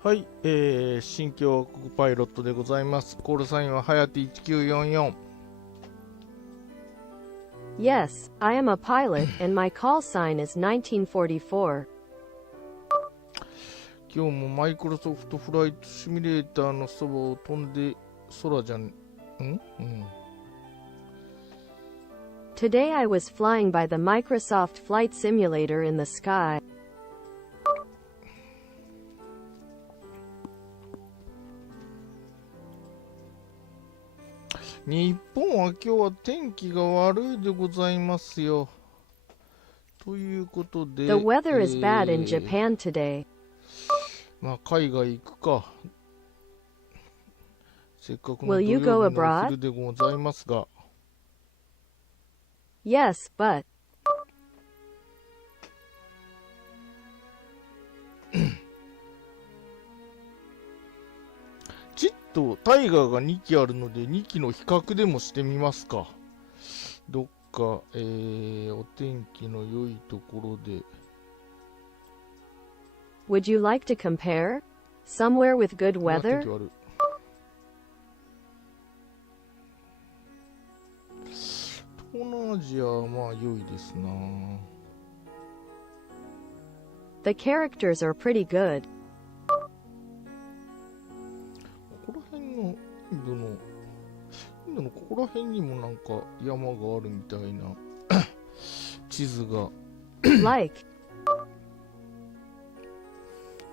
はい、新共和国パイロットでございます。コールサインははやて1944。Yes, I am a pilot and my call sign is 1944. 今日もマイクロソフトフライトシミュレーターのそばを飛んで空じゃん、Today I was flying by the Microsoft Flight Simulator in the sky. 日本は今日は天気が悪いでございますよ。ということで、The weather is bad in Japan today. まあ海外行くか。せっかくの土 Will 曜 you 日 go のお abroad? 昼でございますが。Yes, but ちっとタイガーが2機あるので2機の比較でもしてみますか。どっか、お天気の良いところで。would you like to compare? Somewhere with good 天 weather? 気悪い。東南アジアはまあ良いですな。The characters are pretty good. ここら辺のインドのここら辺にもなんか山があるみたいな地図がLike,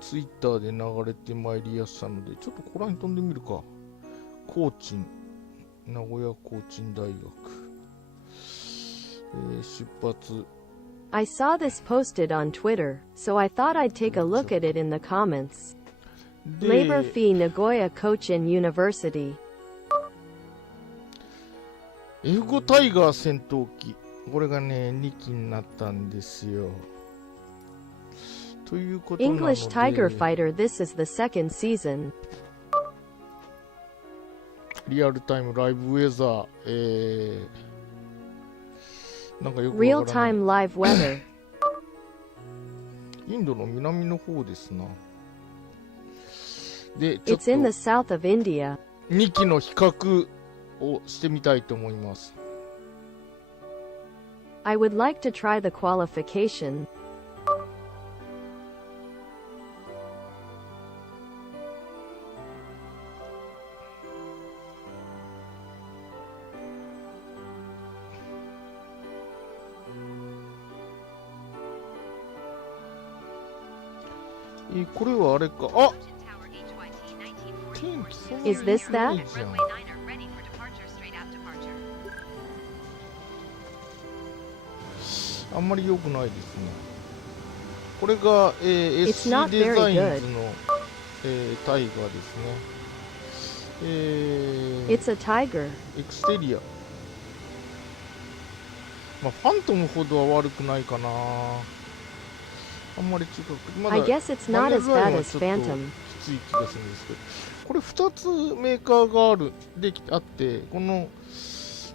ツイッターで流れてまいりやしたので、ちょっとここら辺飛んでみるか。高知、名古屋高知大学、出発。 I saw this posted on Twitter, so I thought I'd take a look at it in the comments. で Labor fee Nagoya Cochin University. F5 タイガー戦闘機、これがね2機になったんですよ。ということなので English Tiger Fighter. This is the second season. リアルタイムライブウェザー、なんかよく Real わからない。 time live weather. インドの南の方ですな。で、ちょっ It's と in the south of India. 2機の比較をしてみたいと思います。 I would like to try the qualification. これはあれか。あ、天気そんなに Is this 良 that? いじゃん。 Runway 9 are ready for departure straight out departure. あんまり良くないですね。これが、It's SC not デ very ザイン good. ズの、タイガーですね。It's a tiger. エクステリア。まあ、ファントムほどは悪くないかな。あんまり近く。まだ I guess it's not as bad as Phantom. きつい気がするんですけど。これ2つメーカーがあって、この、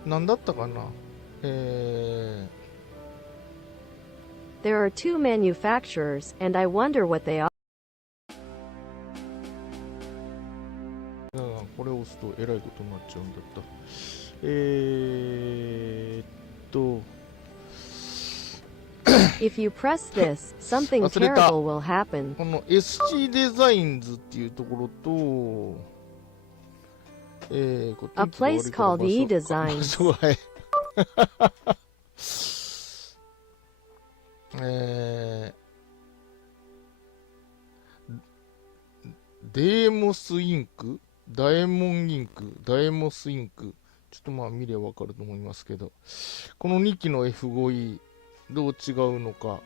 なんだったかな。There are two manufacturers, and I wonder what they are. これを押すとえらいことになっちゃうんだった。If you press this, something 忘れた。 terrible will happen. この SC デザインズっていうところと、これ A place called E 場 Designs. 所がデーモスインク、ダエモンインク、ダエモスインク。ちょっとまあ見ればわかると思いますけど、この2機の F5E、どう違うのか、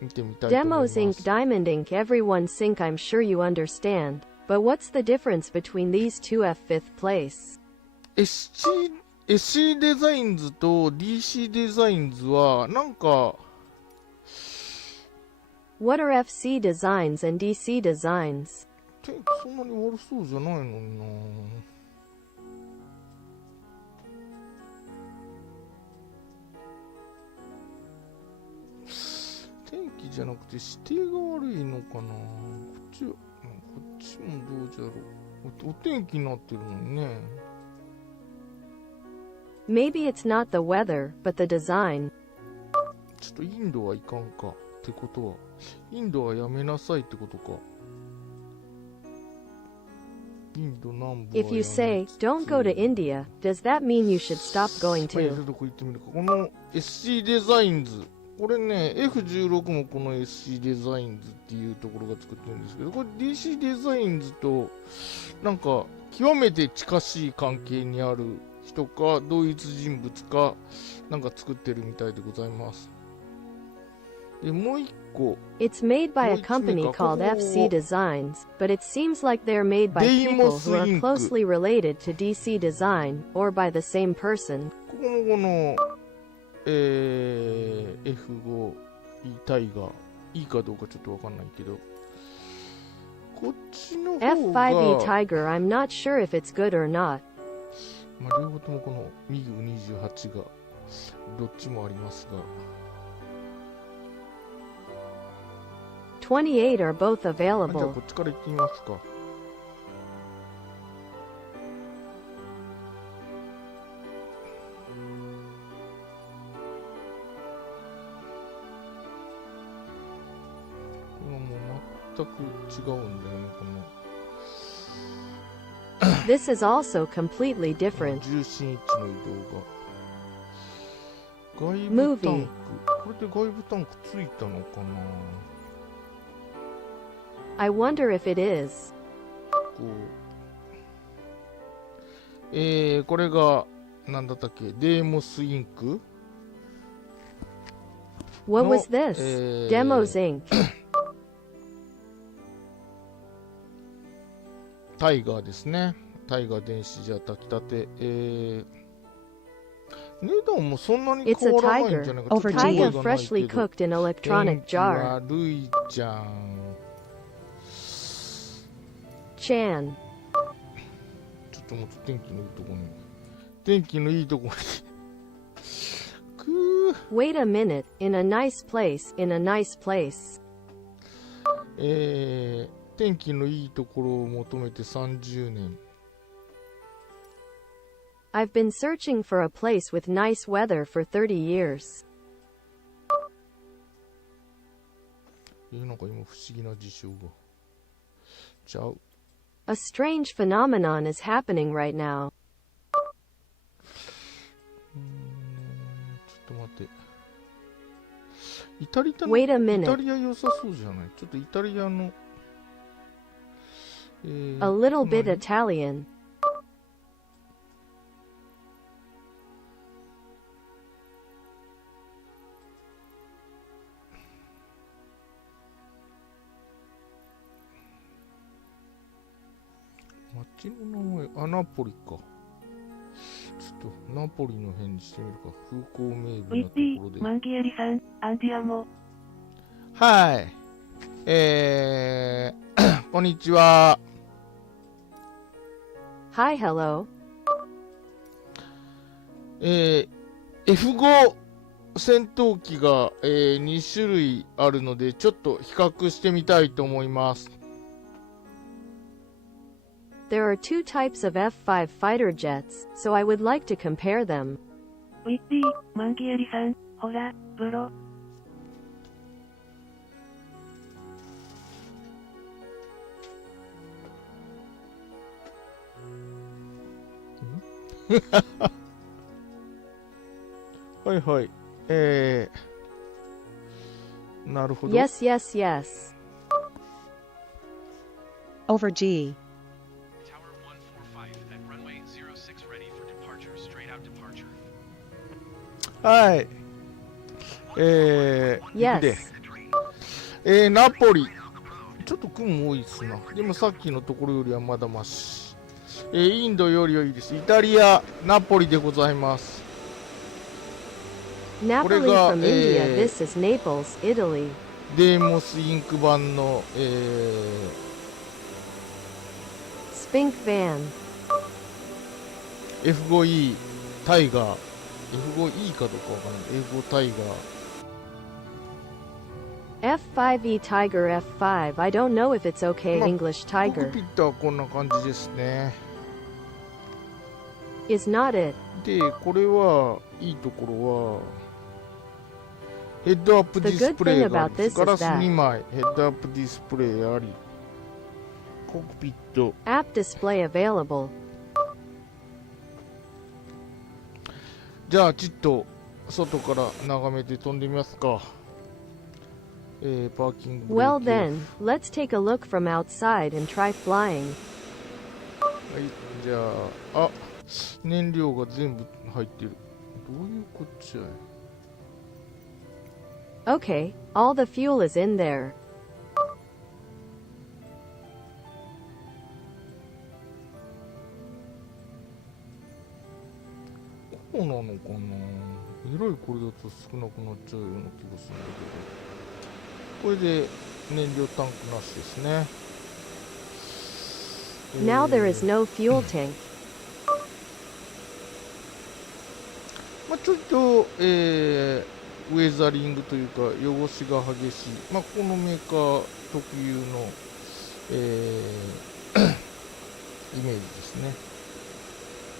見てみたいと思います。 Demos Ink, Diamond Ink, everyone sync, I'm sure you understand. But what's the difference between these two F fifth place? SC デザインズと DC デザインズは、なんか、What are FC designs and DC designs? 天気そんなに悪そうじゃないのにな。天気じゃなくて指定が悪いのかな。こっちもどうじゃろう。お天気になってるのにね。Maybe it's not the weather, but the design. ちょっとインドはいかんか。ってことは、インドはやめなさいってことか。インド南部は If you say, don't go to India, does that mean you should stop going はい、ちょ to? っとこう言ってみるか。この SC デザインズ。これね、F16 もこの SC デザインズっていうところが作ってるんですけど、これ DC デザインズと、なんか、極めて近しい関係にある人か、同一人物か、なんか作ってるみたいでございます。で、もう一個。 It's made by a company called FC Designs, but it seems like they're made by people who are closely related to DC Design, or by the same person. ここもこの、F5E タイガー、いいかどうかちょっとわかんないけど、こっちの方が F5E Tiger, I'm not sure if it's good or not. まあ両方ともこの MiG28 がどっちもありますが、28 are both じゃあ available. こっちから行ってみますか。今もう全く違うんだよね、この This is also completely different. 重心位置の移動が。外部タン Movie ク。これで外部タンクついたのかな。 I wonder if it is. これが、なんだったっけ、デーモスインク What の was this? Demos Inc. タイガーですね。タイガー電子じゃ炊きたて。値段もそんなに It's 変 a わらないんじゃ tiger. ないか。ちょっと Tiger 覚えがないけ freshly ど cooked in electronic 天気 jar. 悪いじゃん。Chan. ちょっともっと天気のいいとこに。天気のいいとこに。くー。 Wait a minute. In a nice place. In a nice place. 天気のいいところを求めて30年。I've been searching for a place with nice weather for 30 years. なんか今不思議な事象が。ちゃう。A strange phenomenon is happening right now. ちょっと待って。イタリア Wait a minute. イタリア良さそうじゃない？ちょっとイタリアの A little bit Italian. 街の名前、ナポリか。ちょっとナポリの辺にしてみるか。風光明媚なところで。マンキエリさん、アンディアモ。はい。こんにちは。Hi, hello. F5 戦闘機が、2種類あるので、ちょっと比較してみたいと思います。There are two types of F5 fighter jets, so I would like to compare them. ウィッティ、マンキエリさん、ほら、ブロ。はいはい。なるほど。Yes, yes, yes. Over G. Tower 145 at runway 06 ready for departure, straight out departure. はい。Yes. で、ナポリ。ちょっと雲多いですな。でもさっきのところよりはまだまし。インドよりはいいです。イタリア、ナポリでございます。Napoli from India, this is Naples, Italy. デーモスインク版の、Spink van. F5E タイガー。F5E かどうかわかんない。F5 タイガー。 F5E Tiger F5. I don't know if it's okay, English コック Tiger. ピットはこんな感じですね。Is not it? で、これはいいところは、ヘッドアップディスプレイがあります。 The good thing about this is that ガラス2枚、ヘッドアップディスプレイあり、コックピット。App display available. じゃあ、ちっと外から眺めて飛んでみますか。パーキングブレー Well キ。 then, let's take a look from outside and try flying. はい、じゃあ、あ、燃料が全部入ってる。どういうこっちゃい。 Okay, all the fuel is in there. こうなのかな。えらいこれだと少なくなっちゃうような気がするんだけど。これで燃料タンクなしですね。Now there is no fuel tank. まあ、ちょっと、ウェザリングというか汚しが激しい、まあ、このメーカー特有の、イメージですね。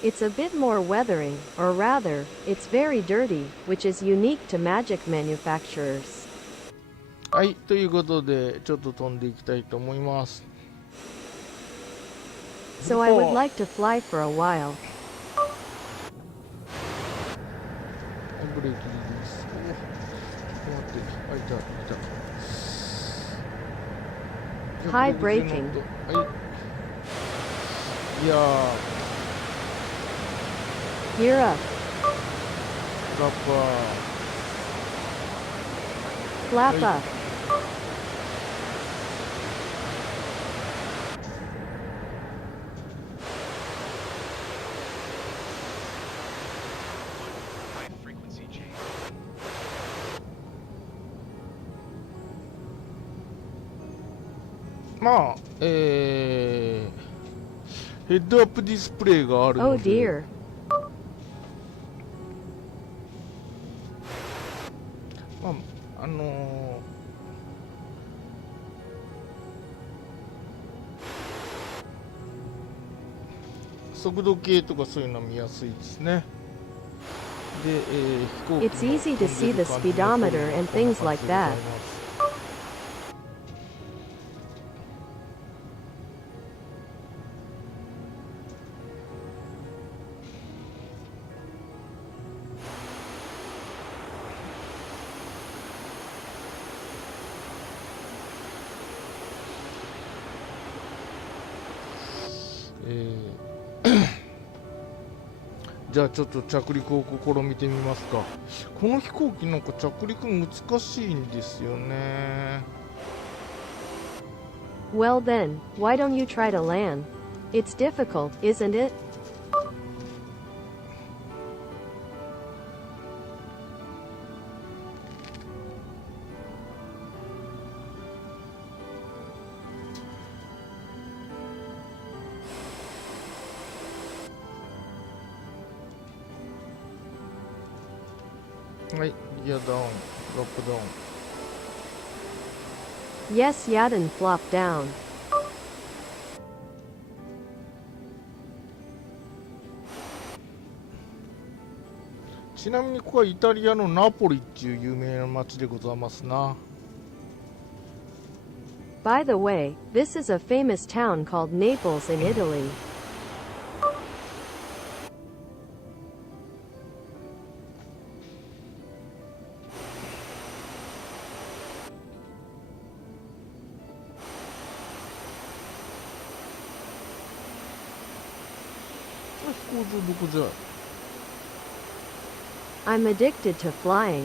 It's a bit more weathering, or rather, it's very dirty, which is unique to Magic manufacturers. はい、ということでちょっと飛んでいきたいと思います。 So I would like to fly for a while. ブレーキリリース。おちょっと待って。あ、いた、いた。 High braking. はい。いやー、 Gear up. ラッパ Flap Hey. up. High frequency change. まあ、ヘッドアップディスプレイがある Oh ので、 dear. まあ、速度計とかそういうのは見やすいですね。で、飛行機 It's easy to see the speedometer and things like that. はじゃあちょっと着陸を試みてみますか。この飛行機なんか着陸難しいんですよね。Well then, why don't you try to land? It's difficult, isn't it? はい、ギアダウン、ドロップダウン。Yes, Yadin flop down. ちなみにここはイタリアのナポリっていう有名な街でございますな。By the way, this is a famous town called Naples in Italy. 飛行場どこじゃい。 I'm addicted to flying.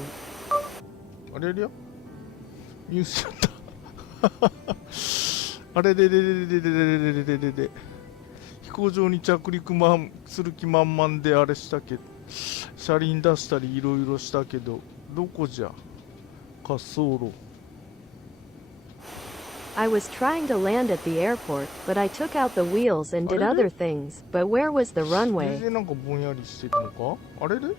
あれりゃ見失ったあれれれれれれれれれれれれ。飛行場に着陸する気満々であれしたけど、車輪出したりいろいろしたけど、どこじゃ滑走路。 I was trying to land at the airport, but I took out the wheels and did other things. But where was the 全 runway? 然なんかぼんやりしてるのか。あれれ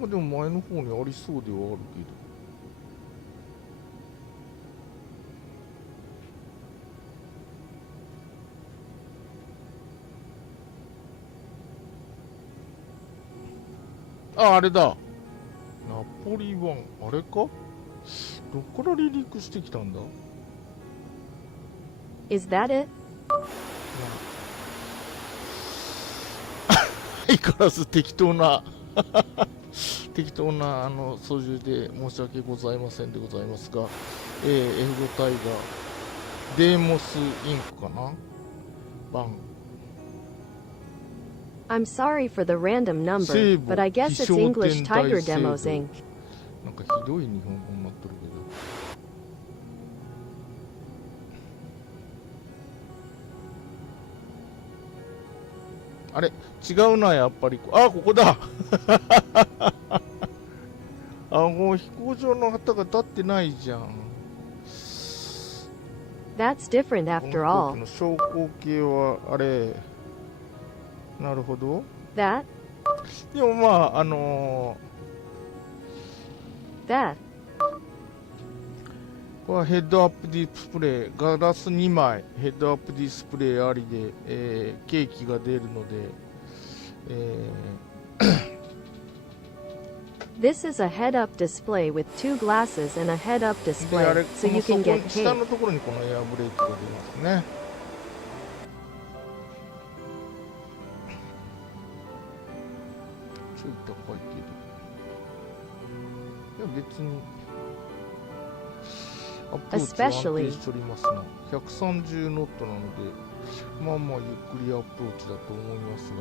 でも前の方にありそうではあるけど。あ、あれだ。ナポリ湾、あれか。どっから離陸してきたんだ。 Is that it? 相変わらず適当な適当な操縦で申し訳ございませんでございますが、F5 タイガーデーモスインクかな。バン。 I'm sorry for the random number, 聖母 but I guess it's 飛翔 English 天大 Tiger 聖 Demos 母 Inc. なんかひどい日本語になってるけど。あれ違うな、やっぱり。あ、ここだもう飛行場の旗が立ってないじゃん。 That's different こ after の飛行 all. 機の昇降系はあれ。なるほど。 That? でもまあThat? これはヘッドアップディスプレイ、ガラス2枚ヘッドアップディスプレイありで、ケーキが出るので、This is a head-up display with two glasses and a head-up で、あ display, れ so こ you の can get 下 cake. のところにこのエアブレーキが出ますね。ちょい高いけど、いや別にアプローチは安定しておりますな。130ノットなので、まあまあゆっくりアプローチだと思いますが、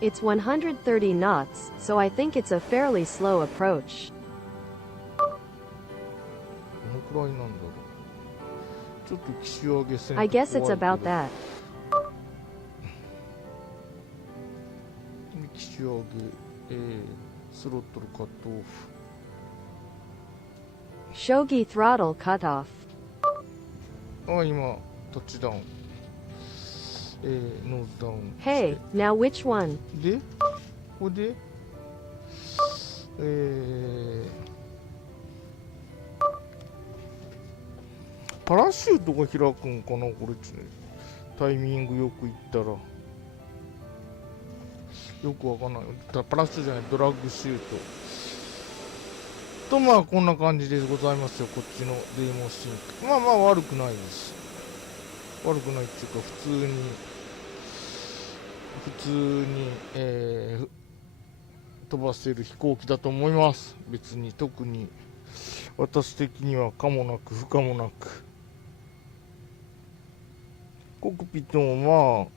It's 130 knots, so I think it's a fairly slow approach. どのくらいなんだろう。ちょっと機種上げせんと I guess it's 怖いけど about that. 機種上げ、スロットルカットオフ。 Shogi throttle cutoff. あ、今タッチダウン、ノーズダウン。 Hey, now which one? でここでパラシュートが開くんかな、これタイミングよくいったら。よくわかんない。パラシュートじゃない、ドラッグシュートと、まあこんな感じでございますよ、こっちのデーモンシンク。まあまあ悪くないです。悪くないっていうか、普通に飛ばせる飛行機だと思います。別に特に私的には可もなく不可もなく。コックピットも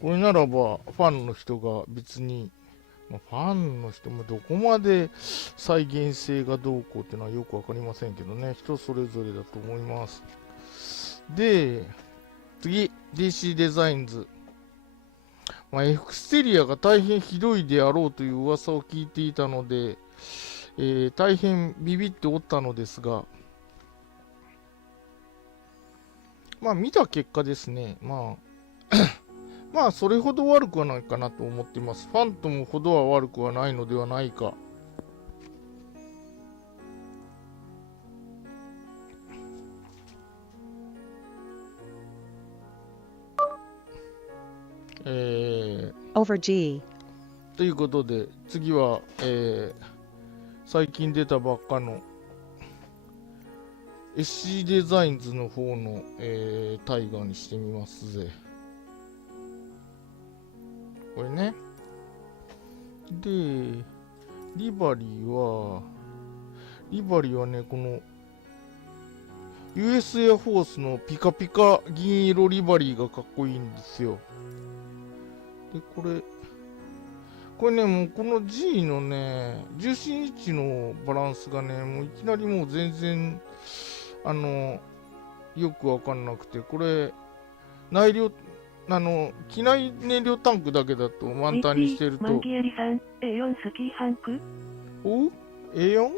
これならばファンの人が別に、ファンの人もどこまで再現性がどうこうっていうのはよくわかりませんけどね、人それぞれだと思います。で、次、DC デザインズ。エクステリアが大変ひどいであろうという噂を聞いていたので、大変ビビっておったのですが、見た結果ですね、それほど悪くはないかなと思っています。ファントムほどは悪くはないのではないか。Over G ということで、次は、最近出たばっかのSC デザインズの方の、タイガーにしてみますぜ。これね。で、リバリーはね、この US エアフォースのピカピカ銀色リバリーがかっこいいんですよ。で、これね、もうこの G のね、重心位置のバランスがね、もういきなりもう全然、よくわかんなくて、これ、機内燃料タンクだけだと満タンにしてると。マンギエリさん、A4 スキーハンクお ?A4?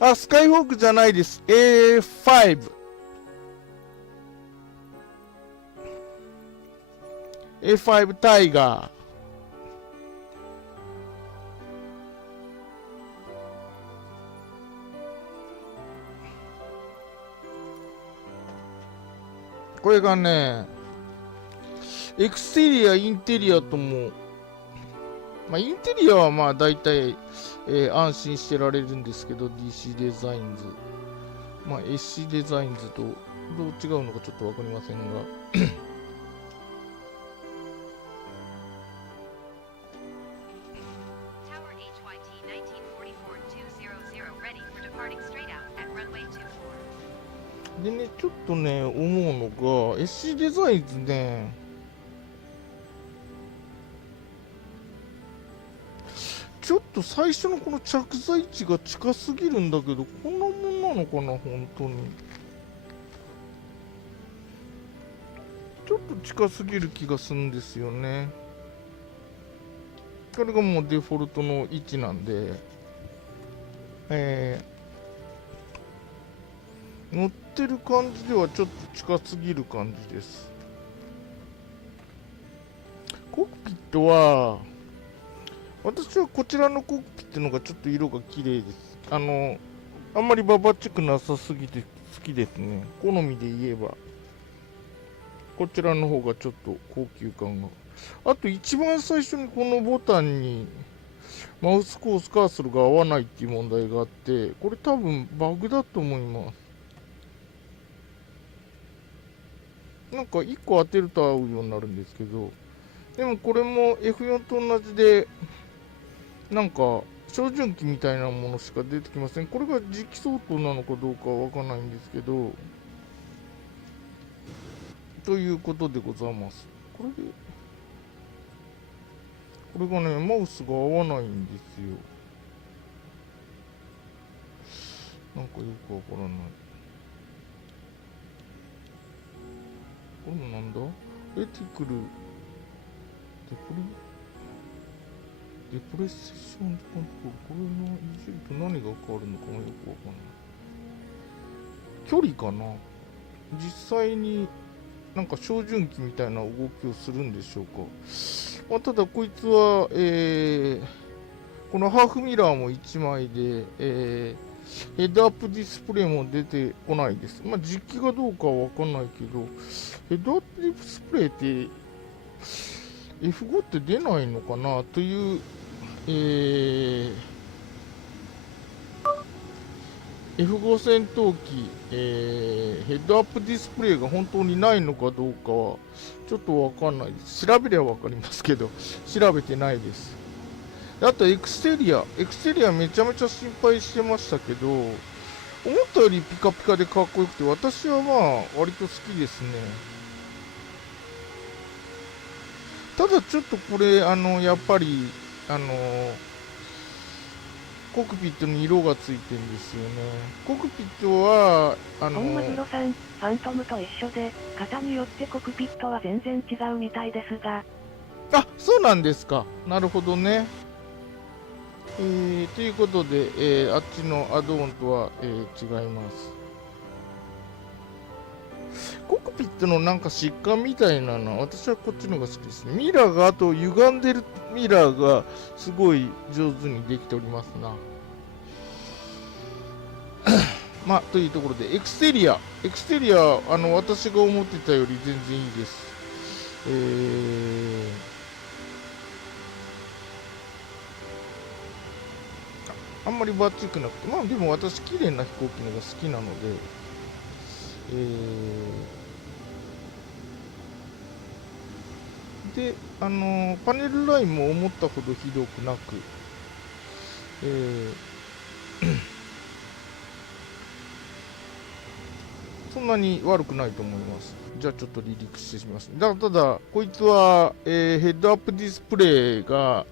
あ、スカイホークじゃないです。A5。A5 タイガー。これがね、エクステリア、インテリアとも、インテリアは大体、安心してられるんですけど、DC デザインズ。SC デザインズとどう違うのかちょっとわかりませんが。Tower HYT 1944-200 ready for departing straight out at runway 24. でね、ちょっとね、思うのが、SC デザインズね、ちょっと最初のこの着座位置が近すぎるんだけど、こんなもんなのかな、本当に。ちょっと近すぎる気がするんですよね。これがもうデフォルトの位置なんで、乗ってる感じではちょっと近すぎる感じです。コックピットは、私はこちらのコックピットのがちょっと色が綺麗です。あんまりババチクなさすぎて好きですね。好みで言えば。こちらの方がちょっと高級感が。あと一番最初にこのボタンにマウスコースカーソルが合わないっていう問題があって、これ多分バグだと思います。なんか1個当てると合うようになるんですけど、でもこれも F4 と同じで、なんか照準器みたいなものしか出てきません。これが磁気相当なのかどうかはわからないんですけど、ということでございます。これがね、マウスが合わないんですよ。なんかよくわからない。これもなんだ？エティクル、デプレッセッションコントロール。これのいじると何が変わるのかもよくわかんない。距離かな？実際になんか照準器みたいな動きをするんでしょうか。ただこいつは、このハーフミラーも1枚で、ヘッドアップディスプレイも出てこないです。実機がどうかはわかんないけど、ヘッドアップディスプレイって F5 って出ないのかなという、F5 戦闘機、ヘッドアップディスプレイが本当にないのかどうかはちょっとわかんないです。調べればわかりますけど、調べてないです。あとエクステリアめちゃめちゃ心配してましたけど、思ったよりピカピカでかっこよくて、私はまあ割と好きですね。ただちょっとこれやっぱりコックピットに色がついてるんですよね。コックピットは本マグロさん、ファントムと一緒で型によってコックピットは全然違うみたいですが。あ、そうなんですか。なるほどね。ということで、あっちのアドオンとは、違います。コックピットのなんか疾患みたいなのは私はこっちの方が好きですね。ミラーが、あと歪んでるミラーがすごい上手にできておりますな。まあというところでエクステリア私が思ってたより全然いいです。あんまりバッチリくなくて、まあでも私綺麗な飛行機のが好きなので、で、パネルラインも思ったほどひどくなく、そんなに悪くないと思います。じゃあちょっと離陸してします。ただこいつは、ヘッドアップディスプレイが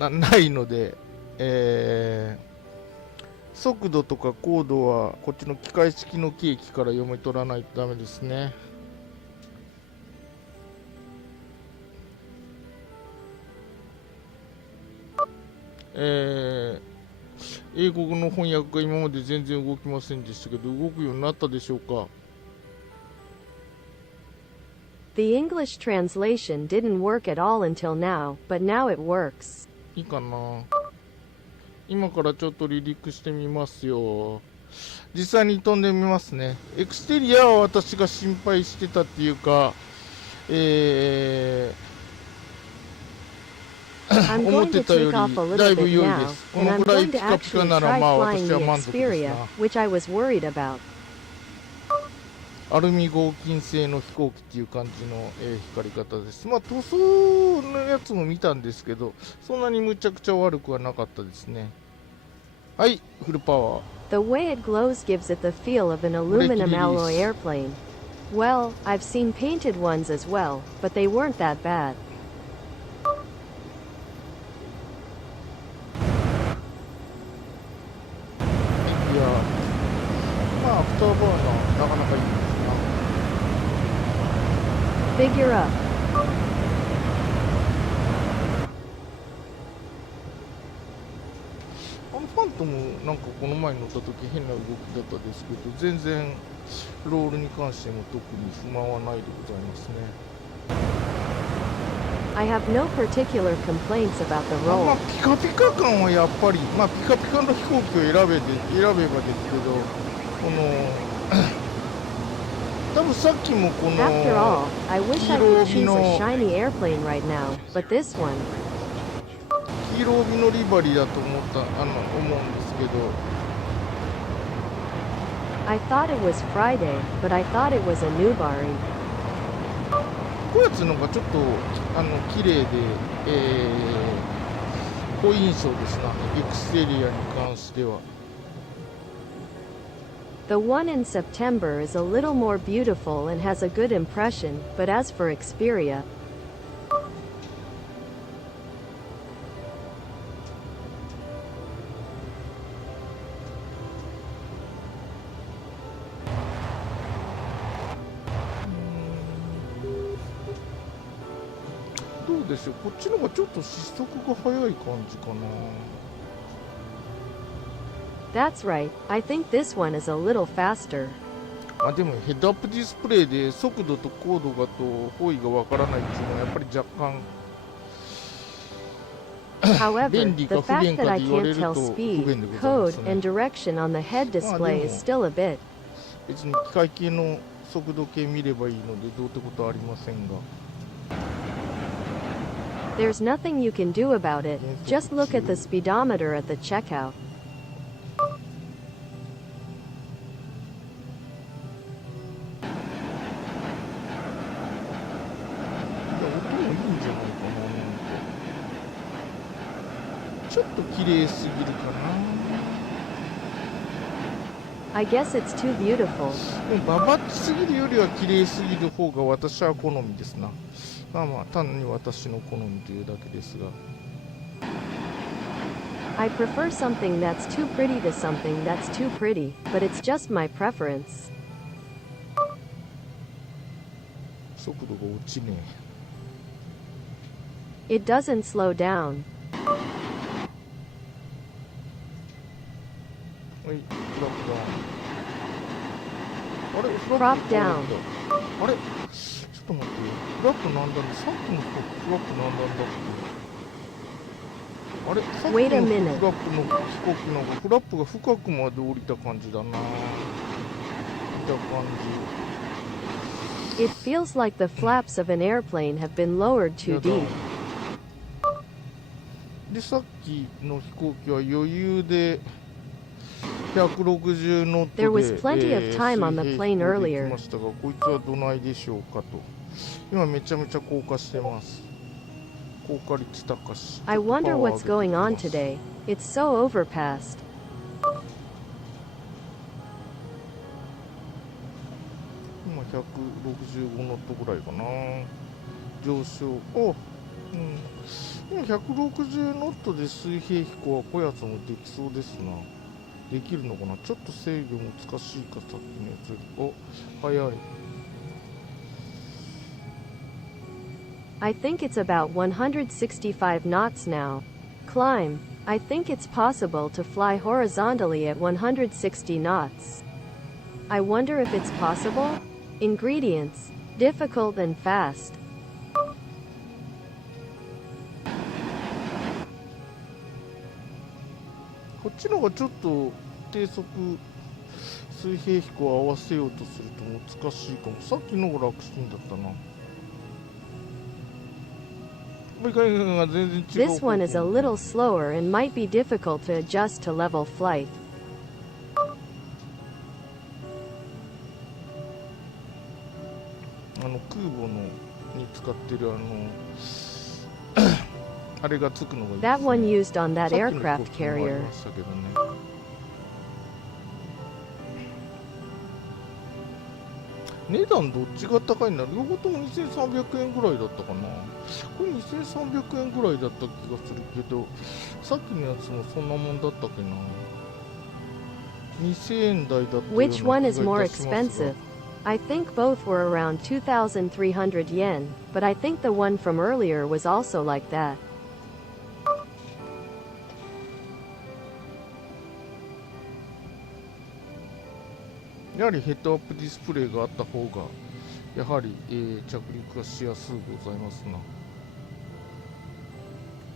ないので、速度とか高度はこっちの機械式の計器から読み取らないとダメですね。英国の翻訳が今まで全然動きませんでしたけど、動くようになったでしょうか。 The English translation didn't work at all until now, but now it works. いいかな。今からちょっと離陸してみますよ。実際に飛んでみますね。エクステリアは私が心配してたっていうか、思ってたよりだいぶ良いです。このぐらいピカピカならまあ私は満足ですな。 which I was worried about. アルミ合金製の飛行機っていう感じの、光り方です。まあ塗装のやつも見たんですけど、そんなにむちゃくちゃ悪くはなかったですね。はい、フルパワー。 The way it glows gives it the feel of an aluminum alloy airplane. Well, I've seen painted ones as well, but they weren't that bad. いや、まあアフターバーナーなかなかいいですな。 Figure up. ファントムなんかこの前乗った時変な動きだったですけど、全然ロールに関しても特に不満はないでございますね。 I have no particular complaints about the まあ roll. ピカピカ感はやっぱり、まあピカピカの飛行機を選べばですけど、この多分さっきもこの After all, I wish I could choose a 黄色帯の shiny airplane right now, but this one. 黄色帯のリバリーだと思うんですけど、 I thought it was Friday, but I thought it was a newbari. こういうやつのがちょっと綺麗で、好印象ですな、エクステリアに関しては。 The one in September is a little more beautiful and has a good impression, but as for Xperia, どうでしょう、こっちの方がちょっと失速が早い感じかな。 that's right, I think this one is a little faster. まあでもヘッドアップディスプレイで速度と高度がと方位がわからないっていうのはやっぱり若干 However, 便利 the か不 fact 便 that か I で言われ can't る tell と不 speed, 便でございま code, す and ね。 direction on the head display is still a bit. 別に機械系の速度計見ればいいのでどうってことはありませんが、 There's nothing you can do about it, just look at the speedometer at the checkout. ちょっと綺麗すぎるかな。 I guess it's too beautiful. でもババッチすぎるよりは綺麗すぎる方が私は好みですな。まあまあ単に私の好みというだけですが。 I prefer something that's too pretty to something that's too pretty, but it's just my preference. 速度が落ちね It doesn't slow down. え。はい、フラップダウン。あれ、フラッ Prop プ down. あれ、ちょっと待ってよ。フラップなんだね。さっきのフラップなんだっけ。あれ、さっきの Wait a フラッ minute. プの飛行機なんかフラップが深くまで降りた感じだな。見た感じ。 It feels like the flaps of an airplane have been lowered too deep. で、さっきの飛行機は余裕で160ノットで There was plenty of time on the plane 水平飛行で earlier. きましたが、こいつはどないでしょうかと。今めちゃめちゃ高架してます。高架率高し。 I wonder what's going on ちょっと today. It's so overpassed. 今165ノットぐらいかな。上昇。お、今160ノットで水平飛行はこやつもできそうですな。できるのかな。ちょっと制御難しいか、さっきのやつより。お、早い。 I think it's about 165 knots now. Climb. I think it's possible to fly horizontally at 160 knots. I wonder if it's possible? Ingredients. Difficult and fast. こっちの方がちょっと低速水平飛行を合わせようとすると難しいかも。さっきの方が楽ちんだったな。This one is a little slower and might be difficult to adjust to level flight. 空母のに使ってるあれがつくのがいいですね。 That one used on that さっきの aircraft 飛行機もあり carrier. ましたけどね。値段どっちが高いんだ。両方とも2300円ぐらいだったかな。これ2300円ぐらいだった気がするけど、さっきのやつもそんなもんだったっけな。2000円台だったような気がいた Which し one ま is す more が。 expensive? I think both were around 2,300 yen, but I think the one from earlier was also like that. やはりヘッドアップディスプレイがあった方がやはり、着陸がしやすうございますな。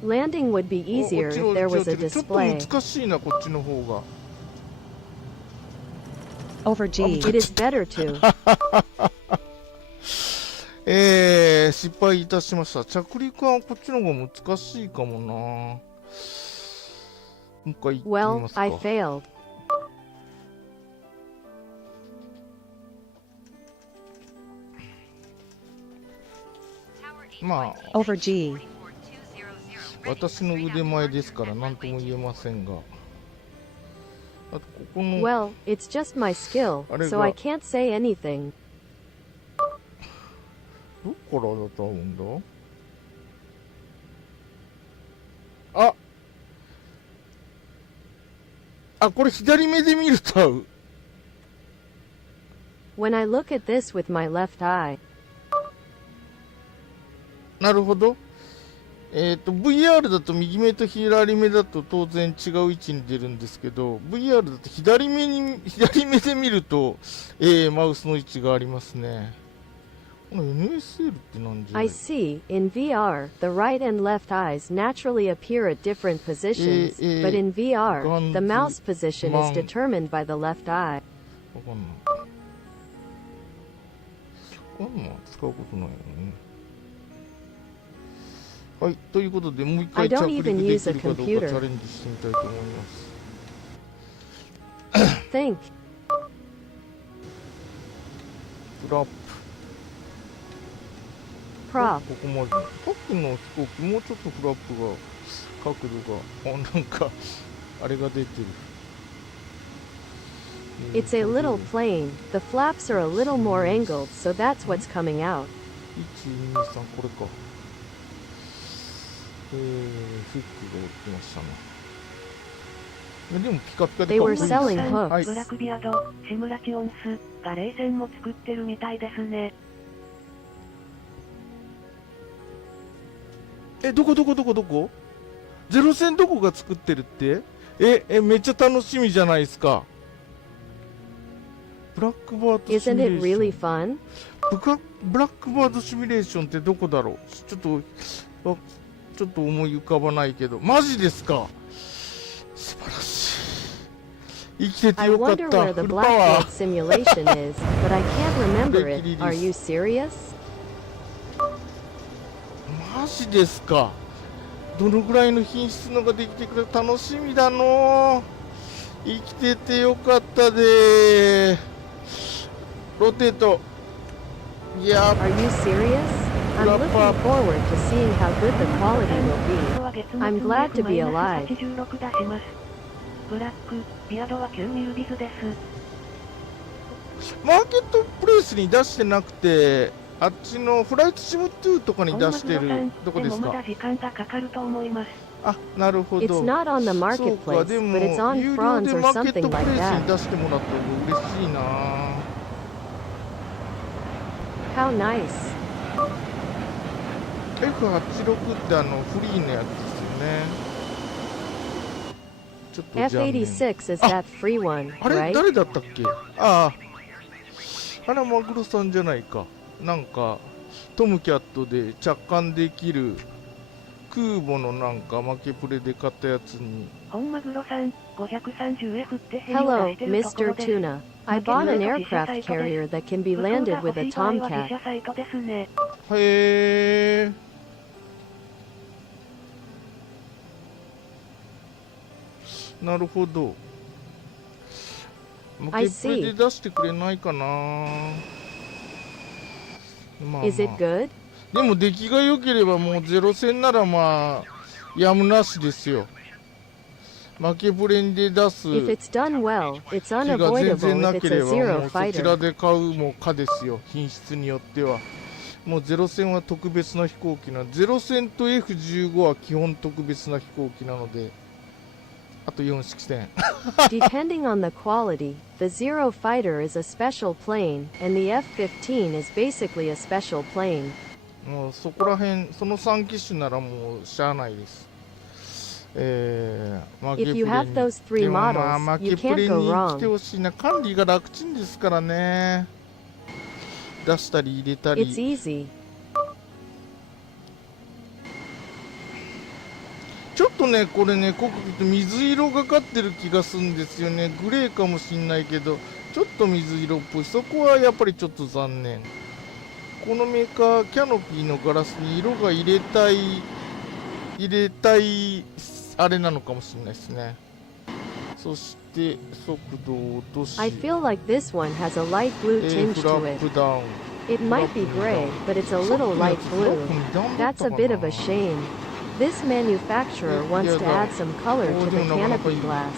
Landing would be easier if there was a ちょっ display. と難しいな、こっちの方が。 Over G. It is better to. 失敗いたしました。着陸はこっちの方が難しいかもな。もう一回言ってみ Well, ますか。 I failed. まあ Over G. 私の腕前ですから何とも言えませんが、あとここの Well, it's just my skill, so I can't say anything. どっからだと合うんだ。これ左目で見ると合う。 When I look at this with my left eye, なるほど。VR だと右目と左目だと当然違う位置に出るんですけど、VR だと左目で見ると、マウスの位置がありますね。この NSL って何じゃ I see, in VR, the right and left eyes naturally appear at different positions, but in VR, the mouse position is determined by the left eye. わかんない。使うことないよね。はい、ということで、もう一回 I 着 don't 陸 even で use き a るかどうかチ computer. ャレンジしてみたいと思います。 Think. フラップ。 Prop. ここまで。さっきの飛行機、もうちょっとフラップが角度がなんかあれが出てる。 It's a little plane. The flaps are a little more angled, so that's what's coming out. 123これか。フックが起きましたね。でもピカピカで They かっこい were いです。 selling はい hooks. ブラックビアド、シムラチオンスが冷戦も作ってるみたいですね。どこゼロ戦どこが作ってるって？めっちゃ楽しみじゃないですか。ブラックバードシ Isn't ミュレ it ーショ really ン。fun? ブラックバードシミュレーションってどこだろう。ちょっと思い浮かばないけど、マジですか。素晴らしい。生きてて I よかっ wonder た。 where the フルパワ Blackboard ー。 simulation is, but I can't remember it. Release. Are you serious? マジですか。どのぐらいの品質のができてくるか楽しみだの。生きててよかったで。ロテート。いや Are you serious? I'm looking forward to seeing how good the quality will be. I'm glad to be alive. 86出します。ブラックビアドは9ミルビズです。マーケットプレイスに出してなくて、あっちのフライトシム2とかに出してるどこですか。でもまだ時間がかかると思います。あ、なるほど。 It's not on the そうか、 marketplace, でも but it's on 有料 Franz で or マーケッ something トプ like レイスに that. 出してもらったら嬉しいな。 How nice. F86 ってフリーのやつですよね。ちょっとじゃあ、ね、 F86 is that free one, あれ right? 誰だったっけ。あらマグロさんじゃないか。なんかトムキャットで着艦できる空母のなんか負けプレで買ったやつに。本マグロさん 530F ってヘリを Hello, 出してるところ Mr. です。 Tuna. I bought an aircraft carrier that can be landed with a 自社 Tomcat. サイトですね。へえ。なるほど。負 I けプレで出してくれないかな。まあ Is it good? でも出来が良ければもうゼロ戦ならまあやむなしですよ。負けプレで出す If it's done well, it's 気が全 unavoidable 然 if な it's けれ a ば zero もうそちら fighter. で買うもかですよ。品質によってはもうゼロ戦は特別な飛行機なゼロ戦と F15 は基本特別な飛行機なので、あと4式戦Depending on the quality, the Zero Fighter is a special plane, and the F-15 is basically a special plane. もうそこら辺その3機種ならもうしゃあないです。負け If プレ you に have those three でもまあ models, 負 you けプレ can't に go 来て wrong. ほしいな。管理が楽ちんですからね。出したり入れた It's り easy. ちょっとねこれね濃く言うと水色がかってる気がするんですよね。グレーかもしんないけどちょっと水色っぽい。そこはやっぱりちょっと残念。このメーカーキャノピーのガラスに色が入れたいあれなのかもしれないですね。そして速度を落とし I feel like this one has a light blue tinge フラ to ッ it. プダウン It might be gray, but it's a little light blue. That's a bit of a shame. This manufacturer wants to add some color to the canopy glass.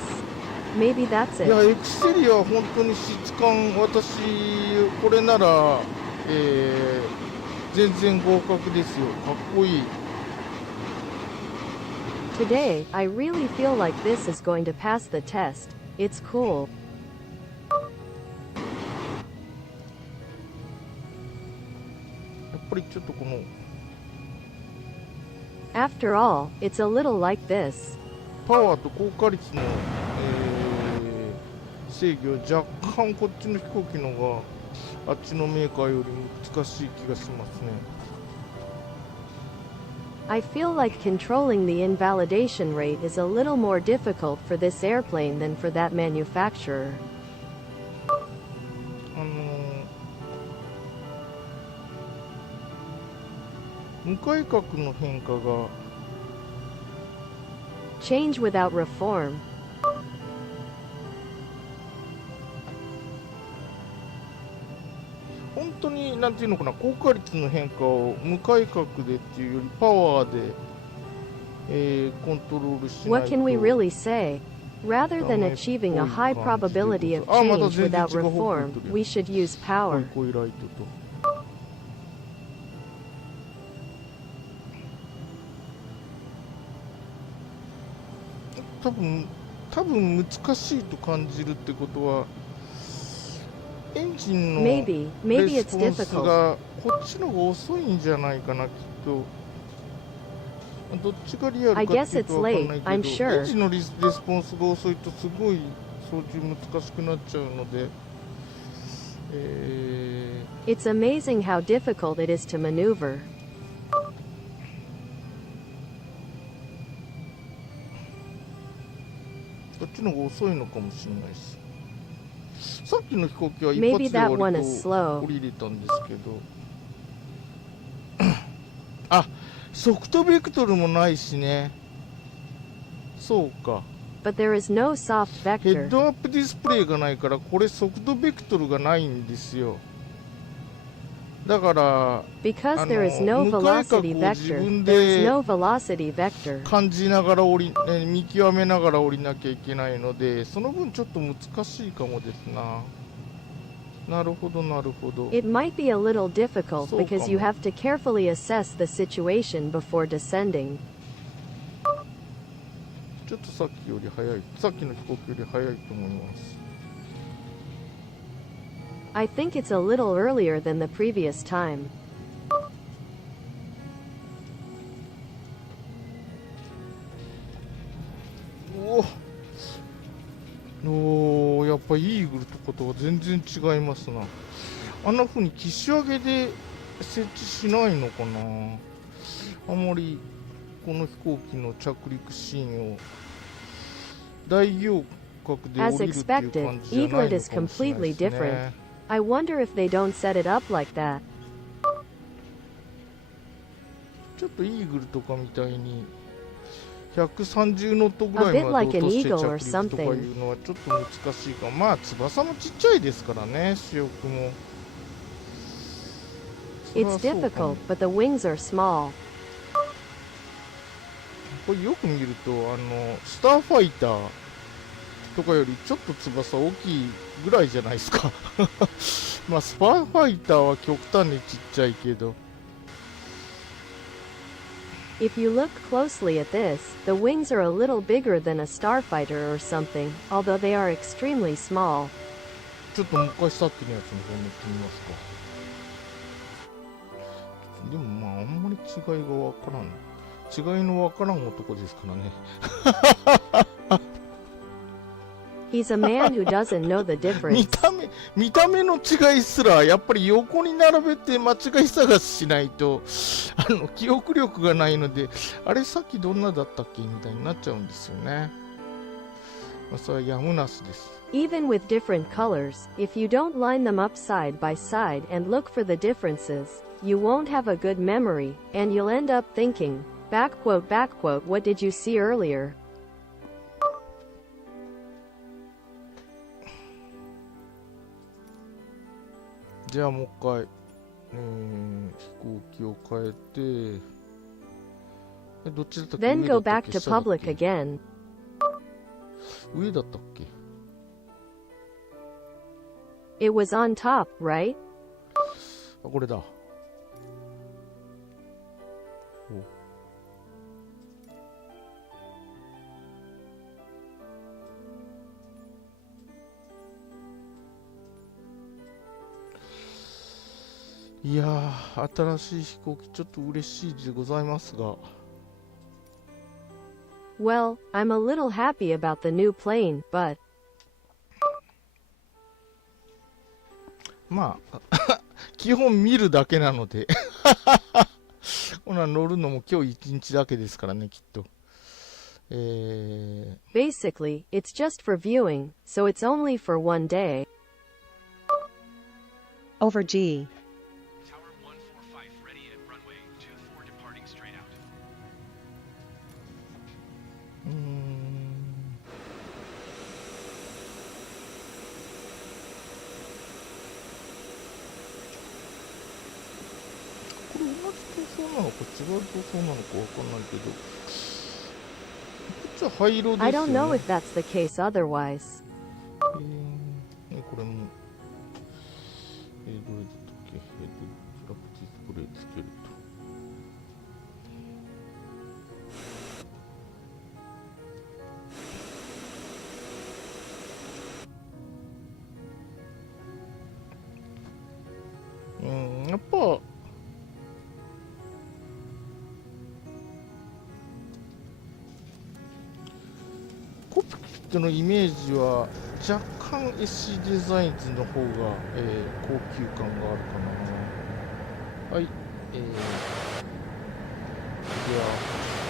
Maybe that's いや it. エクセリアは本当に質感私これなら、全然合格ですよ。かっこいい。 Today, I really feel like this is going to pass the test. It's cool. やっぱりちょっとこの After all, it's a little like this. パワーと効果率の、制御若干こっちの飛行機の方があっちのメーカーより難しい気がしますね。 I feel like controlling the invalidation rate is a little more difficult for this airplane than for that manufacturer. 無改革の変化が Change without reform. 本当になんていうのかな、効果率の変化を無改革でっていうよりパワーでコントロールしないと。 What can we really say? Rather than achieving a high probability of change without reform, we should use power. こういうライトと。多分難しいと感じるってことは、エンジンのレ Maybe ス it's ポンス difficult. がこっちの方が遅いんじゃないかな、きっと。どっちがリアルか I ってい guess うと it's わかん late, ないけ I'm ど、 sure. エンジンのレスポンスが遅いとすごい操縦難しくなっちゃうので、It's amazing how difficult it is to maneuver. こっちの方が遅いのかもしれないです。さっきの飛行機は一 Maybe 発で that one 割 is と slow. 降りれたんですけどあ、速度ベクトルもないしね。そうか。 But there is no soft ヘッ vector. ドアップディスプレイがないからこれ速度ベクトルがないんですよ。だから Because there is no 向かい角を velocity 自 vector, 分 there is で no velocity vector. 感じながら見極めながら降りなきゃいけないので、その分ちょっと難しいかもですな。なるほどなるほど。 It might be a little difficult そうかも。 because you have to carefully assess the situation before descending. ちょっとさっきより早い、さっきの飛行機より早いと思います。 I think it's a little earlier than the previous time. おー、やっぱイーグルとかとは全然違いますな。あんな風に機種上げで設置しないのかな。あんまりこの飛行機の着陸シーンを大行角で降 As りるっていう感 expected, じじゃないのかもしれない eaglet is です completely different. ね。 I wonder if they don't set it up like that. ちょっとイーグルとかみたいに130ノットぐらい A bit まで like 落 an として eagle 着 or 陸とかいうのはちょっと難しいかも。まあ翼もちっちゃいですからね、主翼も。 It's それはそうかも。 difficult, but the wings are small. これよく見るとスターファイターとかよりちょっと翼大きいぐらいじゃないですかまあスターファイターは極端にちっちゃいけど。 If you look closely at this, the wings are a little bigger than a starfighter or something, although they are extremely small. ちょっともう一回さっきのやつの方に行ってみますか。でもまああんまり違いがわからん。違いのわからん男ですからね。He's a man who doesn't know the 見 difference. 見た目の違いすらやっぱり横に並べて間違い探ししないと記憶力がないので、あれさっきどんなだったっけみたいになっちゃうんですよね。まあ、それはやむなしです。 Even with different colors, if you don't line them up side by side and look for the differences, you won't have a good memory, and you'll end up thinking, what did you see earlier? じゃあもう一回、飛行機を変えて、どっちだったっけ？ Then 上だ go ったっ back け？ to 下だっ public け？ again. 上だったっけ？ It was on top, right? あ、これだ。いやー、新しい飛行機ちょっと嬉しいでございますが。 Well, I'm a little happy about the new plane, but まあ基本見るだけなのでほな乗るのも今日一日だけですからね、きっと。basically, it's just for viewing, so it's only for one day. Over G. Tower 145 ready at runway 24 departing straight out. これ同じ塗装なのか違う塗装なのかわかんないけど、ちは灰色ですよ I ね。 don't know if that's the case otherwise. これも、どれだったっけ、フラップディスプレイつけると。やっぱ、コックピットのイメージは若干 SC デザインズの方が、高級感があるかな。はい、では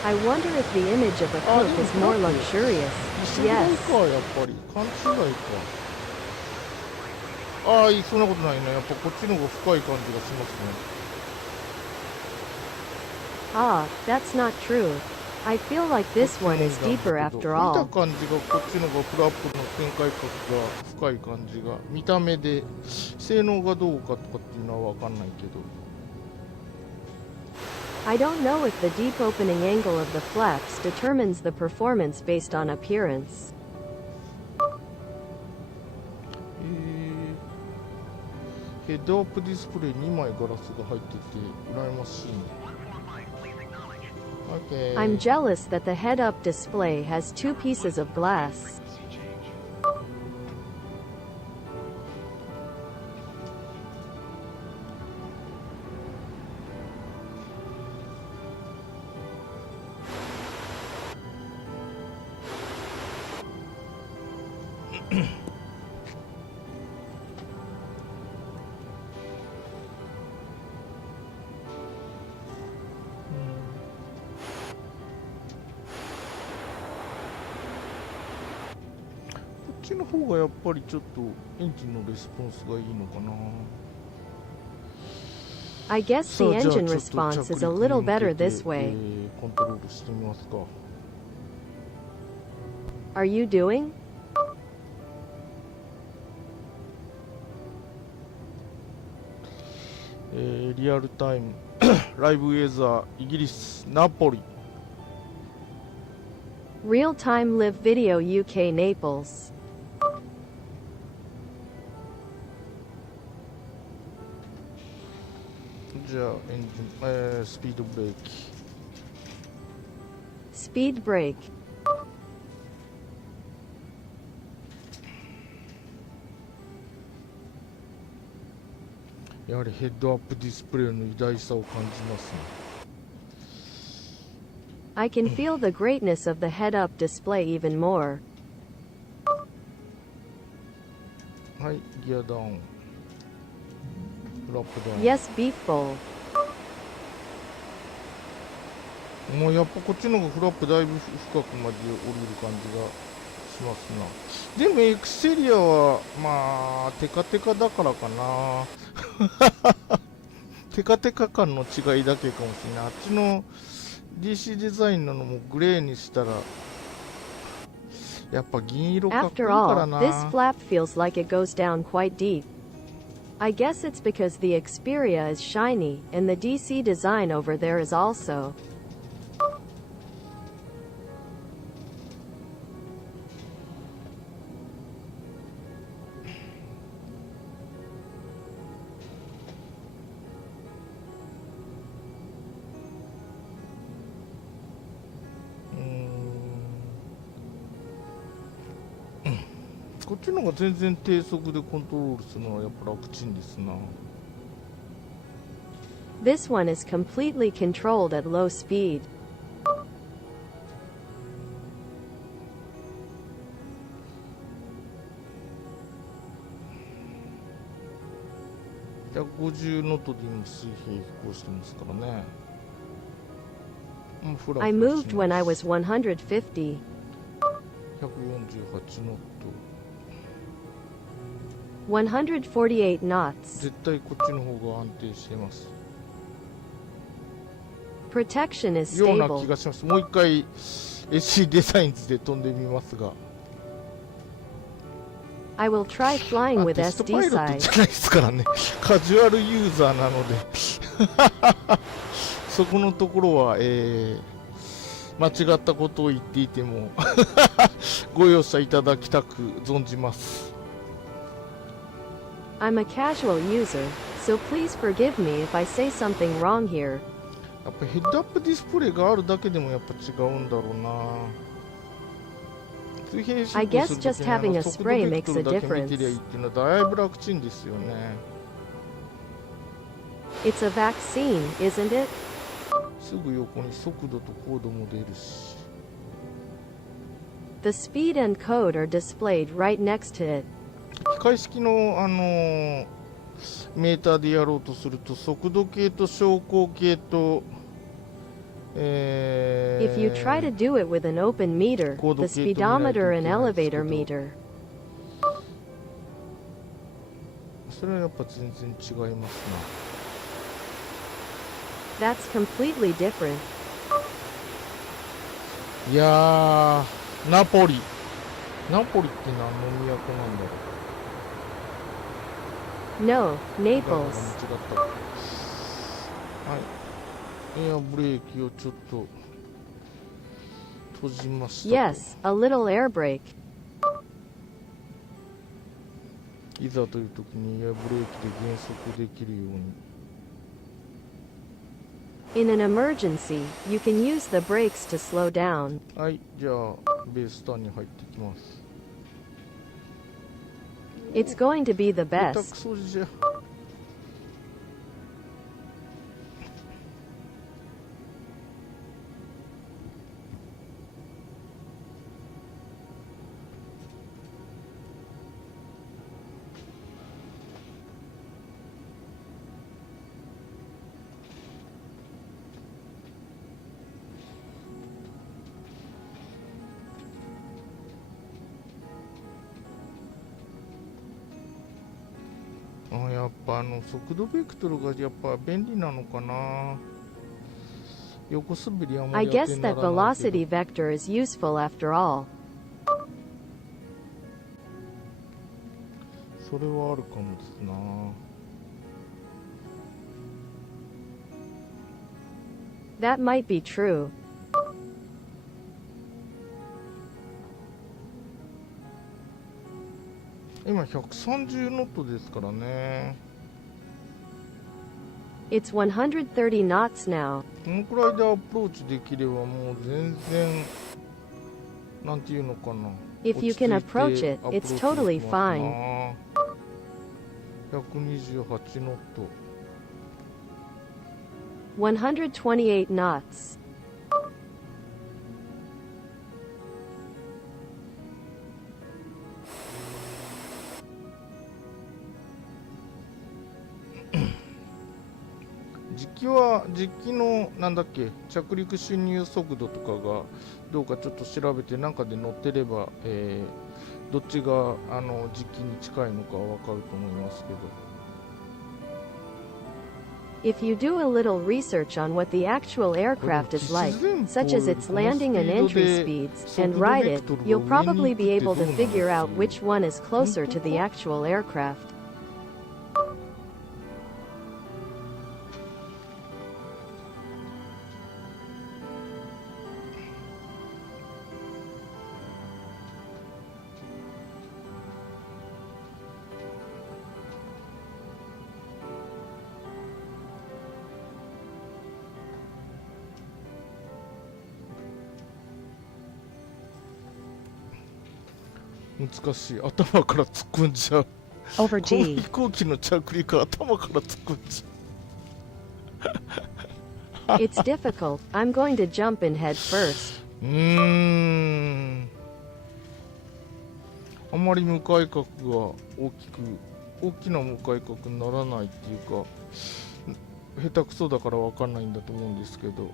I wonder if the image of a cook is more luxurious. 一緒ぐらい Yes. か、やっぱり勘違いか。そんなことないね。やっぱこっちの方が深い感じがしますね。Ah, that's not true. I feel like this one is deeper after 見た all. 感じがこっちの方がフラップの展開角が深い感じが、見た目で性能がどうかとかっていうのは分かんないけど。I don't know if the deep opening angle of the flaps determines the performance based on appearance. ヘッドアップディスプレイ2枚ガラスが入ってて羨ましいね。Okay. I'm jealous that the head-up display has two pieces of glass.こっちの方がやっぱりちょっとエンジンのレスポンスがいいのかな。 I guess さ the あ、じゃあ engine ちょっと response 着 is a 陸に little 向け better て this way. コントロールしてみますか。 Are you doing? リアルタイムライブウェザーイギリスナポリ。 Real-time live video UK Naples. じゃあエンジン、スピードブレーキ。 Speed brake. やはりヘッドアップディスプレイの偉大さを感じますね。 I can feel the greatness of the head-up display even more. はい、ギアダウン。フラップダウン。 Yes, beef bowl. もうやっぱこっちの方がフラップだいぶ深くまで降りる感じがしますな。でもエクセリアはまあテカテカだからかな。テカテカ感の違いだけかもしれない。あっちの DC デザインなのもグレーにしたらやっぱ銀色かっこいい After から all, な。 this flap feels like it goes down quite deep. I guess it's because the Xperia is shiny, and the DC design over there is also. こっちの方が全然低速でコントロールするのはやっぱ楽ちんですな。 This one is completely controlled at low speed. 150ノットで今水平飛行してますからね。もうフラフラ I し moved ます when I was 150. 148ノット。 148 knots. 絶対こっちの方が安定してます。 Protection is ような気 stable. がします。もう一回 SC デザインズで飛んでみますが。 I will try flying with テストパイ SD ロットじ side. ゃないですからね。カジュアルユーザーなのでそこのところは、間違ったことを言っていてもご容赦いただきたく存じます。 I'm a casual user, so please forgive me if I say something wrong here. やっぱヘッドアップディスプレイがあるだけでもやっぱ違うんだろうな。水平進 I 行 guess する just ときにhaving a 速度 spray ベクト makes a ルだけ見 difference. てりゃいいっていうのはだいぶ楽ちんですよね。 It's a vaccine, isn't it? すぐ横に速度と高度も出るし。 The speed and code are displayed right next to it. 機械式のメーターでやろうとすると速度計と昇降計とIf you try to do it with an open meter, the speedometer and elevator meter. それはやっぱ全然違いますな。 That's completely different. いやー、ナポリって何の都なんだろう。 No, 間違 Naples. った。はい。エアブレーキをちょっと閉じましたと。 Yes, a little air brake. いざという時にエアブレーキで減速できるように。 In an emergency, you can use the brakes to slow down. はい、じゃあベースターに入ってきます。 It's going to be the 下手 best. くそじゃ。やっぱ速度ベクトルがやっぱ便利なのかな。横滑りあんま I り当て guess にな that らない velocity けど vector is useful after all. それはあるかもですな。That might be true. 今130ノットですからね。 It's 130 knots now. このくらいでアプローチできればもう全然なんていうのかな。 If you can approach it, it's totally fine. 128ノット。 128 knots. 実機のなんだっけ着陸進入速度とかがどうかちょっと調べてなんかで載ってれば、どっちが実機に近いのかわかると思いますけど。 If you do a little research on what the actual aircraft is like, such as its landing and entry speeds, and ride it, you'll probably be able to figure out which one is closer to the actual aircraft. 難しい。頭から突っ込んじゃう。 Over この G. 飛行機の着陸頭から突っ込んじゃ It's difficult. I'm going to jump in head first. う。あんまり向かい角が大きな向かい角にならないっていうか、下手くそだからわかんないんだと思うんですけど。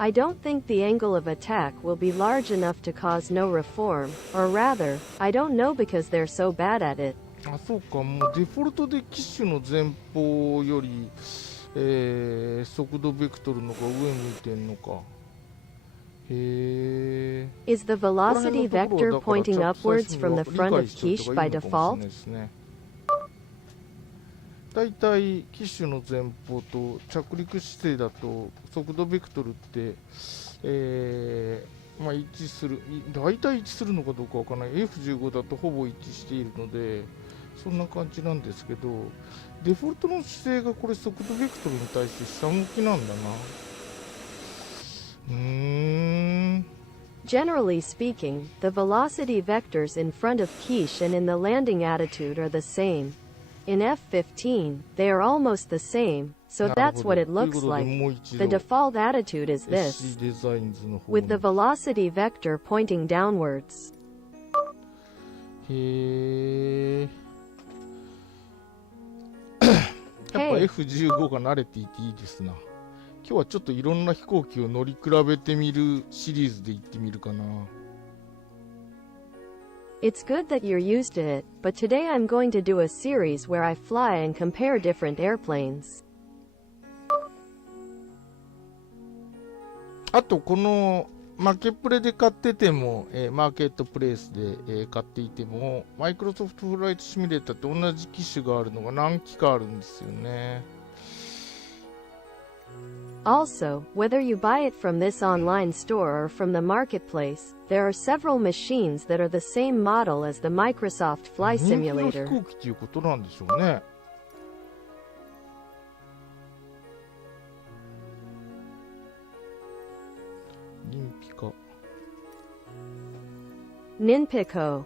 I don't think the angle of attack will be large enough to cause no reform, or rather, I don't know because they're so bad at it. あ、そうか、もうデフォルトで機種の前方より、速度ベクトルのが上向いてんのか。へえ。 Is the velocity vector pointing upwards from the front of quiche by default? だいたい機種の前方と着陸姿勢だと速度ベクトルって、まあ、一致する、大体一致するのかどうかわからない。 F15 だとほぼ一致しているのでそんな感じなんですけど、デフォルトの姿勢がこれ速度ベクトルに対して下向きなんだな。Generally speaking, the velocity vectors in front of quiche and in the landing attitude are the same. In F-15, they are almost the same, so that's what it looks like. The default attitude is this, with the velocity vector pointing downwards. へー。やっぱ F15 が慣れていていいですな。今日はちょっといろんな飛行機を乗り比べてみるシリーズで行ってみるかな。It's good that you're used to it, but today I'm going to do a series where I fly and compare different airplanes. あとこのマーケプレで買ってても、マーケットプレイスで、買っていてもマイクロソフトフライトシミュレーターと同じ機種があるのが何機かあるんですよね。Also, whether you buy it from this online store or from the marketplace, there are several machines that are the same model as the Microsoft Flight 人気の飛 Simulator. 行機っていうことなんでしょうね。人気か。 Ninpico.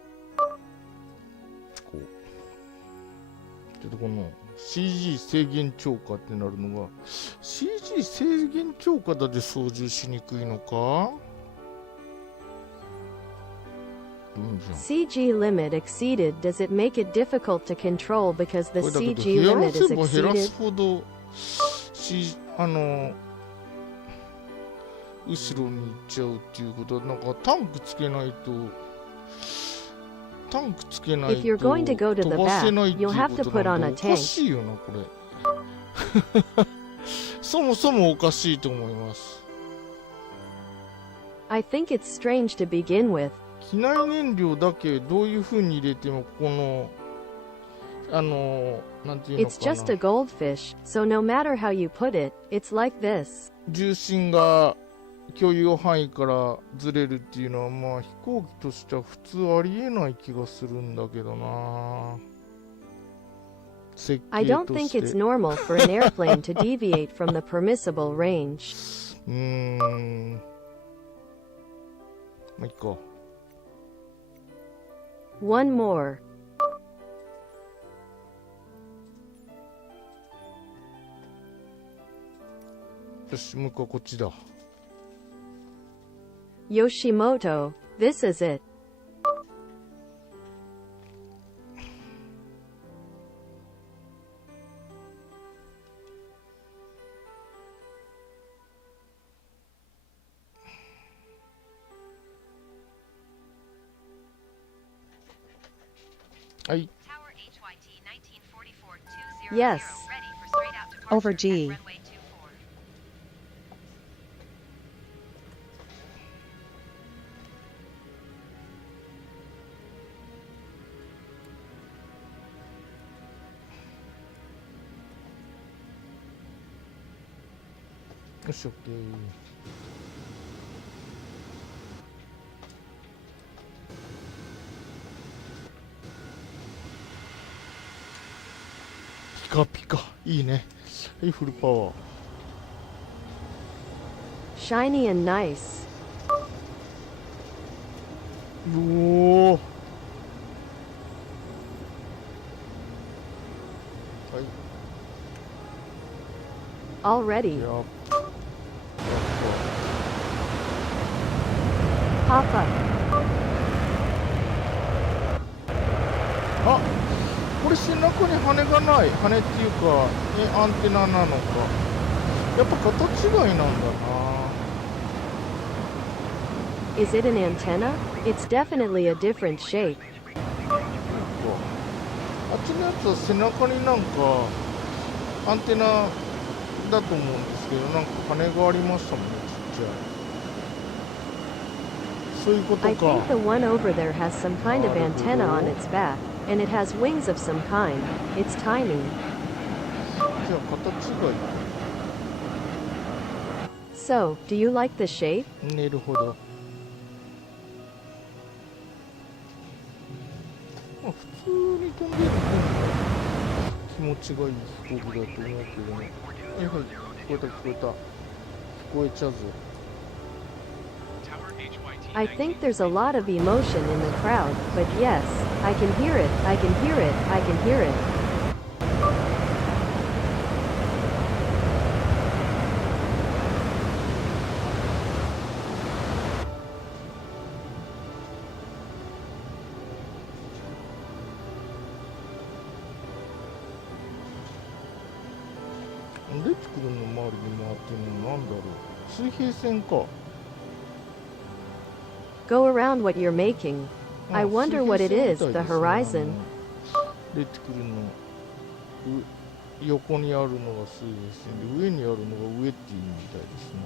こうちょっとこの CG 制限超過ってなるのが CG 制限超過だで操縦しにくいのか。CG limit exceeded. Does it make it difficult to control because the これだけど CG 減ら limit せ is ば減らす exceeded? ほど、後ろに行っちゃうっていうことはなんかタンクつけないと If you're going to go to 飛 the ばせない back, っていう you'll have こ to と put なん on で a おか tank. しいよなこれそもそもおかしいと思います。 I think it's strange to begin with. 機内燃料だけどういう風に入れてもこのなんていうの It's か just a な goldfish, so no matter how you put it, it's like this. 重心が許容範囲からずれるっていうのはまあ飛行機としては普通ありえない気がするんだけどな。設 I 計 don't と think して it's normal for an airplane to deviate from the permissible range. まあいいか。 One more. よし、もう一回こっちだ。 Yoshimoto, this is it. はい。 Tower HYT 1944-200, Yes. ready for straight out departure Over at G. runway 24. よし、オッケー。ピカピカいいね。はい、フルパワー。 Shiny and nice. うおー。はい。 Already. やっ Pop up. あ、これ背中に羽がない。羽っていうか、アンテナなのか。やっぱ形違いなんだな。 Is it an antenna? It's definitely a different shape. あっちのやつは背中になんかアンテナだと思うんですけど、なんか羽がありましたもんね、ちっちゃい。そういうこと I か。 think the one over there has some kind of antenna on its back, and it has wings of some kind. It's tiny. じゃあ形がいい。 So, do you like the shape? なるほど。まあ、普通に飛んでる分気持ちがいい飛行機だと思うけどね。はいはい、聞こえた聞こえた。聞こえちゃうぞ。 Tower HYT I think there's a lot of emotion in the crowd, but yes, I can hear it, I can hear it, I can hear it. レティクルの周りに回ってるのなんだろう。水平線か。 Go around what you're making. あ I wonder what it 水 is, 平 the 線みたいですね。 horizon. レティクルの横にあるのが水平線で、上にあるのが上っていうみたいですね。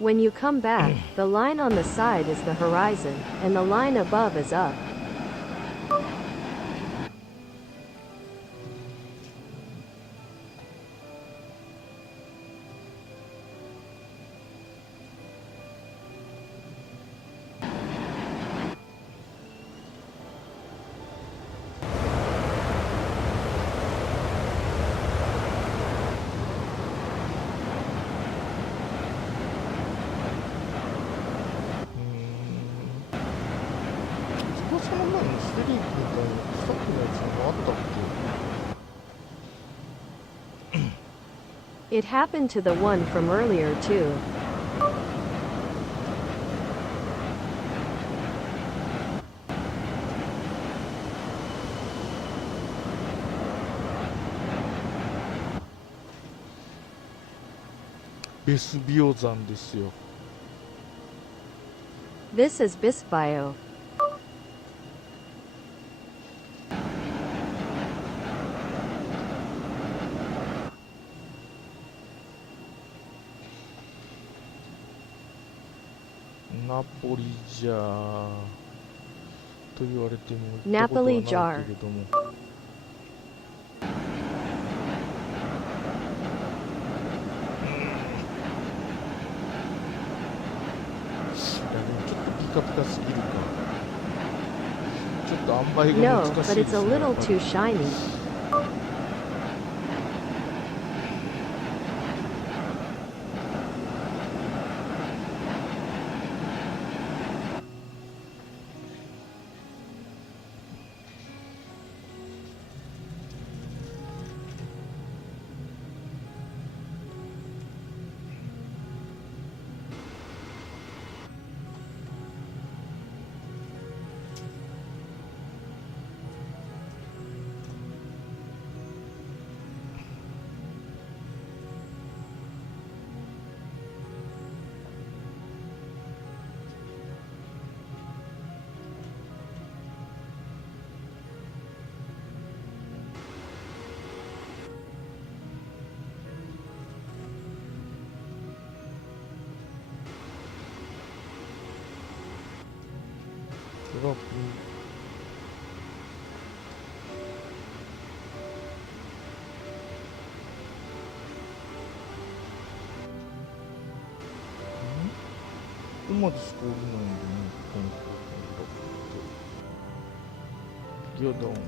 When you come back, the line on the side is the horizon, and the line above is up.その前にステリーキみたいなさっきのやつもあったっ It happened to the one from earlier too. け？ベスビオ山ですよ。 This is Bisbio. ナポリジャーと言われても行ったことはないけれども。ナポリジャー。ちょっとピカピカすぎるか。ちょっと塩梅が No, 難し but いで it's す a ね。 little too shiny. トラップここまでしか降りないんでね、このトラップって。ギアダウン。で、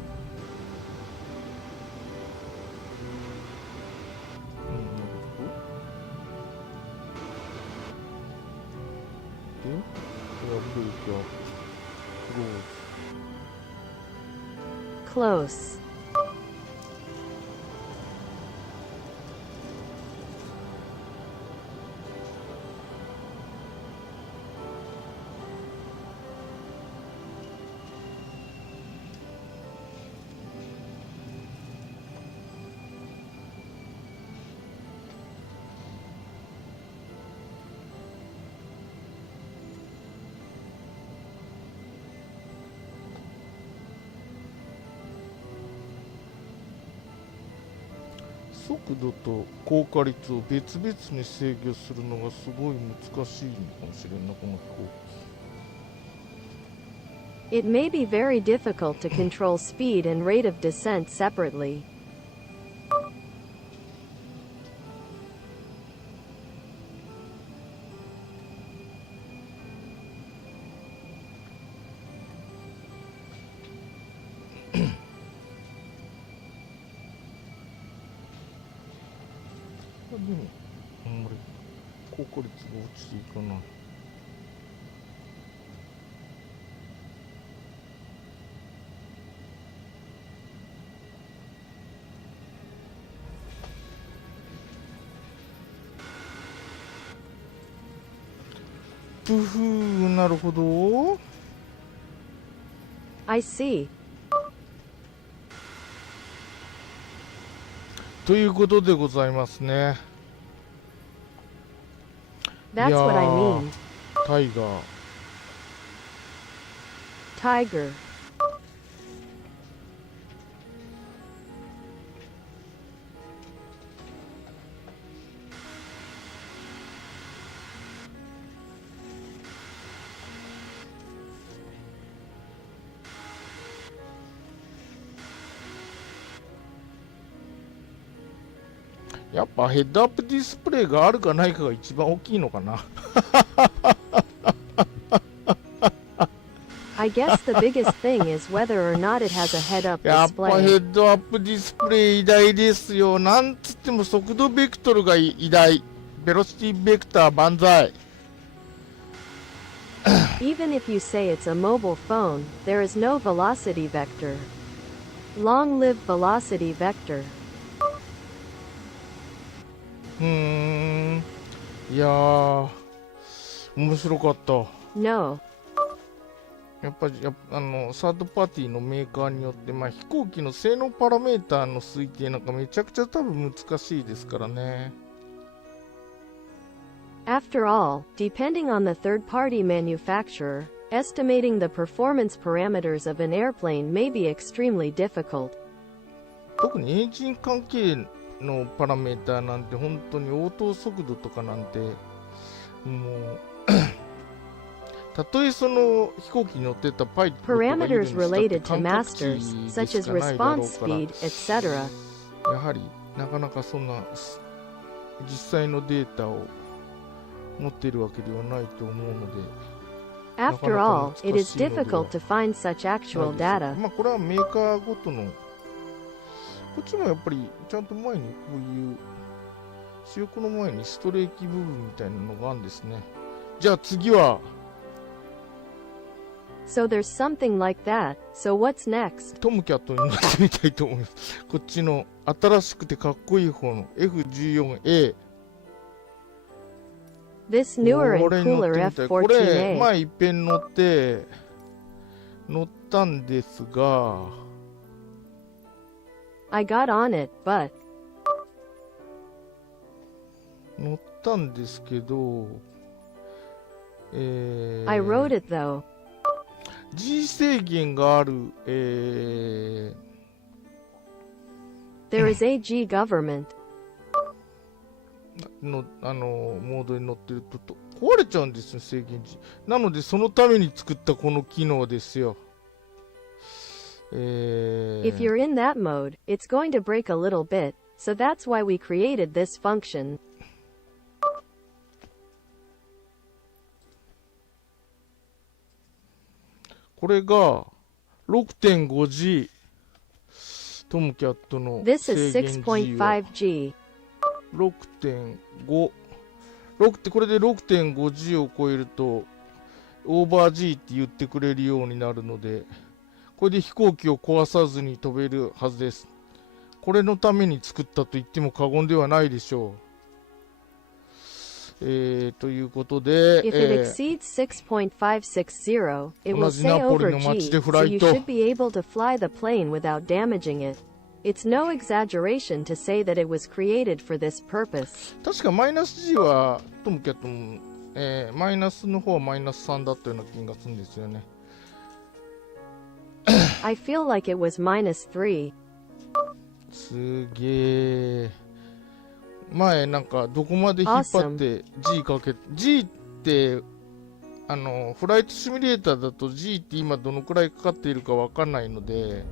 トラブルがClose.速度と効果率を別々に制御するのがすごい難しいのかもしれんな、この飛行機。It may be very difficult to control speed and rate of descent separately. Pooh, なるほど。I see. ということでございますね。 That's what I mean. タイガー。 Tiger. やっぱヘッドアップディスプレイがあるかないかが一番大きいのかな。I guess the biggest thing is whether or not it has a head-up やっぱヘ display. ッドアップディスプレイ偉大ですよ。なんつっても速度ベクトルが偉大。ベロシティベクター万歳。Even if you say it's a mobile phone, there is no velocity vector. Long live velocity vector. いやー、面白かった。 No. やっぱりサードパーティーのメーカーによって、飛行機の性能パラメーターの推定なんかめちゃくちゃ多分難しいですからね。After all, depending on the third-party manufacturer, estimating the performance parameters of an airplane may be extremely difficult. 特にエンジン関係のパラメーターなんて本当に応答速度とかなんてもうたとえその飛行機に乗ってたパイロットがいるに Parameters したって related to 感覚値 masters, で such し as かないだろう response から speed, etc. やはりなかなかそんな実際のデータを持っているわけではないと思うので After all, it is difficult to find such actual data. これはメーカーごとのこっちもやっぱりちゃんと前にこういう主翼の前にストレーキ部分みたいなのがあるんですね。じゃあ次は So there's something like that. So what's next? トムキャットに乗ってみたいと思います。こっちの新しくてかっこいい方の F14A。 This newer こ and れに乗って cooler みたい。これ F14A. 前いっぺん乗ったんですが I got on it, but 乗ったんですけど、I rode it though. G 制限がある、There is a G government. のモードに乗ってると壊れちゃうんですよ、制限時。なのでそのために作ったこの機能ですよ。If you're in that mode, it's going to break a little bit, so that's why we created this function. これが 6.5G トムキャットの This is 制限 G は 6.5G. 6.5 これで 6.5G を超えるとオーバー G って言ってくれるようになるので、これで飛行機を壊さずに飛べるはずです。これのために作ったと言っても過言ではないでしょう。ということで、 If it exceeds 6.560, it will say over G, so you should be able to fly the plane without damaging it. It's no exaggeration to say that it was created for this purpose. 確かマイナス G はトムキャットも、マイナスの方はマイナス3だったような気がするんですよね。I feel like it was -3. すげえ。前なんかどこまで引っ張って G かけ、G ってフライトシミュレーターだと G って今どのくらいかかっているかわかんないので、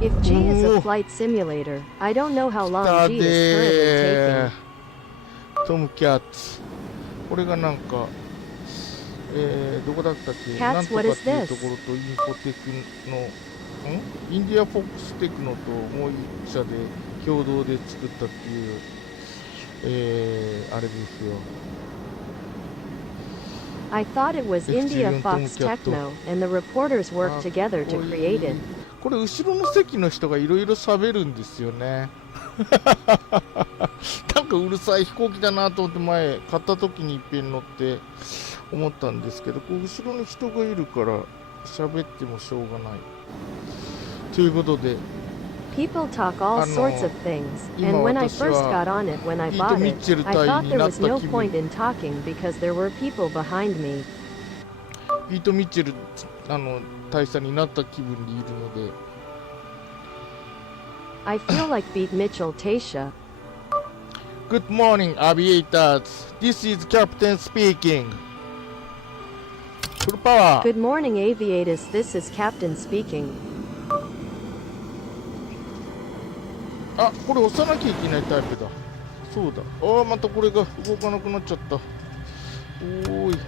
If G is a flight simulator, I don't know how long だ G is で currently トムキャッツ。これがなんか、どこだったっけ、 Cats, なんとか what っ is ていう this? ところとインフォテクの、インディアフォックステクノともう一社で共同で作ったっていう、あれですよ。I thought it was India Fox Techno, and the reporters worked together to create it. これ後ろの席の人がいろいろ喋るんですよね。なんかうるさい飛行機だなと思って前買った時にいっぺん乗って思ったんですけど、こう後ろに人がいるから喋ってもしょうがないということで、 People talk all sorts of things, and when I first got on it when I bought it, I thought there was no point in talking because there were people behind me. ピート・ミッチェル大佐になった気分でいるので、 I feel like Beat Mitchell Tasha. Good morning, aviators. This is Captain speaking. Full power. Good morning, aviators. This is Captain speaking. あ、これ押さなきゃいけないタイプだ。そうだ。ああ、またこれが動かなくなっちゃった。おーい。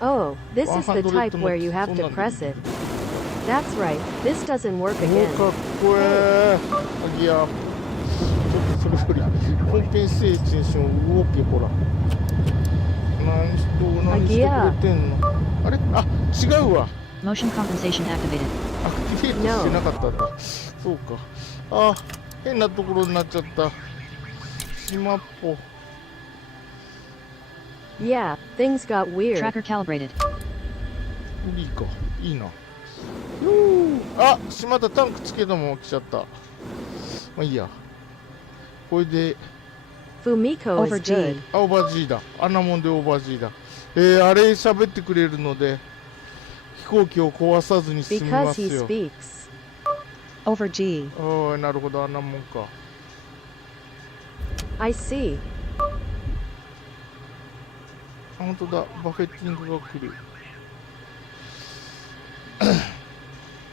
Oh, this is the type where you have to press it. That's right. This doesn't work お again. ー、かっこええ。いや、ちょっとそれよりコンペンセーション動け、ほら。何してくれてんの。あれ、あ、違うわ。 Motion compensation activated. アクティベートしてなかったんだ。そうか。あ、変なところになっちゃった。島っぽ。 Yeah, things got weird. Tracker calibrated. いいか。いいな。あ、しまった、タンクつけたまま来ちゃった。まあいいや。これで、 Fumiko is Over G. good. あ、オーバー G だ。あんなもんでオーバー G だ。あれ喋ってくれるので、飛行機を壊さずに済みま Because す he よ。 speaks. Over G. ああ、なるほど、あんなもんか。 I see. あ、本当だ、バフェッティングが来る。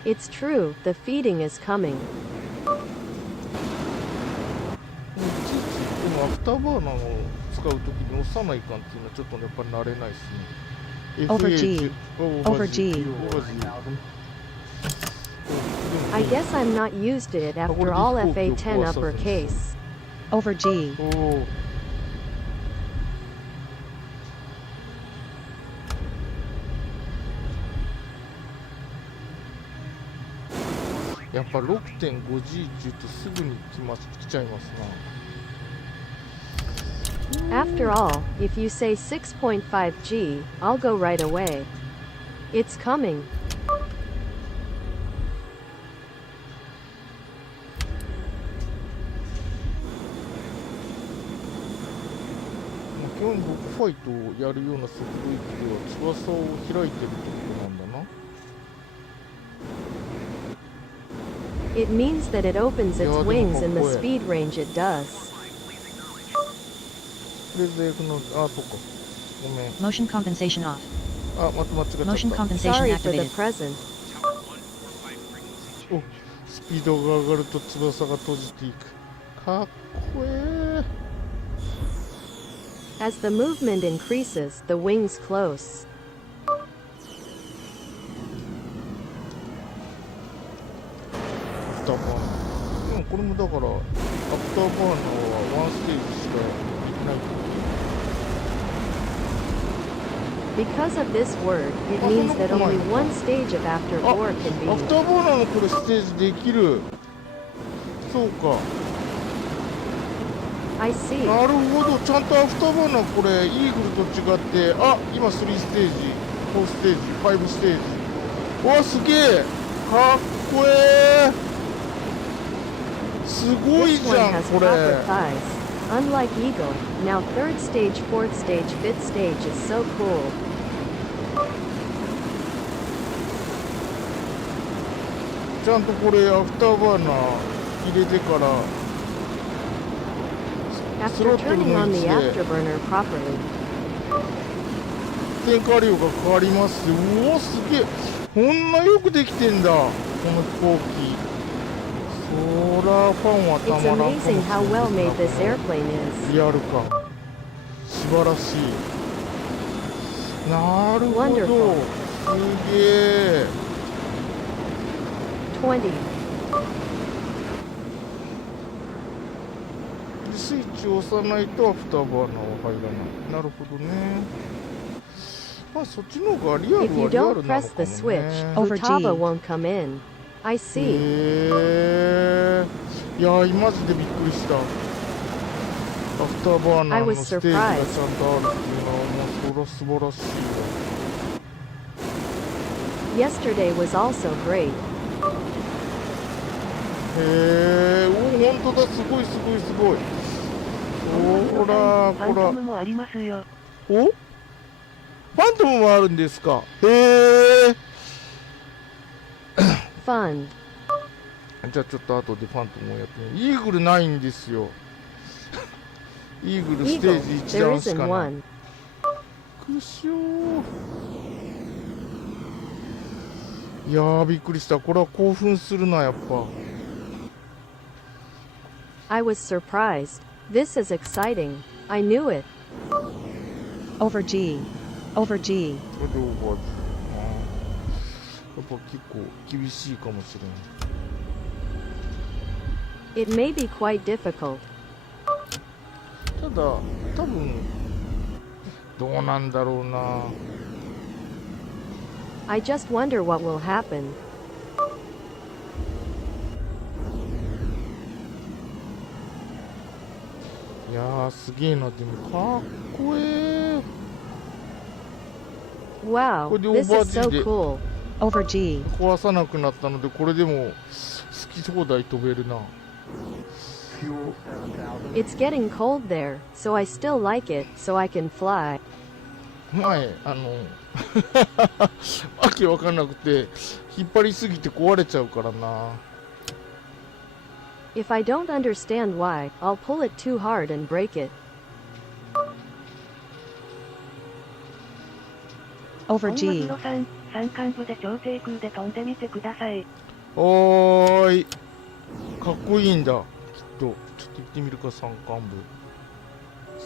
It's true, the feeding is coming. いちいち、でもアフターバーナーを使うときに押さないかんっていうのはちょっとやっぱり慣れないですね。Over G. Over G. I guess I'm not used to it after all FA10 uppercase. Over G. おお。やっぱ 6.5G って言うとすぐに来ちゃいますな。 After all, if you say 6.5G, I'll go right away. It's coming. 基本僕ファイトをやるような速度域では翼を開いてるってことなんだな。 It means that it opens its wings in the speed range it does. これでこの、あ、そうか。ごめん。 Motion compensation off. あ、また間違っちゃった。 Motion compensation Sorry for the activated. present. Tower 145 frequency お、スピードが上がると翼が閉じていく。かっこええ。 As the movement increases, the wings close. アフターバーナー。でもこれもだから、アフターバーナーはワンステージしかできないってこ Because of this word, it means that only one stage of after と。 4 can アフタ be. ーバーナーのこれステージできる。そうか。 I see. なるほど。ちゃんとアフターバーナーこれ、イーグルと違って、あ、今3ステージ、4ステージ、5ステージ。うわ、すげえ。かっこええ。すごい This じ one ゃん、 has これ。 proper thighs. Unlike Eagle, now 3rd stage, 4th stage, 5th stage is so cool. ちゃんとこれアフターバーナー入れてからスロ After ットル turning の on 位置 the で afterburner properly, 点火量が変わりますよ。うお、すげえ。こんなよくできてんだ、この飛行機。ソーラーファンはた it's まらんかもしれ amazing how well ない made this airplane is. リアル感。素晴らしい。なるほど。 Wonderful. すげえ。 20. スイッチを押さないとアフターバーナーは入らない。なるほどね。まあそっちの方がリアル If you はリア don't ルなの press か the も switch, ね。 Over Futaba G. won't come in. I see. へえ。いやー、マジでびっくりした。アフターバーナ I ーの was ステージがちゃん surprised. とあるっていうのはもうそら素晴らしいわ。 Yesterday was also great. へえ。お、ほんとだ、すごいすごいすごい。ほらファンほら。トムもありますよ。お、ファントムもあるんですか。へえ。 Fun. じゃあちょっと後でファントムをやってみる。イーグルないんですよ。イーグルステ Eagle. ージ1 There 段し isn't かない。 one. くしょー。いやー、びっくりした。これは興奮するな、やっぱ。 I was surprised. This is exciting. I knew it. Over G. Over G. これでオーバーズ。やっぱ結構厳しいかもしれん。 It may be quite difficult. ただ、多分どうなんだろうな。 I just wonder what will happen. いやー、すげえな。でもかっこええ。 Wow, What do you this is so overdo? cool. Over G. 壊さなくなったので、これでも好き放題飛べるな。 It's getting cold there, so I still like it, so I can fly. 前わけわかんなくて引っ張りすぎて壊れちゃうからな。 If I don't understand why, I'll pull it too hard and break it. Over 本マ G. グロさん、山間部で超低空で飛んでみてください。おーい、かっこいいんだ。きっとちょっと行ってみるか。山間部、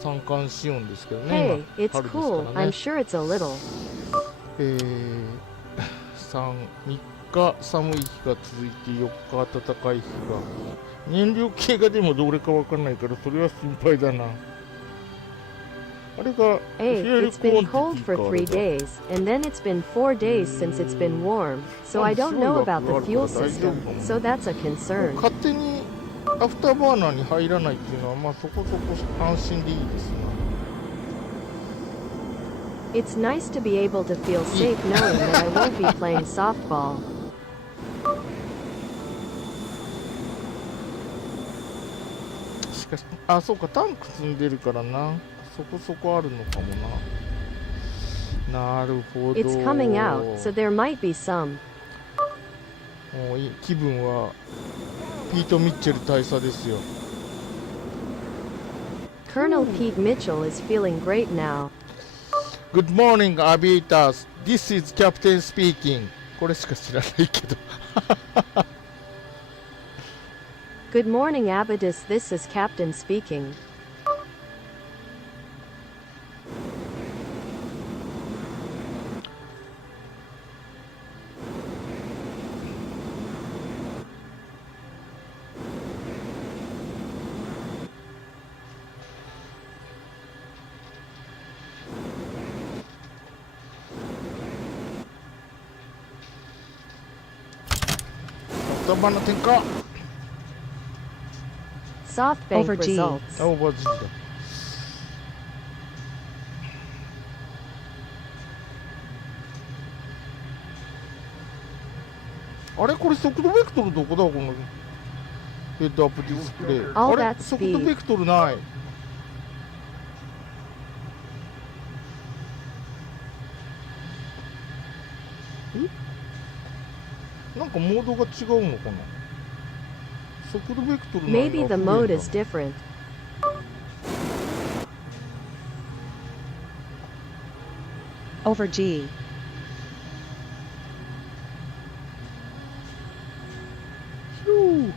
山間シオンですけどね。 Hey, 今 it's 春です cool. からね。 I'm sure it's a little. 3日寒い日が続いて4日暖かい日が。燃料系がでもどれかわかんないからそれは心配だな。あれが Hey, フュエル it's been コン cold ティ for かあ 3れが days, and then it's been 4 days since it's been warm, so I don't know about the fuel system, so that's a concern. 勝手にアフターバーナーに入らないっていうのはまあそこそこ安心でいいですな。 It's nice to be able to feel safe knowing that I won't be playing softball. しかし、あ、そうか、タンク積んでるからな。そこそこあるのかもな。なるほど。 It's coming out, so there might be some. もういい。気分はピート・ミッチェル大佐ですよ。 Colonel Pete Mitchell is feeling great now. Good morning, aviators. This is Captain speaking. これしか知らないけど。 Good morning, Abaddis. This is Captain speaking.頭の点火。 SoftBank Over G. results. あ、オーバー G だ。あれこれ速度ベクトルどこだこのヘッドアップディスプレイ。 All あれ that 速度 speed. ベクトルない。なんかモードが違うのかな。速度ベクトルない。 Maybe the あ、増え mode た。 is different. Over G. ひゅー。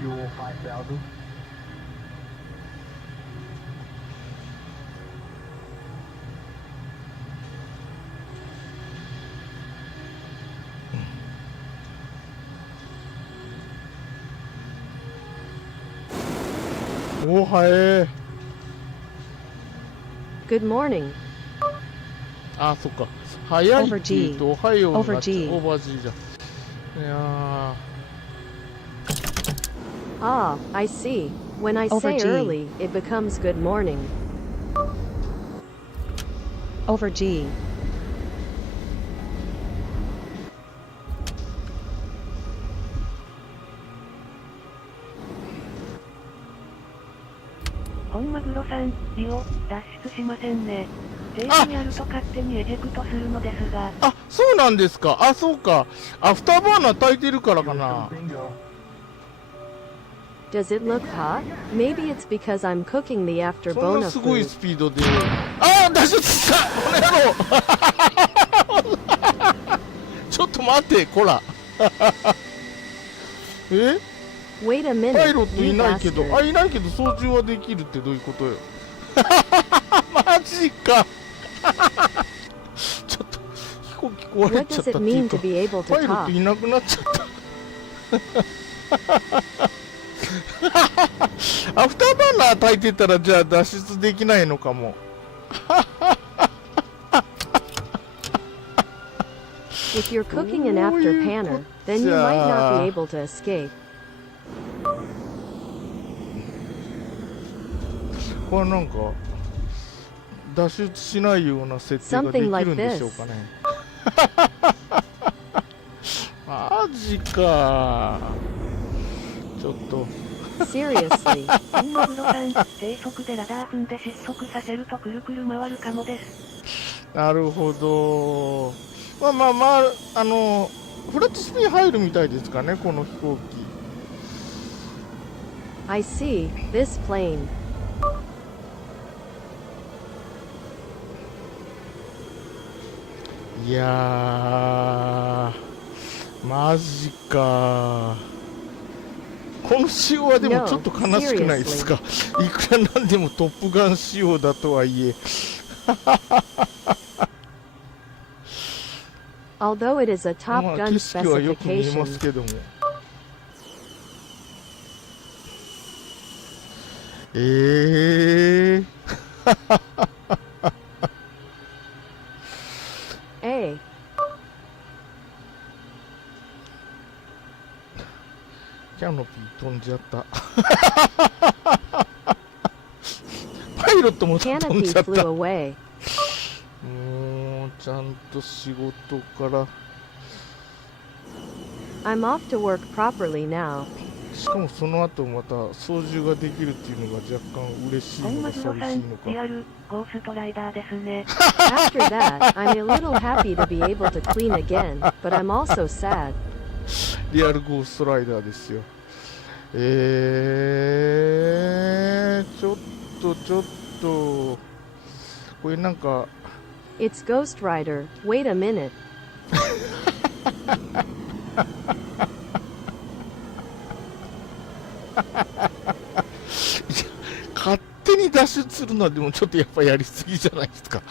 Fuel 5000. Oh, hi. Good morning. あ、そっか。早いって言うと、おはようになっちゃう。 Over G オーバー G じゃん。いや Ah, I see. When I Over say G. early, it becomes good morning. Over G. 本マグロさん、リオ、脱出しませんね。停止にあると勝手にエジェクトするのですが、あ、そうなんですか。あ、そうか。アフターバーナー焚いてるからかな。 Bingo. Does it look hot? Maybe it's because I'm cooking the そんな afterbona すごい food. スピードで。あー、脱出したこの野郎ちょっと待って、こら。え Wait a パイ minute, ロット you いないけど、 bastard. あ、いないけど操縦はできるってどういうことよ。マジか。ちょっと飛行機壊れ What ちゃ does った it っていう mean か to be able パ to イロット talk? いなくなっちゃったアフターバーナー焚いてたらじゃあ脱出できないのかも。 If you're cooking an afterpanner, then you might not be able to escape. これなんか脱出しないような設定ができるんでしょうかね。マジか。ちょっと Seriously. 本マグロさん、低速でラダー踏んで失速させるとくるくる回るかもです。なるほど。まあまあまあ、フラットスピン入るみたいですかね、この飛行 I see, this plane. 機。いやー、マジか。この仕様はでもちょっと悲しくないですか。いくらなんでもトップガン仕様だとはいえ。Although it is a ま Top あ Gun 景色はよく見えます specification, けども。A. キャノピー飛んじゃった。パイロットも飛ん Canopy じゃっ flew た。 away. もうちゃんと仕事から。 I'm off to work properly now. しかもその後また操縦ができるっていうのが若干嬉しい本のかマグロさん寂しいの、か。リアル、ゴーストライダーですね。 After that, I'm a little happy to be able to clean again, but I'm also sad. リアルゴーストライダーですよ。ちょっとこれなんか It's Ghost Rider. Wait a minute. 勝手に脱出するのはでもちょっとやっぱやりすぎじゃないですか。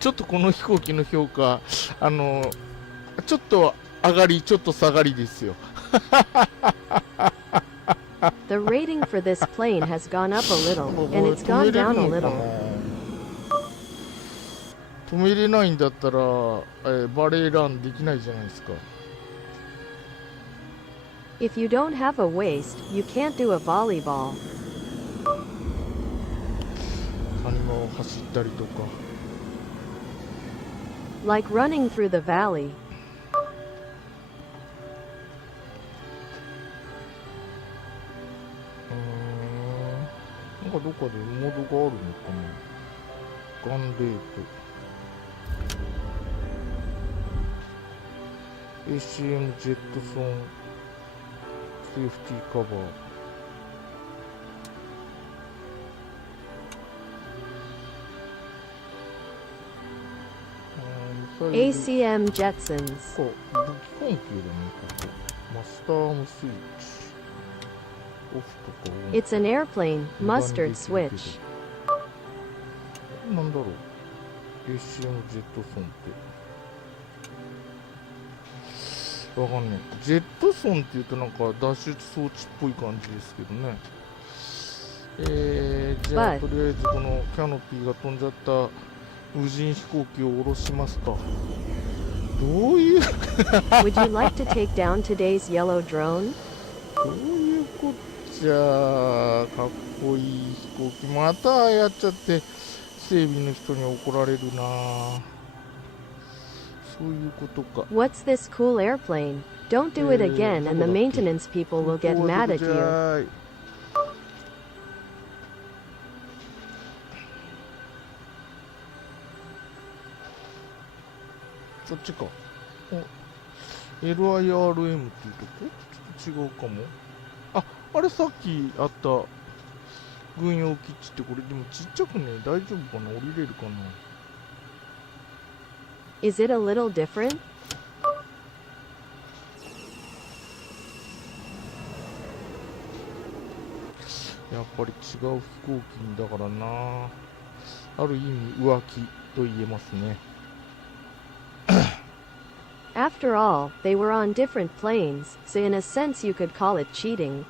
ちょっとこの飛行機の評価ちょっと上がりちょっと下がりですよ。The rating for this plane has gone up a little, and it's gone down a little. 止めれないんだったら、バレーランできないじゃないですか。 If you don't have a waist, you can't do a volleyball. 谷間を走ったりとか。 Like running through the valley. なんかどっかでモードがあるのかな。ガンレート。ACM ジェットソンセーフティーカバー。ACM Jetsons. 武器関係だね、ここ。マスターアームスイッチ。オフとかオン。 It's an airplane, mustard switch. なんだろう。ACM ジェットソンって。わかんない。ジェットソンって言うとなんか脱出装置っぽい感じですけどね。じゃあとりあえずこのキャノピーが飛んじゃった無人飛行機を下ろしますか。どういう Would you like to take down today's yellow drone? どういうこっちゃ。かっこいい飛行機またやっちゃって整備の人に怒られるな。そういうことか。 What's this cool airplane? Don't do it again and the maintenance people will get mad at you. そっちか。LIRM っていうとこちょっと違うかも。あれさっきあった軍用基地ってこれでもちっちゃくね、大丈夫かな、降りれるかな。Is it a little different? やっぱり違う飛行機だからな。ある意味浮気と言えますね。After all, they were on different planes, so in a sense you could call it cheating.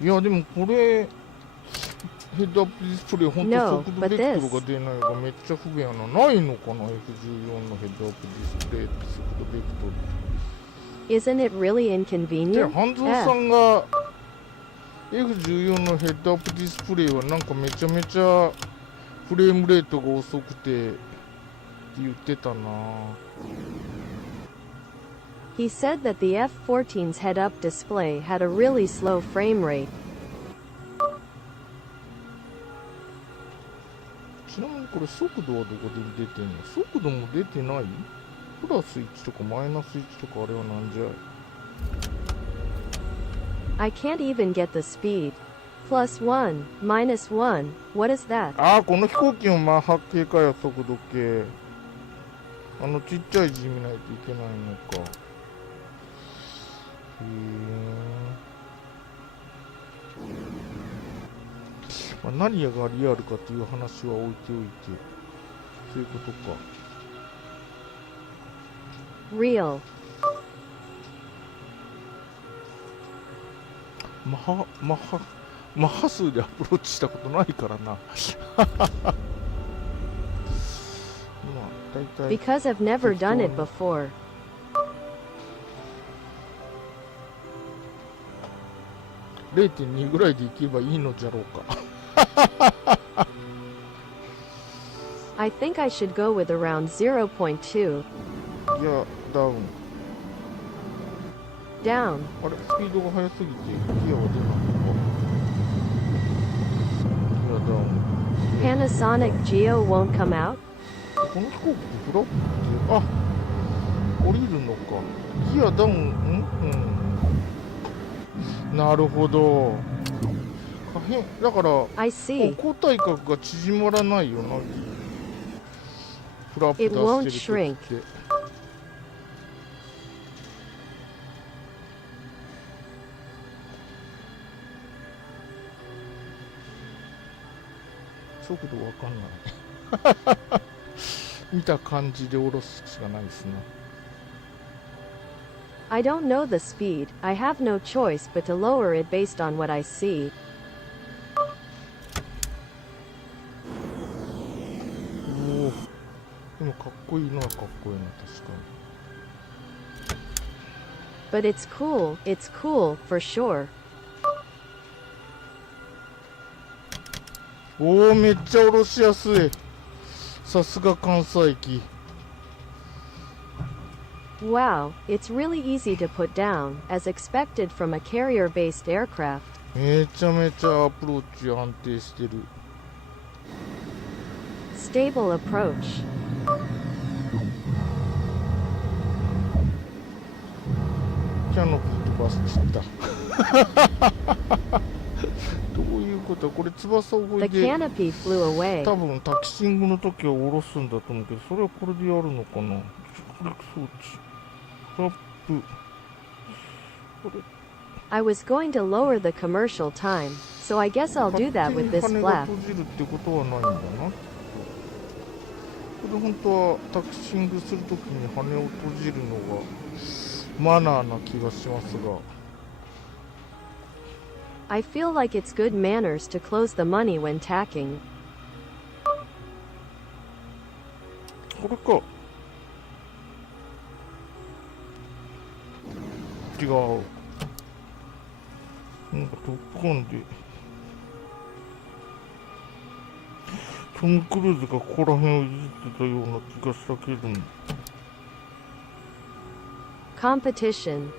いやでもこれヘッドアップディスプレイほんと No, 速度 but ベクトル this. が出ないがめっちゃ不便やな。ないのかな F14 のヘッドアップディスプレイって速度ベクトル。 Isn't it really で inconvenient? 半蔵さんが F14 のヘッドアップディスプレイはなんかめちゃめちゃフレームレートが遅くてって言ってたな。 He said that the F-14's head-up display had a really slow frame rate. ちなみにこれ速度はどこで出てんの？速度も出てない？プラス1とかマイナス1とかあれはなんじゃい？ I can't even get the speed. +1, -1, what is that? この飛行機のマッハ系かや速度計。ちっちゃい字見ないといけないのか。何がリアルかという話は置いておいて、そういうことか。 Real. マッハ数でアプローチしたことないからな。大体 Because I've never done it before. 0.2 ぐらいでいけばいいのじゃろうか。I think I should go with around 0.2. いや、ダウン。 Down. あれ、スピードが速すぎてギアは出ないのか。いや、ダウン。 Panasonic Geo won't come out? この飛行機ってフラップって降りるのか。ギアダウン。なるほど。だから I see. 航体角が縮まらないよな。フラップ It 出 won't してる時って。速度わかんない。見た感じで下ろすしかないですね。I don't know the speed. I have no choice but to lower it based on what I see. おお。でもかっこいいのはかっこいいな、確かに。But it's cool. It's cool, for sure. おお、めっちゃ下ろしやすい。さすが関西機。 Wow, it's really easy to put down, as expected from a carrier-based aircraft. めちゃめちゃアプローチ安定してる。 Stable approach. キャノピーとバス散った。どういうこと？これ翼をこ The いで canopy flew away. 多分タキシングの時は下ろすんだと思うけど、それはこれでやるのかな。着陸装置フラップ、これ I was going to lower the commercial time, so I guess I'll do that with this 勝手に羽が flap. 閉じるってことはないんだな。これ本当はタキシングするときに羽を閉じるのがマナーな気がしますが、 I feel like it's good manners to close the money when tacking. これか。違う。なんかトップガンでトム・クルーズがここら辺をいじってたような気がしたけども、 Competition.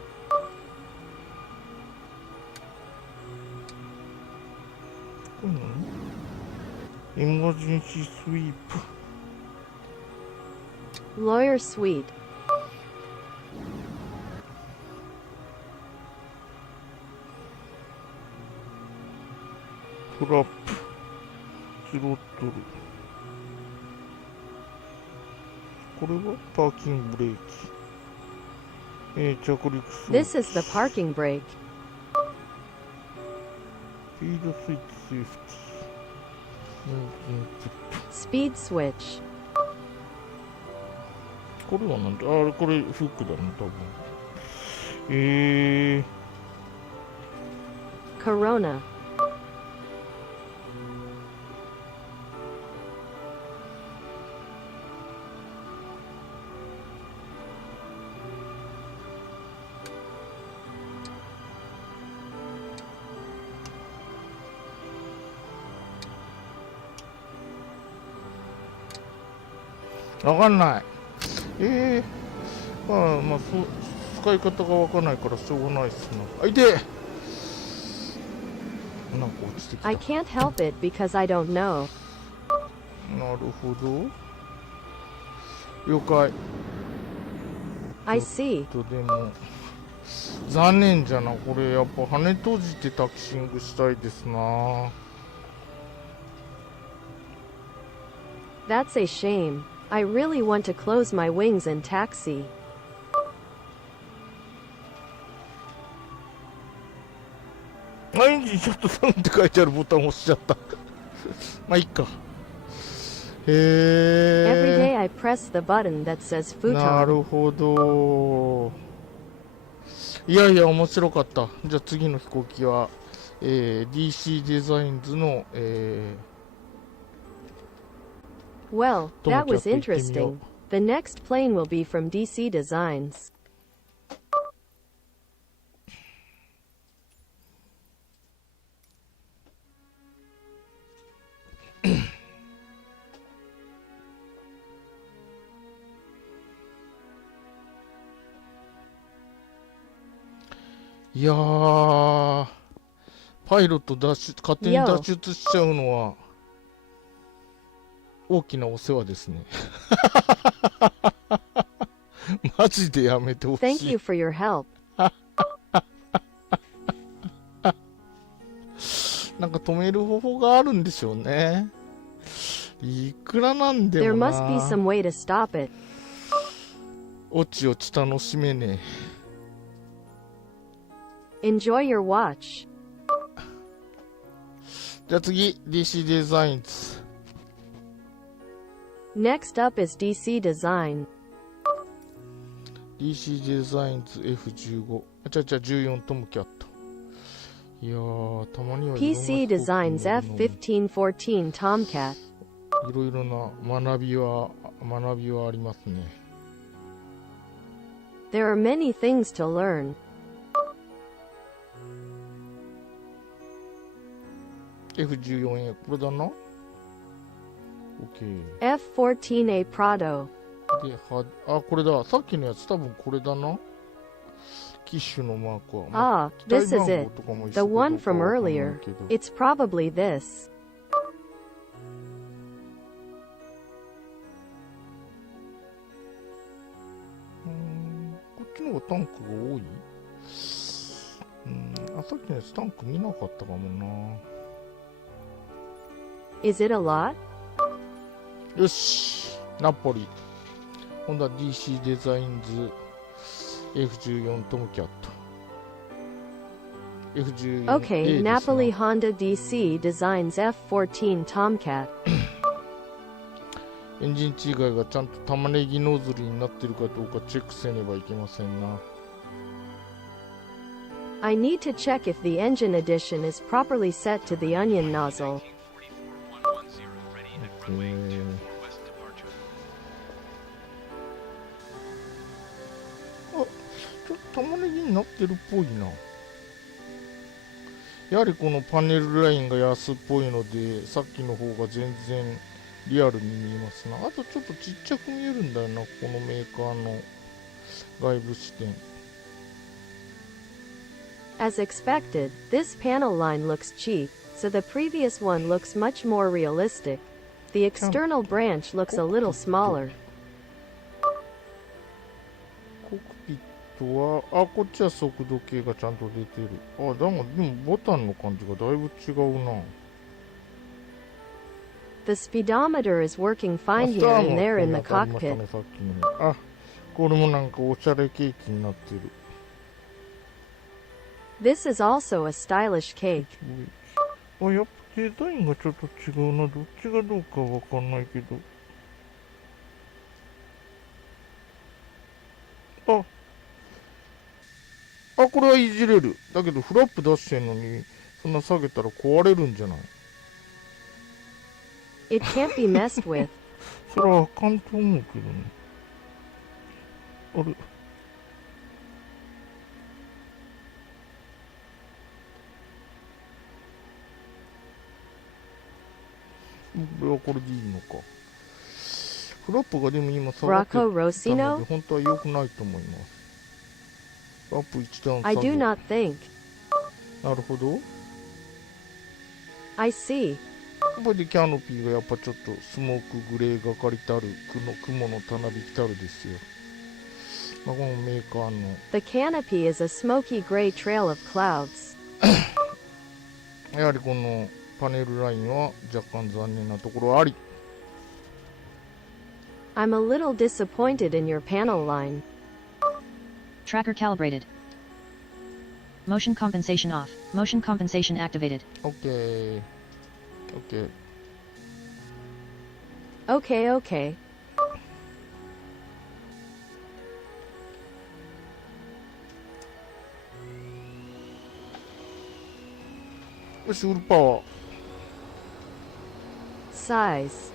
これ何？エマージェンシースイープ、 Lawyer suite. フラップ、スロットル、これはパーキングブレーキ、着陸装置、 This is the parking brake. スピードスイッチセーフティー、 Speed switch. これはなんだ、あれこれフックだね多分。Corona. わかんない。まあそう使い方がわかんないからしょうがないっすな。あ、いてえ、なんか落ちてきた。 I can't help it because I don't know. なるほど、了解。 I see. でも残念じゃな、これやっぱ羽閉じてタキシングしたいですな。 That's a shame. I really want to close my wings and taxi. エンジンショットダウンって書いてあるボタンを押しちゃったまあいっか。 Every day I press the button that says な futon. るほど。いやいや面白かった。じゃあ次の飛行機は、DC デザインズの、Well, that was ともちゃんと行ってみよう。 interesting. The next plane will be from DC Designs. いやー、パイロット勝手に脱出しちゃうのは大きなお世話ですねマジでやめてほし Thank い。 you for your help. なんか止める方法があるんでしょうね。いくらなんで There も must be な、 some way to stop it. おちおち楽しめね Enjoy your watch. え。じゃあ次 DC デザインズ。 Next up is DC Design. DC デザインズ F15、 14トムキャット。いやー、たまにはいろんな PC Designs 飛行機に乗るのも F1514 Tomcat. いろいろな学びはありますね。 There are many things to learn. F14A これだな。 OK F14A Prado. でこれだ、さっきのやつ多分これだな。機種のマークは、 Ah, 機体 this is 番号 it. とかも一 The 緒かどう one か from わかんない earlier. けど、 It's probably this. こっちの方がタンクが多い。さっきのやつタンク見なかったかもな。 Is it a lot? よし、ナポリ。今度は DC デザインズ F14 トムキャット。F14A Okay, ですな。 Napoli Honda DC designs F14 Tomcat. エンジン違いがちゃんと玉ねぎノズルになってるかどうかチェックせねばいけませんな。I need to check if the engine addition is properly set to the onion nozzle. ちょっと玉ねぎになってるっぽいな。やはりこのパネルラインが安っぽいので、さっきの方が全然リアルに見えますな。あとちょっとちっちゃく見えるんだよな、このメーカーの外部視点。As expected, this panel line looks cheap, so the previous one looks much more realistic. The external branch looks a little smaller. コックピットは、こっちは速度計がちゃんと出てる。でもボタンの感じがだいぶ違うな。The speedometer is working fine here and there in the cockpit. さっきのこれもなんかおしゃれケーキになってる。This is also a stylish cake. やっぱデザインがちょっと違うな。どっちがどうかわかんないけど。これはいじれる。だけどフラップ出してんのに、そんな下げたら壊れるんじゃない？ It can't be messed with. それはあかんと思うけどね。あれ？これでいいのか。フラップがでも今下がってた Rocco ので Rossino? 本当は良くないと思います。フラップ一段 I 下 do げ。 not think. なるほど。 I see. これでキャノピーがやっぱちょっとスモークグレーがかりたる雲のたなびきたるですよ。このメーカーの The canopy is a smoky gray trail of clouds. やはりこのパネルラインは若干残念なところあり。 I'm a little disappointed in your panel line. Tracker calibrated. Motion compensation off. Motion compensation activated. OK。Okay, okay. よし、ウルパワー。 Size.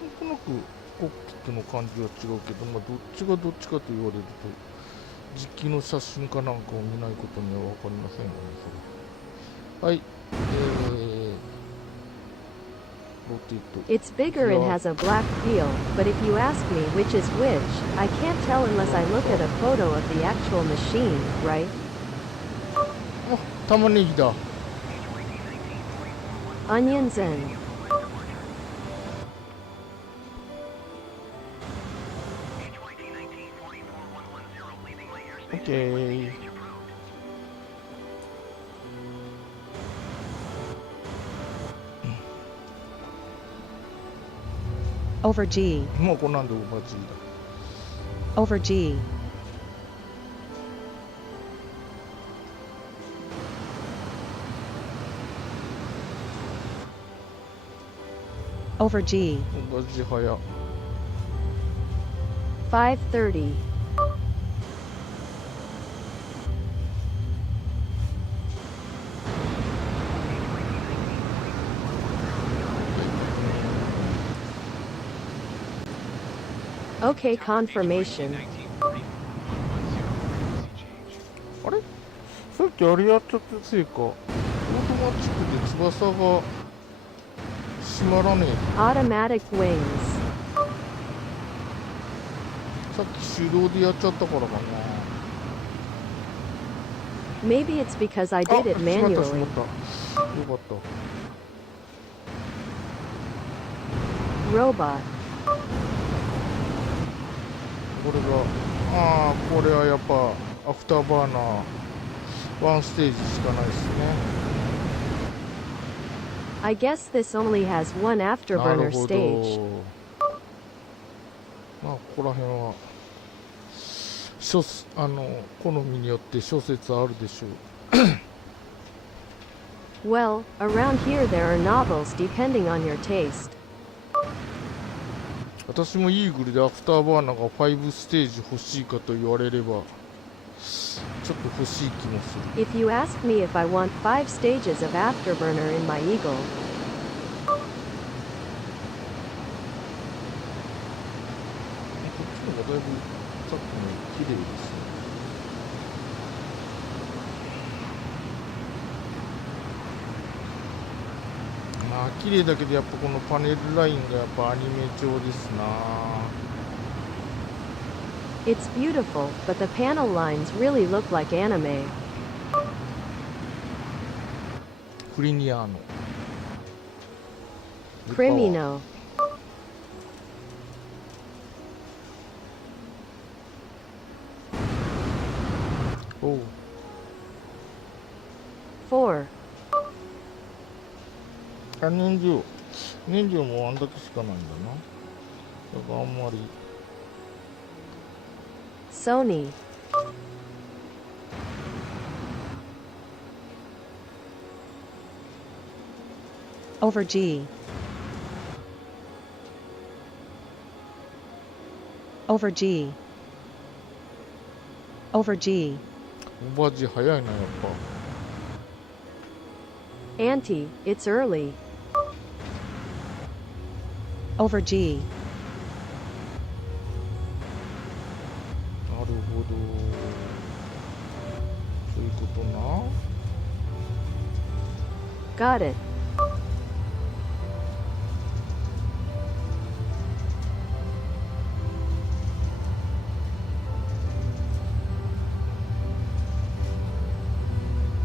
なんとなくコックピットの感じは違うけど、どっちがどっちかと言われると、実機の写真かなんかを見ないことには分かりませんがね、それ。はい。ロティット。 It's bigger and has a black feel, but if you ask me which is which, I can't tell unless I look at a photo of the actual machine, right? 玉ねぎだ。 Onions in. OK。 Over G. こんなんでオーバーGだ。 Over G. Over G. オーバーG早。 530. Okay, confirmation. あれさっきあれやっちゃったせいか。オートマチックで翼が閉まらねえ。 Automatic wings. さっき手動でやっちゃったからかな。 Maybe it's because I did it 閉まった manually. 閉まった。よかった。 Robot. これがこれはやっぱアフターバーナーワンステージしかないですね。 I guess this only has one な afterburner るほ stage. ど。まあここら辺は好みによって諸説あるでしょう。 Well, around here there are novels depending on your taste. 私もイーグルでアフターバーナーが5ステージ欲しいかと言われればちょっと欲しい気もする。 If you ask me if I want 5 stages of afterburner in my Eagle, こっちの方がだいぶさっきの綺麗ですね。まあ綺麗だけどやっぱこのパネルラインがやっぱアニメ調ですな。 it's beautiful, but the panel lines really look like anime. クリニアーノ Crimino. おう 4. 燃料もあんだけしかないんだな。だからあんまり Sony. Over G. Over G. Over G. オーバージー早いなやっぱ。 Auntie, it's early. Over G. なるほど。そういうことな。 Got it.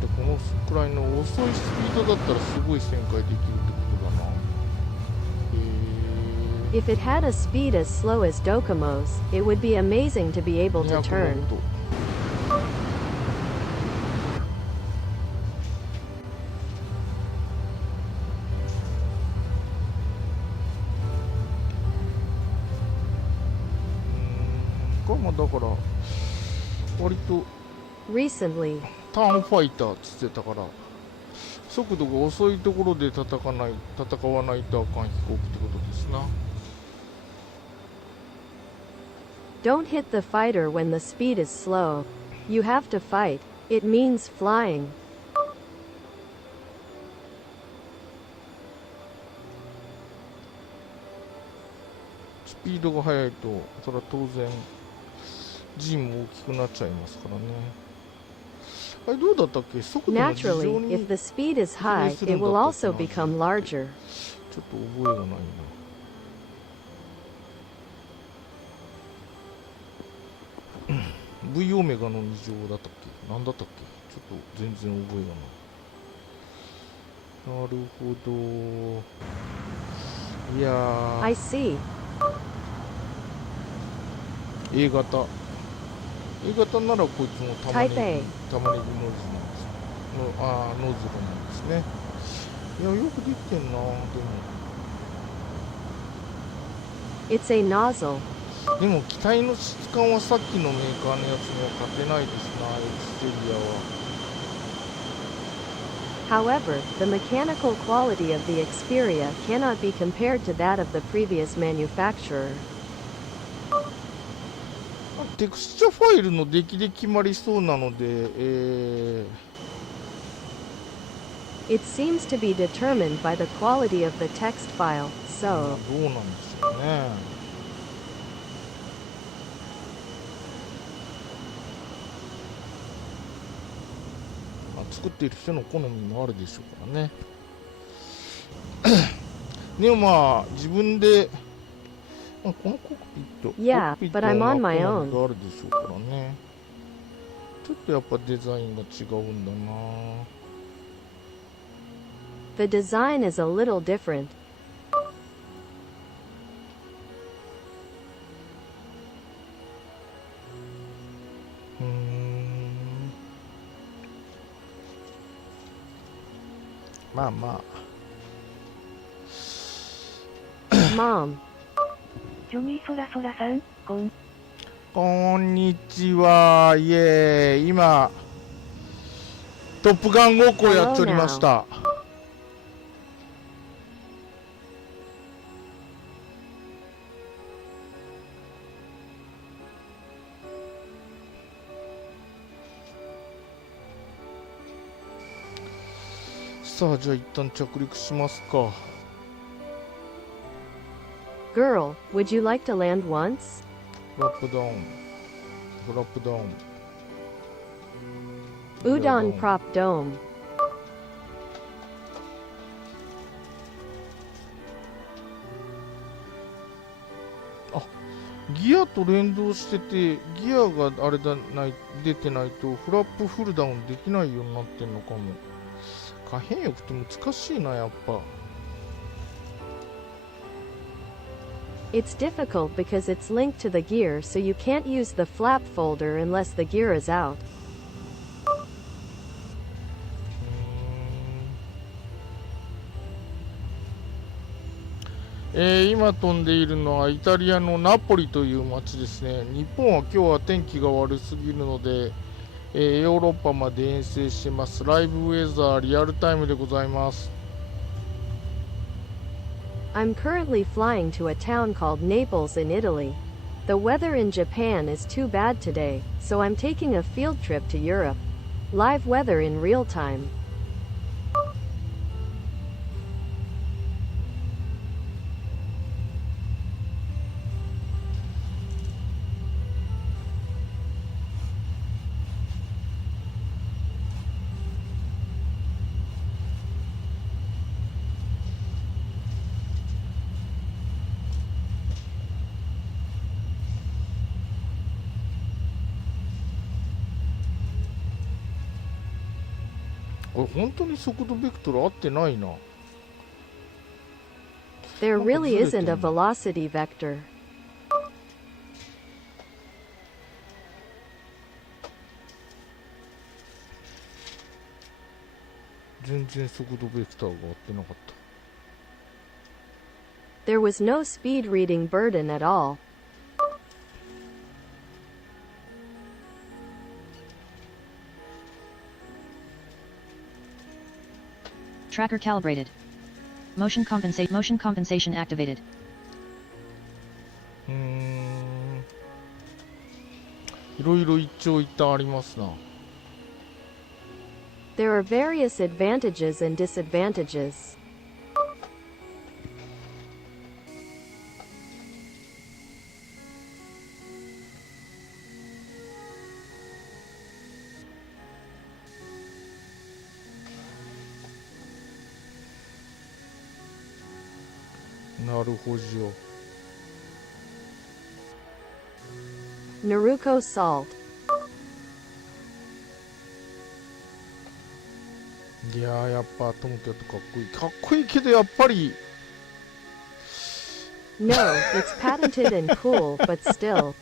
でこのくらいの遅いスピードだったらすごい旋回できるってことだな。If it had a speed as slow as Docomo's, it would be amazing to be able to 200 turn. ノット。まあだから割と Recently, ターンファイターっつってたから速度が遅いところで戦わないとあかん飛行機ってことですな。 don't hit the fighter when the speed is slow. You have to fight. It means flying. スピードが速いとそれは当然 G も大きくなっちゃいますからね。あれどうだったっけ、速度の事情 Naturally, に if the speed is high, it will also become larger. ちょっと覚えがないな。V オメガの2乗だったっけ、なんだったっけ、ちょっと全然覚えがない。なるほど。いやー I see. A 型 A 型ならこいつも玉ねぎ Type A ノーズなんですノーズルなんですね。いやよくできてんな。でも It's a nozzle. 機体の質感はさっきのメーカーのやつには勝てないですな、エクステリアは。 However, the mechanical quality of the Xperia cannot be compared to that of the previous manufacturer. テクスチャファイルの出来で決まりそうなので、It seems to be determined by the quality of the text file, ど so うなんでしょうね。作っている人の好みもあるでしょうからね。でもまあ自分で、まあ、このコックピット、Yeah, コックピット but I'm は on まあ my 好み own. があるでしょうからね。ちょっとやっぱデザインが違うんだな。 the design is a little different. うーん。まあま Mom, ジョニーソラソラさん、こんにちは。いえ、今トップガンごっこやっておりました。さあ、じゃあ一旦着陸しますか。girl, would you like to land once? フラップダウン、フラップダウン。 Udon prop dome. ギアと連動してて、ギアがあれだない出てないとフラップフルダウンできないようになってんのかも。可変翼って難しいな、やっぱ。It's difficult because it's linked to the gear, so you can't use the flap folder unless the gear is out. 今飛んでいるのはイタリアのナポリという街ですね。日本は今日は天気が悪すぎるので、ヨーロッパまで遠征してます。ライブウェザーリアルタイムでございます。I'm currently flying to a town called Naples in Italy. The weather in Japan is too bad today, so I'm taking a field trip to Europe. Live weather in real time. これ本当に速度ベクトル合ってないな。 There reallyずれてん isn't a の velocity vector. 全然速度ベクターが合ってなかった。 There was no speed reading burden at all. Tracker calibrated. Motion compensation activated. いろいろ一長一短ありますな。 There are various advantages and disadvantages. なるほど。 Naruko salt. いやー、やっぱトムキャットかっこいい。かっこいいけどやっぱり No, it's patented and cool, but still.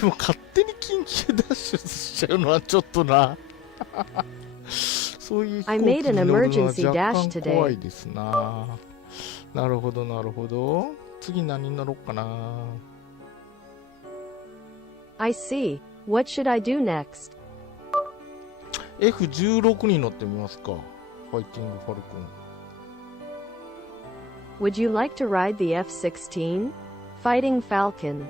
でも勝手に緊急脱出しちゃうのはちょっとな。そういう飛行機 I made に an 乗るの emergency は若 dash 干怖 today. いですな。なるほどなるほど。次何に乗ろうかな。 I see. What should I do next? F16 に乗ってみますか。ファイティングファルコン。 Would you like to ride the F-16? Fighting Falcon.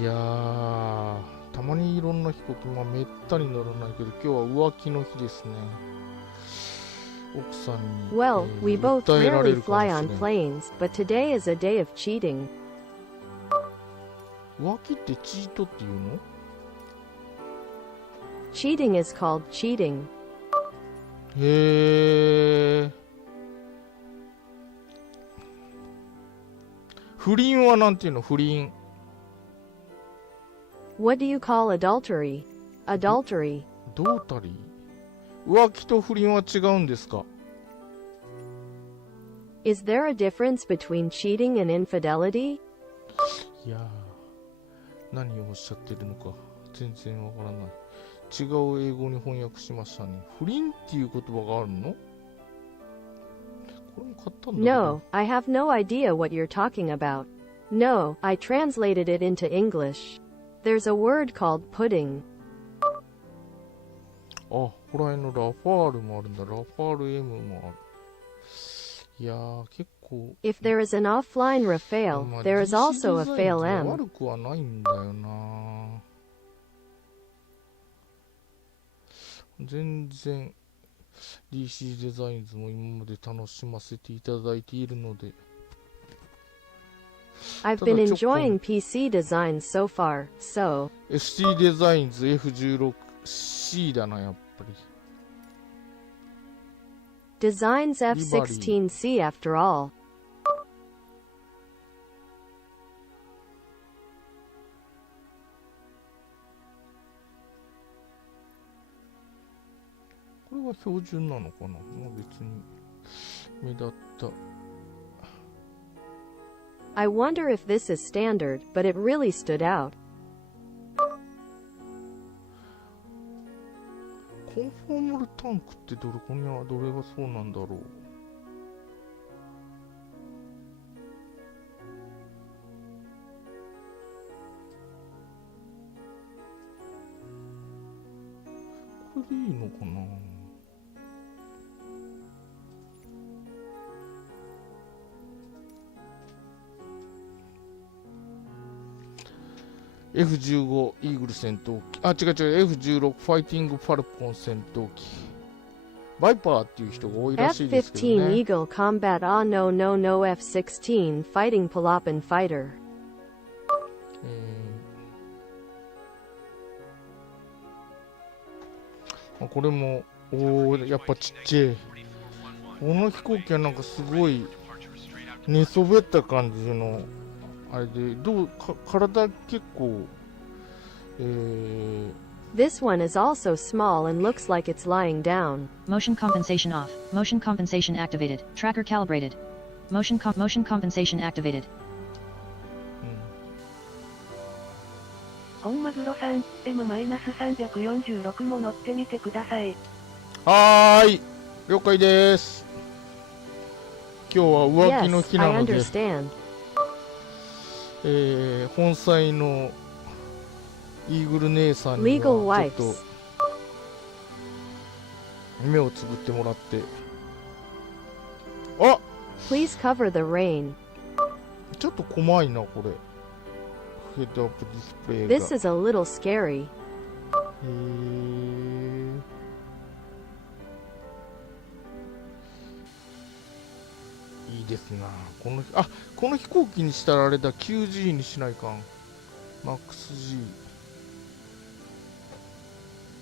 いやー、たまにいろんな飛行機、まあめったに乗らないけど、今日は浮気の日ですね。奥さんに、 Well, we both 訴えられ rarely るかもし fly れ on ない。 planes, but today is a day of cheating. 浮気ってチートっていうの？ Cheating is called cheating. へー。不倫はなんていうの？不倫。 What do you call adultery? Adultery. どうたり？浮気と不倫は違うんですか？ Is there a difference between cheating and infidelity? いやー、何をおっしゃってるのか全然わからない。違う英語に翻訳しましたね。不倫っていう言葉があるの？これも買ったんだけど。 No, I have no idea what you're talking about. No, I translated it into English. There's a word called pudding. あ、ここら辺のラファールもあるんだ。ラファール M もある。いやー、結構。If there is an offline Rafael, まあ there is also a DC デザイン Fail って M. 悪くはないんだよな。全然 DC デザインズも今まで楽しませていただいているので。 I've been enjoying PC designs so far, so. SC デザインズ F16C だな、やっぱり。 Designs F16C after all. これは標準なのかな。まあ別に目立った。 I wonder if this is standard, but it really stood out. コンフォーマルタンクってどれがそうなんだろう。これでいいのかな。F15 イーグル戦闘機、あ、違う違う、F16 ファイティングファルコン戦闘機、バイパーっていう人が多いらしいですけどね。 F-15 Eagle Combat No F-16 Fighting Palapan Fighter. これもやっぱちっちゃい。この飛行機はなんかすごい寝そべった感じのあれで、体結構This one is also small and looks like it's lying down. Motion compensation off. Motion compensation activated. Tracker calibrated. Motion compensation activated. 本マグロさん、M-346 も乗ってみてください。はーい、了解です。今日は浮気の Yes, 日な I ので、 understand. 本妻のイーグル姉さんに Legal はちょっ wives. と目をつぶってもらって、あ、 Please cover the rain. ちょっと怖いなこれ。ヘッドアップディスプレイが。 This is a little scary. いいですな。この飛行機にしたらあれだ、9G にしないかん。MAX-G。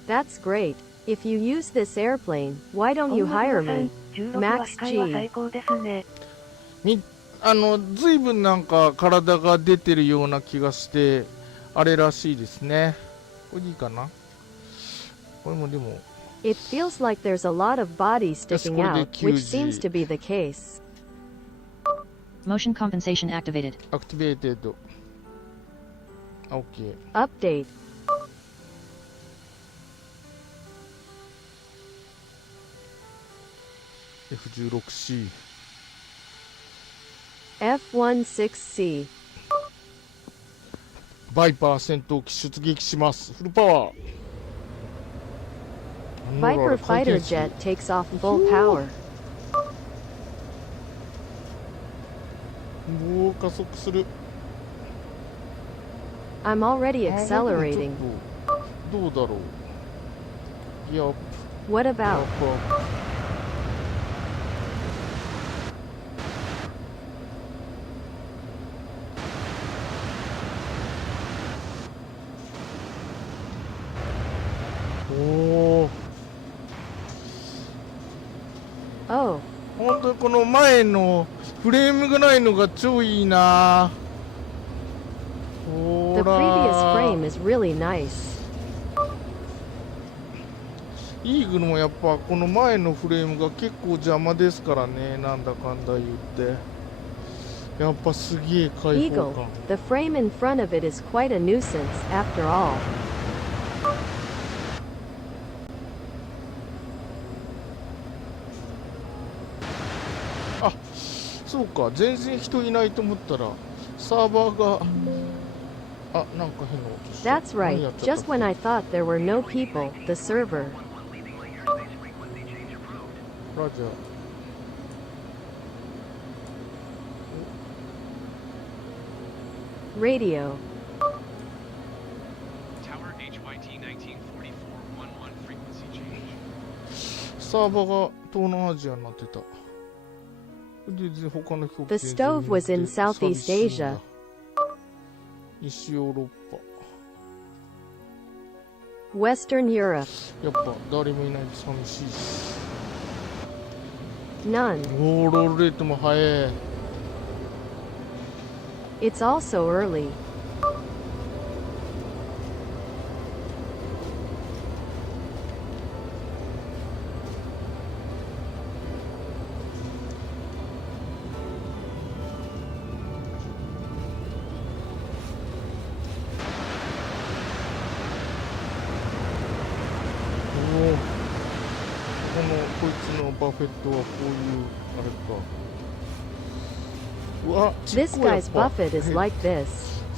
That's great. If you use this airplane, why don't you hire me? 16は視界は最高ですね。ずいぶんなんか体が出てるような気がして、あれらしいですね。これでいいかな。これもでも。 It feels like there's a lot of body sticking out, which seems to be the case. Motion compensation activated. Activated. OK. Update. F16C。F-16C. バイパー戦闘機出撃します。フルパワー。 Viper fighter jet takes off full power. もう加速する。 I'm already accelerating. どうだろう。いや、 What about? おー。 Oh, ほんとこの前のフレームがないのが超いいな。ほ the ら previous frame is really nice. イーグルもやっぱこの前のフレームが結構邪魔ですからね。なんだかんだ言ってやっぱすげえ開放 Eagle. 感。 The frame in front of it is quite a nuisance, after all. あ、そうか、全然人いないと思ったらサーバーが、あ、なんか変な音して。 That's 何 right. やっちゃった Just when I thought there were no people, the server. ラジャー。 Radio. Tower HYT 194411 frequency change. サーバーが東南アジアになってた。で、他の飛行機 The stove was in Southeast Asia. 西ヨーロッパ。 Western Europe. やっぱ誰もいないと寂しいし。 None. おー、ロールレートも速い。 It's also early. こいつのバフェットはこういうあれか。うわ、ちっ This こいやっ guy's ぱ buffet is like this.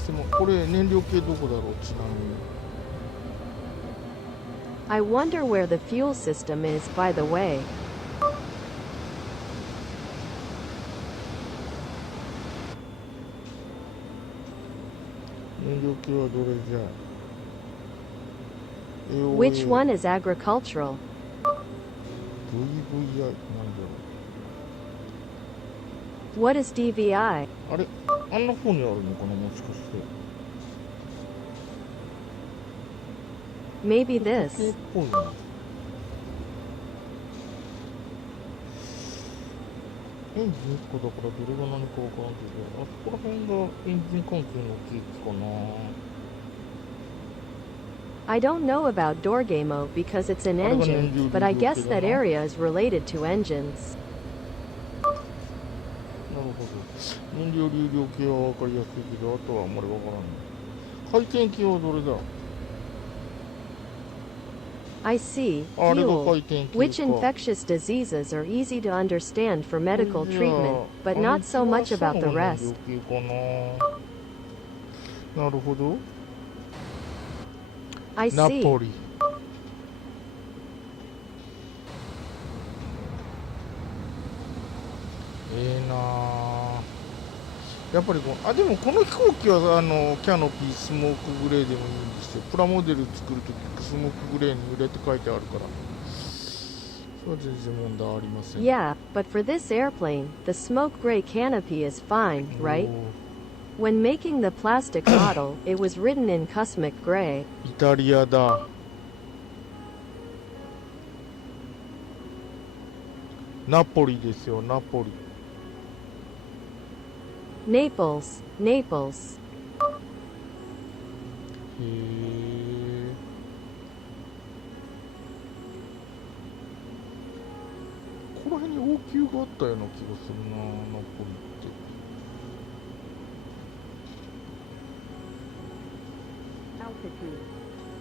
でもこれ燃料系どこだろう、ちなみに。 I wonder where the fuel system is, by the way. 燃料系はどれじゃ。 Which one is agricultural? VVI なんだろ What is DVI? う。あれ、あんな方にあるのかな、もしかして。 Maybe 時計 this. っぽいな。エンジン1個だからどれが何かわからんけど、あそこら辺がエンジン関係のケーキかな。 I don't know about Dorgamo because it's an engine, but I guess that area is related to engines. なるほど。燃料流量系は分かりやすいけど、あとはあんまり分からない。回転系はどれだ。 I see. あれが Fuel. 回転系 Which か。 infectious diseases are easy to understand for medical treatment, but not so much about the rest. 燃料系かな。なるほど。 I ナ see. ポリ。なあ。やっぱりでもこの飛行機はキャノピースモークグレーでもいいんですよ。プラモデル作るときスモークグレーに塗れって書いてあるから。それは全然問題ありません。 Yeah, but for this airplane, the smoke gray canopy is fine, right? お When making the plastic model, it was written in cosmic gray. イタリアだ。ナポリですよ、ナポリ。 Naples, Naples. へえ。この辺に王宮があったような気がするな、ナポリって。 Altitude.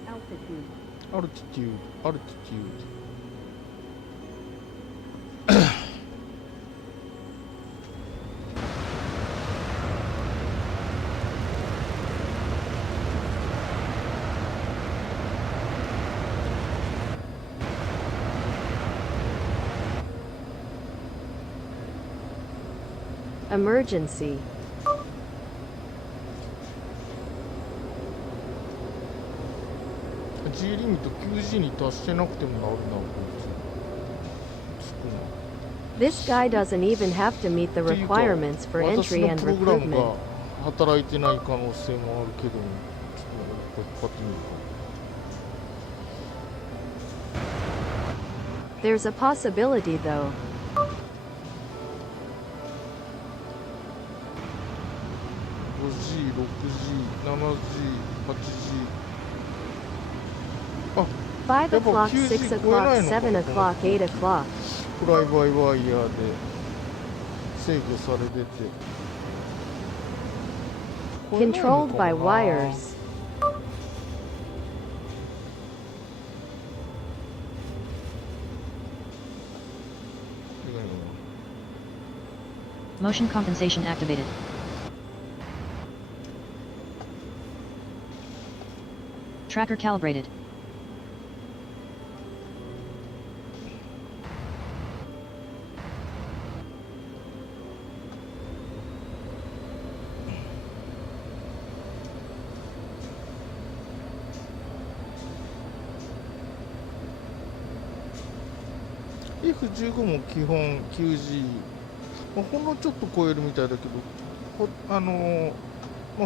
Altitude. アルティテュード、アルティテュード。Emergency. G リミット 9G に達してなくてもなるな、こいつ。つくな。 This guy doesn't even have to meet the っていうか、 requirements for 私 entry の and プログラム recruitment. が働いてない可能性もあるけども、ちょっと引っ張ってみるか。 There's a possibility though. 5G、6G、7G、8G。あ、 5 Yeah, but o'clock, 9G 6 o'clock, 7 o'clock, 8 o'clock. フライバイワイヤーで制御されてて。使えないのか Controlled も by な。 wires. Motion compensation activated. Tracker calibrated. F15 も基本 9G、まあ、ほんのちょっと超えるみたいだけど、まあ、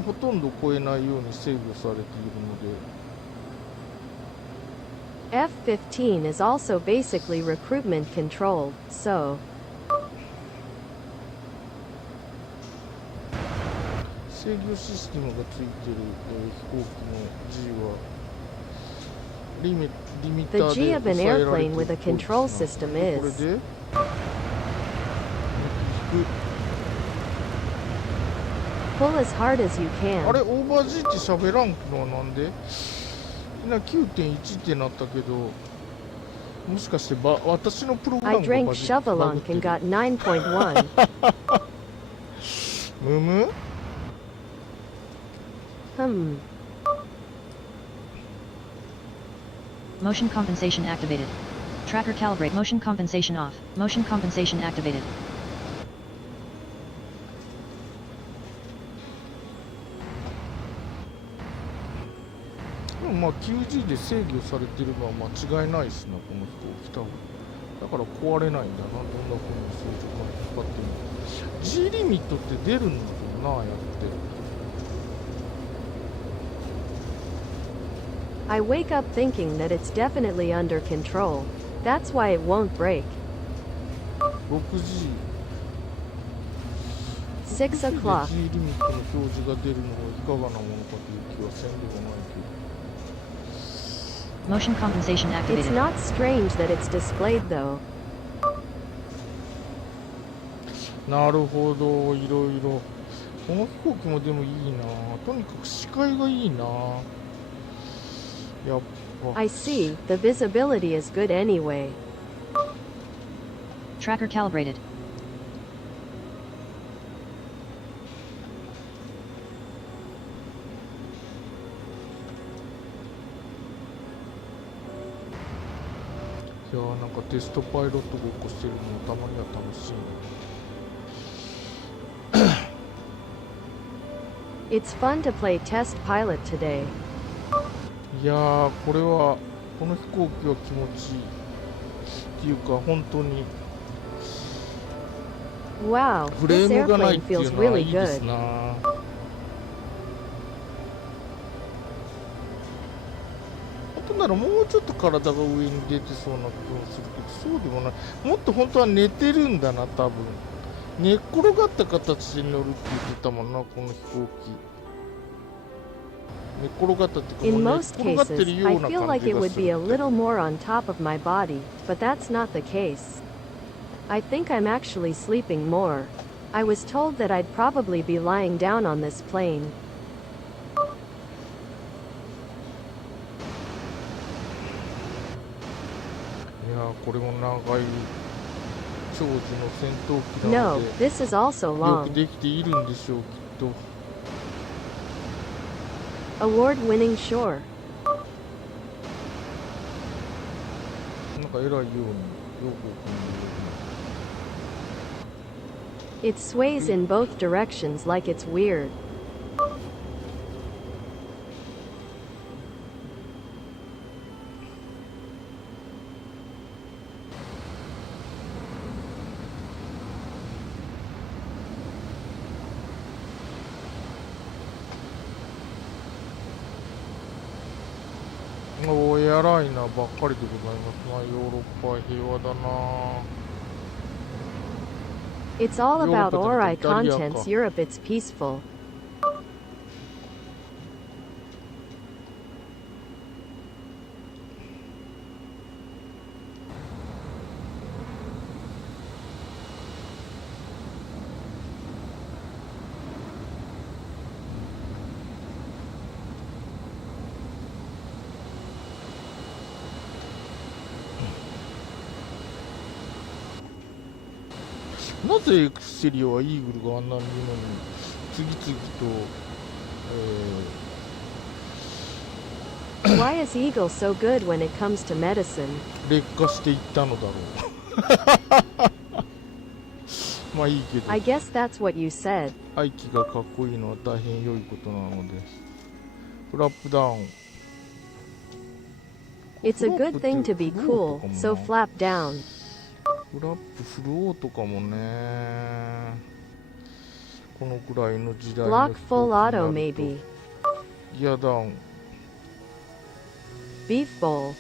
ほとんど超えないように制御されているので、 F-15 is also basically recruitment controlled, so 制御システムがついてる、飛行機の G はリミッタ the ー G で of an 抑えられて airplane る with a っぽいです control な。 system これ is で引く。 pull as hard as you あれ can. オーバー G って喋らんのはなんで？みんな 9.1 ってなったけど、もしかして私のプログラ I ムが drank バグ Shovelon って and る。 got 9.1. むむ？ Motion compensation activated. Tracker calibrate. Motion compensation off. Motion compensation activated. でもまあ 9G で制御されてるのは間違いないっすな、この飛行機多分。だから壊れないんだな、どんな風に操縦から引っ張っても。G リミットって出るんだけどな、やって。I wake up thinking that it's definitely under control. That's why it won't break. 6G。 6 6G で o'clock. G リミットの表示が出るのはいかがなものかという気はせんでもないけど。 Motion compensation It's activated. not strange that it's displayed though. なるほど、いろいろ。この飛行機もでもいいな。とにかく視界がいいな。やっぱ。 I see, the visibility is good anyway. Tracker calibrated. いやーなんかテストパイロットごっこしてるのもたまには楽しいな。 It's fun to play test pilot today. いやーこれはこの飛行機は気持ちいいっていうか本当に Wow, フレ this ームがない airplane ってい feels うのは really いいです good. な。本当ならもうちょっと体が上に出てそうな気もするけど、そうでもない。もっと本当は寝てるんだな、多分。寝っ転がった形で乗るって言ってたもんな、この飛行機。寝っ転がったっていうか、 In もう寝っ most 転がって cases, るよ I うな feel 感 like じ it が would す be る a って。 little more on top of my body, but that's not the case. I think I'm actually sleeping more. I was told that I'd probably be lying down on this plane. いやーこれも長い長寿の戦闘機なの No, で this is also よく long. できているんでしょう、きっと。 Award-winning shore. なんか偉いようによく組んで It sways in both directions like it's weird. おーエアライナーばっかりでございますな。ヨーロッパは平和だな。 It's all about Europe Ori at the Italia contents. ka. Europe, it's peaceful. おなぜエクセリアはイーグルがあんなにいるのに次々と、Why is Eagle so good when it comes to medicine? 劣化していったのだろう。まあいいけど、 I guess that's what you said. 排気がかっこいいのは大変良いことなのです。フラップダウン。 It's a good thing to be cool, so flap down. フラップフルオートかもね。このくらいの時代の Block 飛 full 行機にな auto ると maybe. ギアダウン。 Beef bowl.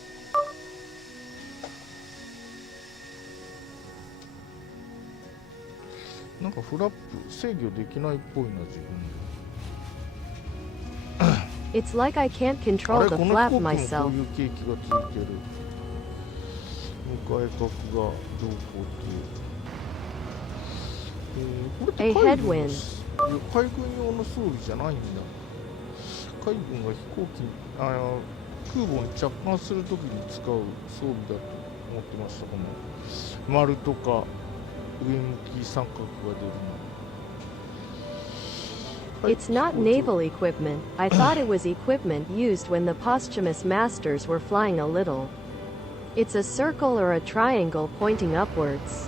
なんかフラップ制御できないっぽいな自分。 It's like I can't あ control れ the この飛 flap 行機もこう myself. いうケーキがついてる。向かい角がどうこうっていう。これって海軍の A headwind. いや海軍用の装備じゃないんだ。海軍が飛行機空母に着艦するときに使う装備だと思ってましたかも。丸とか上向き三角が出るの。はい、 It's not naval equipment. I thought it was equipment used when the posthumous masters were flying a little. It's a circle or a triangle pointing upwards.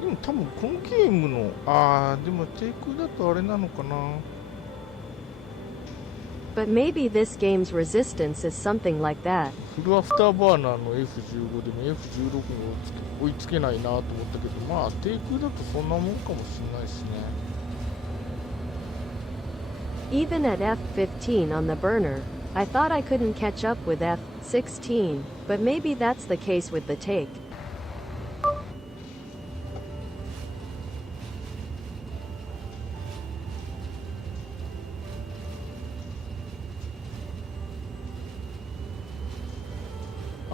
でも多分このゲームのでも低空だとあれなのかな。 But maybe this game's resistance is something like that. フルアフターバーナーの F15 でも F16 に追いつけないなと思ったけど、まあ低空だとそんなもんかもしれないですね。 Even at F15 on the burner, I thought I couldn't catch up with F16, but maybe that's the case with the take.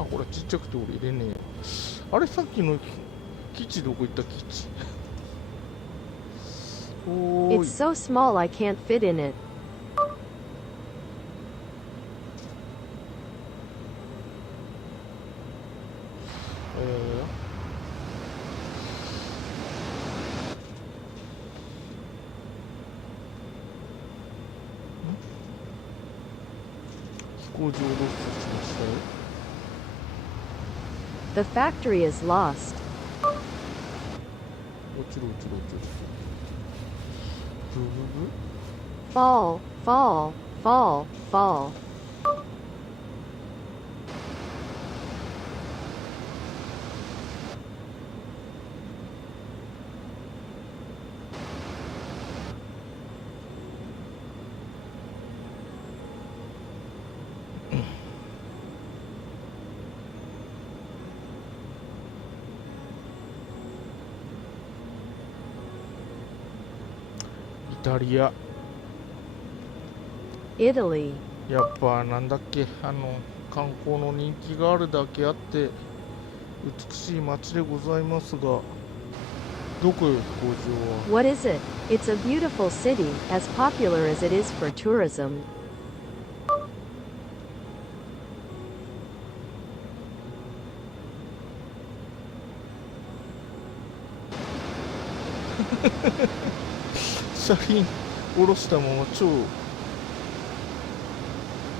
これちっちゃくて俺入れねえよ。あれさっきの基地どこ行った基地。おー It's い。 so small I can't fit in it. 飛行場ロスしましたよ。 The factory is lost. 落ちろ落ちろ落ちろ。ブブブ。 Fall, fall, fall, fall. イタリア。 Italy. やっぱなんだっけ、観光の人気があるだけあって美しい街でございますが、どこよ飛行場は。 What is it? It's a beautiful city, as popular as it is for tourism. 車輪下ろしたまま超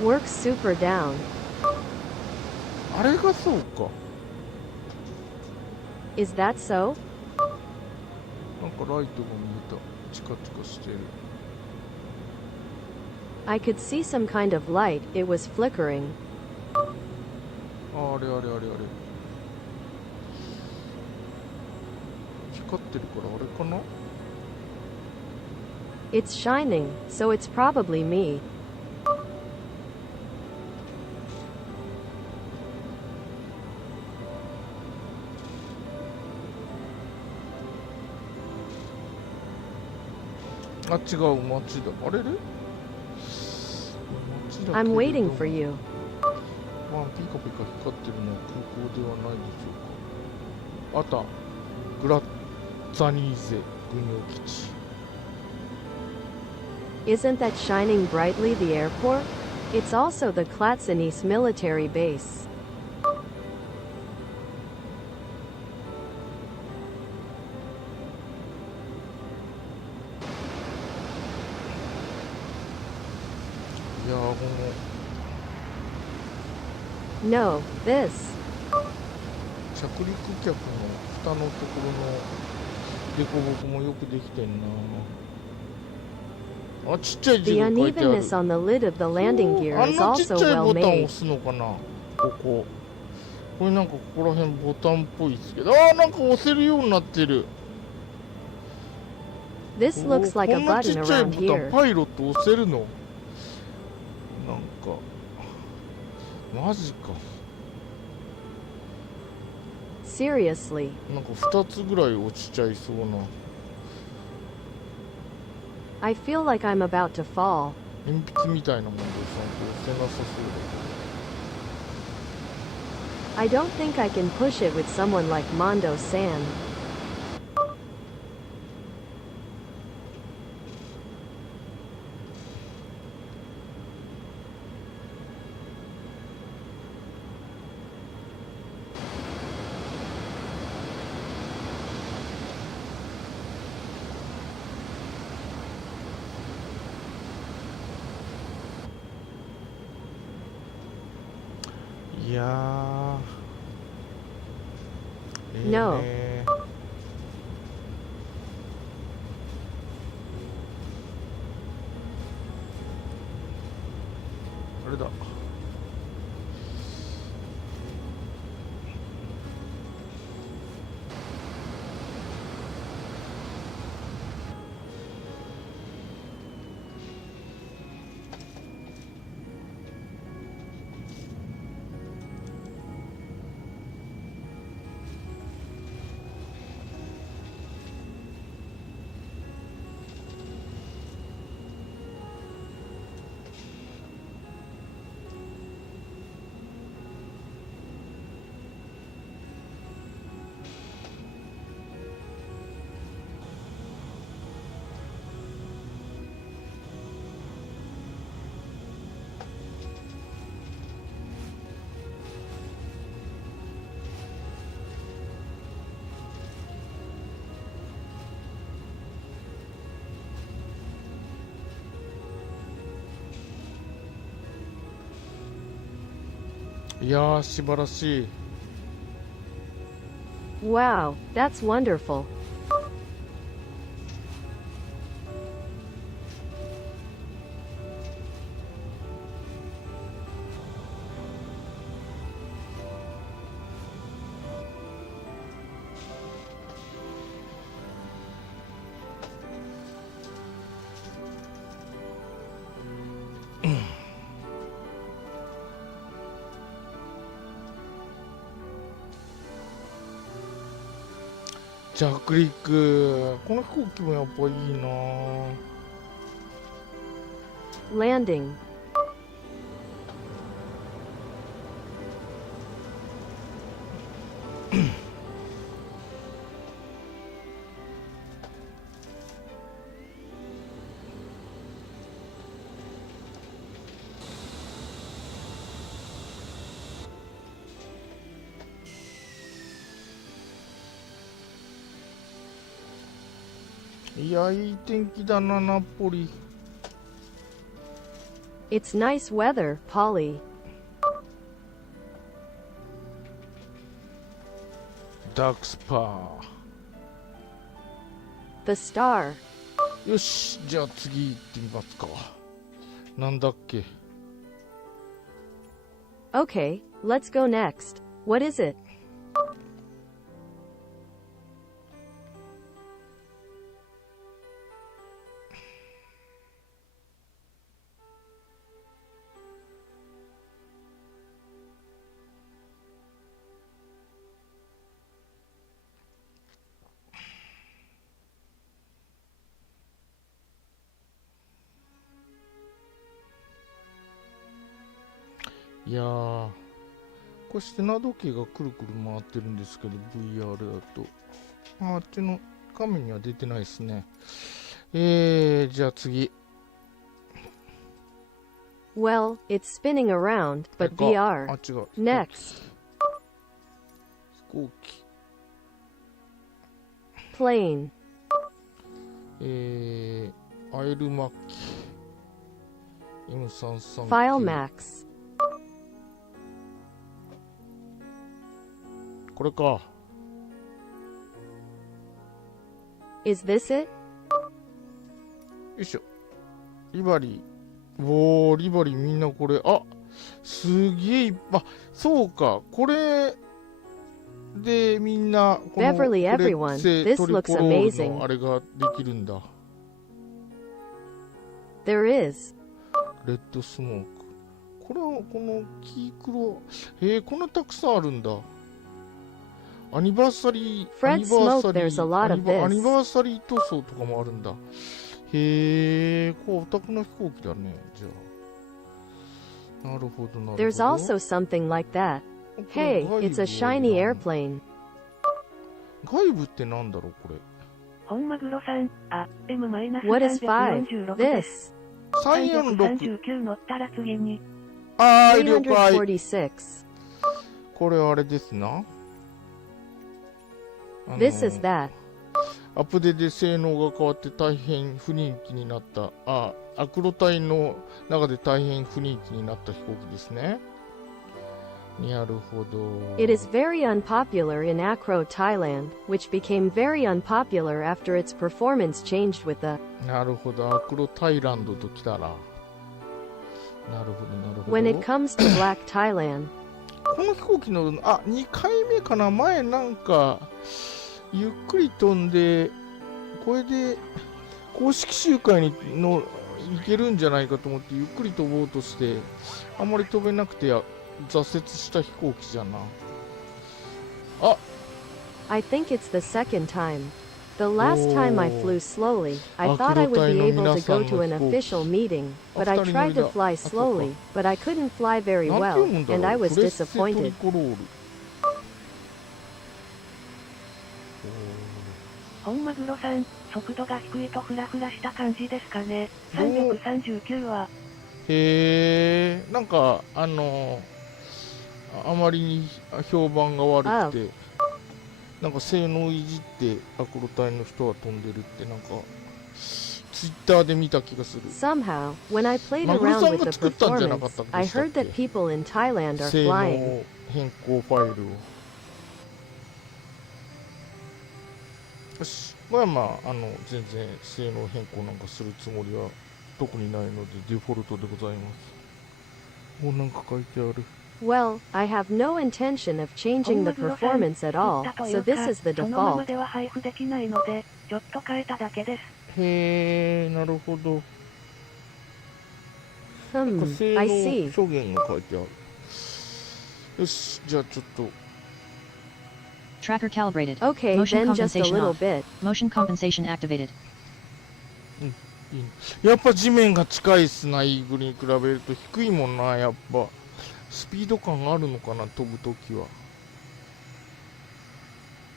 Works super down. あれがそうか。 Is that so? なんかライトが見えた。チカチカしてる。 I could see some kind of light, it was flickering. あれあれあれあれ。光ってるからあれかな。 It's shining, so it's probably me. あ、違う街だ。あれれ？街だけれど I'm waiting for you. ピカピカ光ってるのは空港ではないでしょうか。あったグラッツァニーゼ軍用基地。 Isn't that shining brightly the airport? It's also the Klatzanis military base. いやー、この No, this. 着陸客の蓋のところの凸凹もよくできてんな。あ、ちっちゃい字 The が書いてある。 unevenness on the lid of the landing gear あ is んなちっち also ゃい well ボタン押 made. すのかな。これなんかここら辺ボタンっぽいですけど、あー、なんか押せるようになってる。 This looks like a こんなちっ button ちゃい around ボタン here. パイロット押せるの。なんかマジか。 Seriously. なんか2つぐらい落ちちゃいそうな。 I feel like I'm about to fall. 鉛筆みたいなもんでさ、押せなさそうだ。 I don't think I can push it with someone like Mondo-san.いやー、No. あれだ。いやー、素晴らしい。 Wow, that's wonderful. 着陸、この飛行機もやっぱいいな。 Landing. いや、いい天気だな、ナポリ。 It's nice weather, Polly. ダークスパ The star. ー。よし、じゃあ次行ってみますか。なんだっけ。 Okay, let's go next. What is it? いやー、これ砂時計がくるくる回ってるんですけど VR だとあっちの画面には出てないですね。じゃあ次。 Well, it's spinning around, but あ VR. 違う Next. 飛行機 Plane. アイルマッキ M339 File Max. これか。よ Is this it? いしょ。リバリー。おー、リバリーみんなこれ、あ、すげえいっぱい、あ、そうか、これでみんな、この Beverly, everyone, フレッ this ツェトリ looks コロール amazing. のあれができるんだ。 There is. レッドスモーク。これはこのキークロ、こんなたくさんあるんだ。アニバーサリー、 Fred アニバーサ Smoke, リ there's a lot of ー、アニ this. バーサリー塗装とかもあるんだ。へえ、これオタクの飛行機だね、じゃあ。なるほど、なるほど。 There's also something like that. これ Hey, 外部 it's a shiny なの airplane. 外部ってなんだろう、これ。本マグロさん、あ、M-346 What is 5? です。 346。 339乗ったら次に。あー、了解。 346. これあれですな。This is that. アップデで性能が変わって大変不人気になった、アクロ隊の中で大変不人気になった飛行機ですね。なるほど。It is very unpopular in Accra, Thailand, which became very unpopular after its performance changed with the. なるほど、アクロタイランドときたら。なるほど、なるほど。 When it comes to Black Thailand. この飛行機乗るの、2回目かな。前なんか、ゆっくり飛んで、これで公式集会に行けるんじゃないかと思ってゆっくり飛ぼうとしてあんまり飛べなくて挫折した飛行機じゃな。 I think it's the second time. The last time I flew slowly, I thought I would be able to go to an official meeting, but I tried to fly slowly, but I couldn't fly very なんて well, 読むんだろ and う。 I was プレッセトリ disappointed. コロール。本マグロさん、速度が低いとフラフラした感じですかね。339は。へえ、なんかあまりに評判が悪くて、なんか性能いじってアクロ隊の人は飛んでるってなんかツイッターで見た気がする。 Somehow, when I played マグロ around さん with が the 作ったんじゃなかった performance, で I したっ heard that け？ people in Thailand are 性 flying. 能変更ファイルを。よし、これはまあ全然性能変更なんかするつもりは特にないのでデフォルトでございます。なんか書いてある。 Well, I have no intention of changing the performance at all, so this is the そのまま default. では配布できないので、ちょっと変えただけです。へえ、なるほど。なんか性 I 能 see. 諸言が書いてある。よし、じゃあちょっと。 Tracker calibrated. Okay, Motion then just a compensation little off. bit. Motion compensation activated. やっぱ地面が近いっすな、イーグルに比べると低いもんな、やっぱ。スピード感あるのかな、飛ぶときは。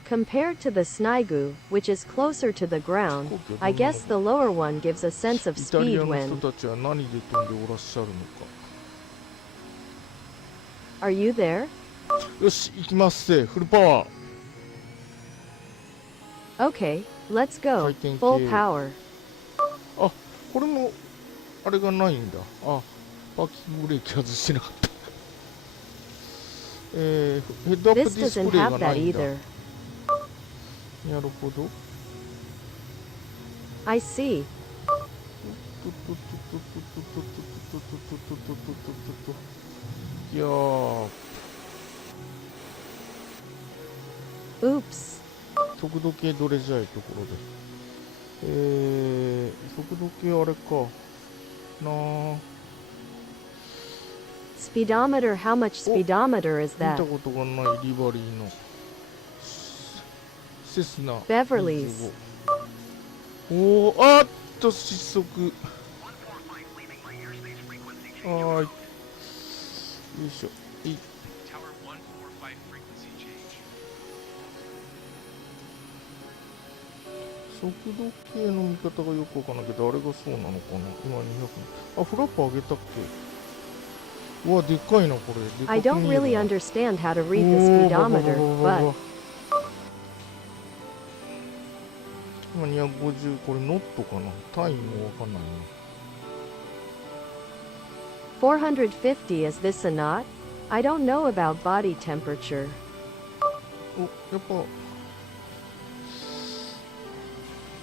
Compared to the Snigu, which is closer to the ground, I guess the lower one gives a sense of イタリ speed アの when. 人たちは何で飛んでおらっしゃるの Are you there? か。よし、行きますせ、フルパワー。 Okay, let's go. 回転 Full 系。 power. あ、これも、あれがないんだ。あ、パーキングブレーキ外してなかった。ヘッドアップデ This ィス doesn't プレイ have がな that いんだ。 either. なるほど。 I see. いやー、 Oops. 速度計どれじゃいところで。速度計あれか。なあ。 Speedometer, how much speedometer is 見た that? ことがないリバリーの。セスナ。 Beverly's. おー、あっと失速。はーい。よいしょ。いい。 Tower 1速度計の見方がよくわかんないけど、あれがそうなのかな。今200。あ、フラップ上げたっけ。うわ、でっかいな、これ。でか I く見 don't える really な。 understand how to read the speedometer, but 今250、これノットかな。単位もわかんないな。 450 is this a knot? I don't know about body temperature. お、やっぱ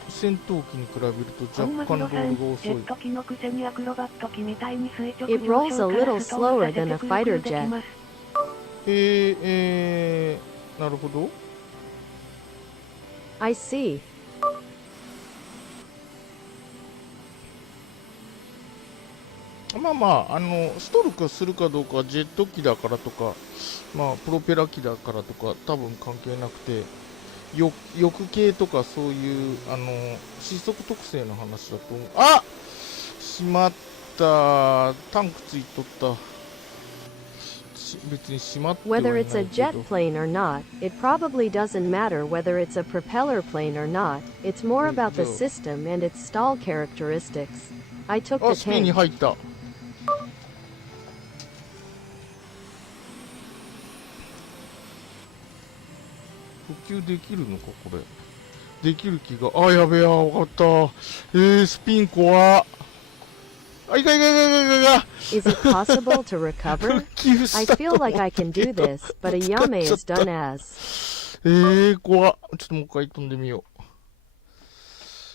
戦闘機に比べると若干ロールが遅い。ジェット機のくせにアクロバット機みたいに垂直 It 上 rolls 昇 a から little ストー slower ンさせ than て a くる fighter でき jet. ます。なるほど。 I see. まあまあ、ストルクするかどうかはジェット機だからとか、まあ、プロペラ機だからとか、多分関係なくて、翼系とかそういう、失速特性の話だと思う。あ、しまった。タンクついとった。別にしまってはいな Whether い it's a け jet ど。 plane or not, it probably doesn't matter whether it's a propeller plane or not. It's more about the system and its stall characteristics. I took あ、 the スピンに tank. 入った。補給できるのか、これ。できる気が。あ、やべえ、わかった。スピン怖っ。あ、いかいかいかいかいかいか。 Is it possible to recover? 復旧した I と feel like I can do this, but a yame is done as. 怖っ。ちょっともう一回飛んでみよう。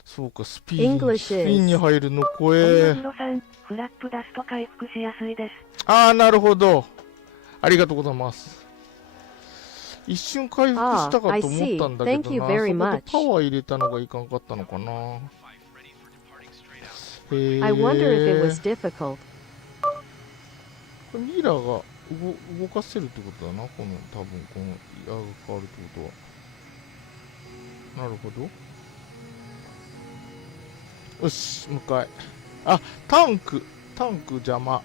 そうか、スピン English スピンに is. 入るの怖小え。室さん、フラップ出すと回復しやすいです。ああ、なるほど。ありがとうございます。一瞬回復したかと思ったんだけど I see. Thank you な。 very そこ much. でパワー入れたのがいかんかったのかな。 5 ready for departing straight out. I wonder if it was difficult. これミラーが動かせるってことだな。この多分この矢が変わるってことは。なるほど。よし、もう一回。あ、タンク邪魔。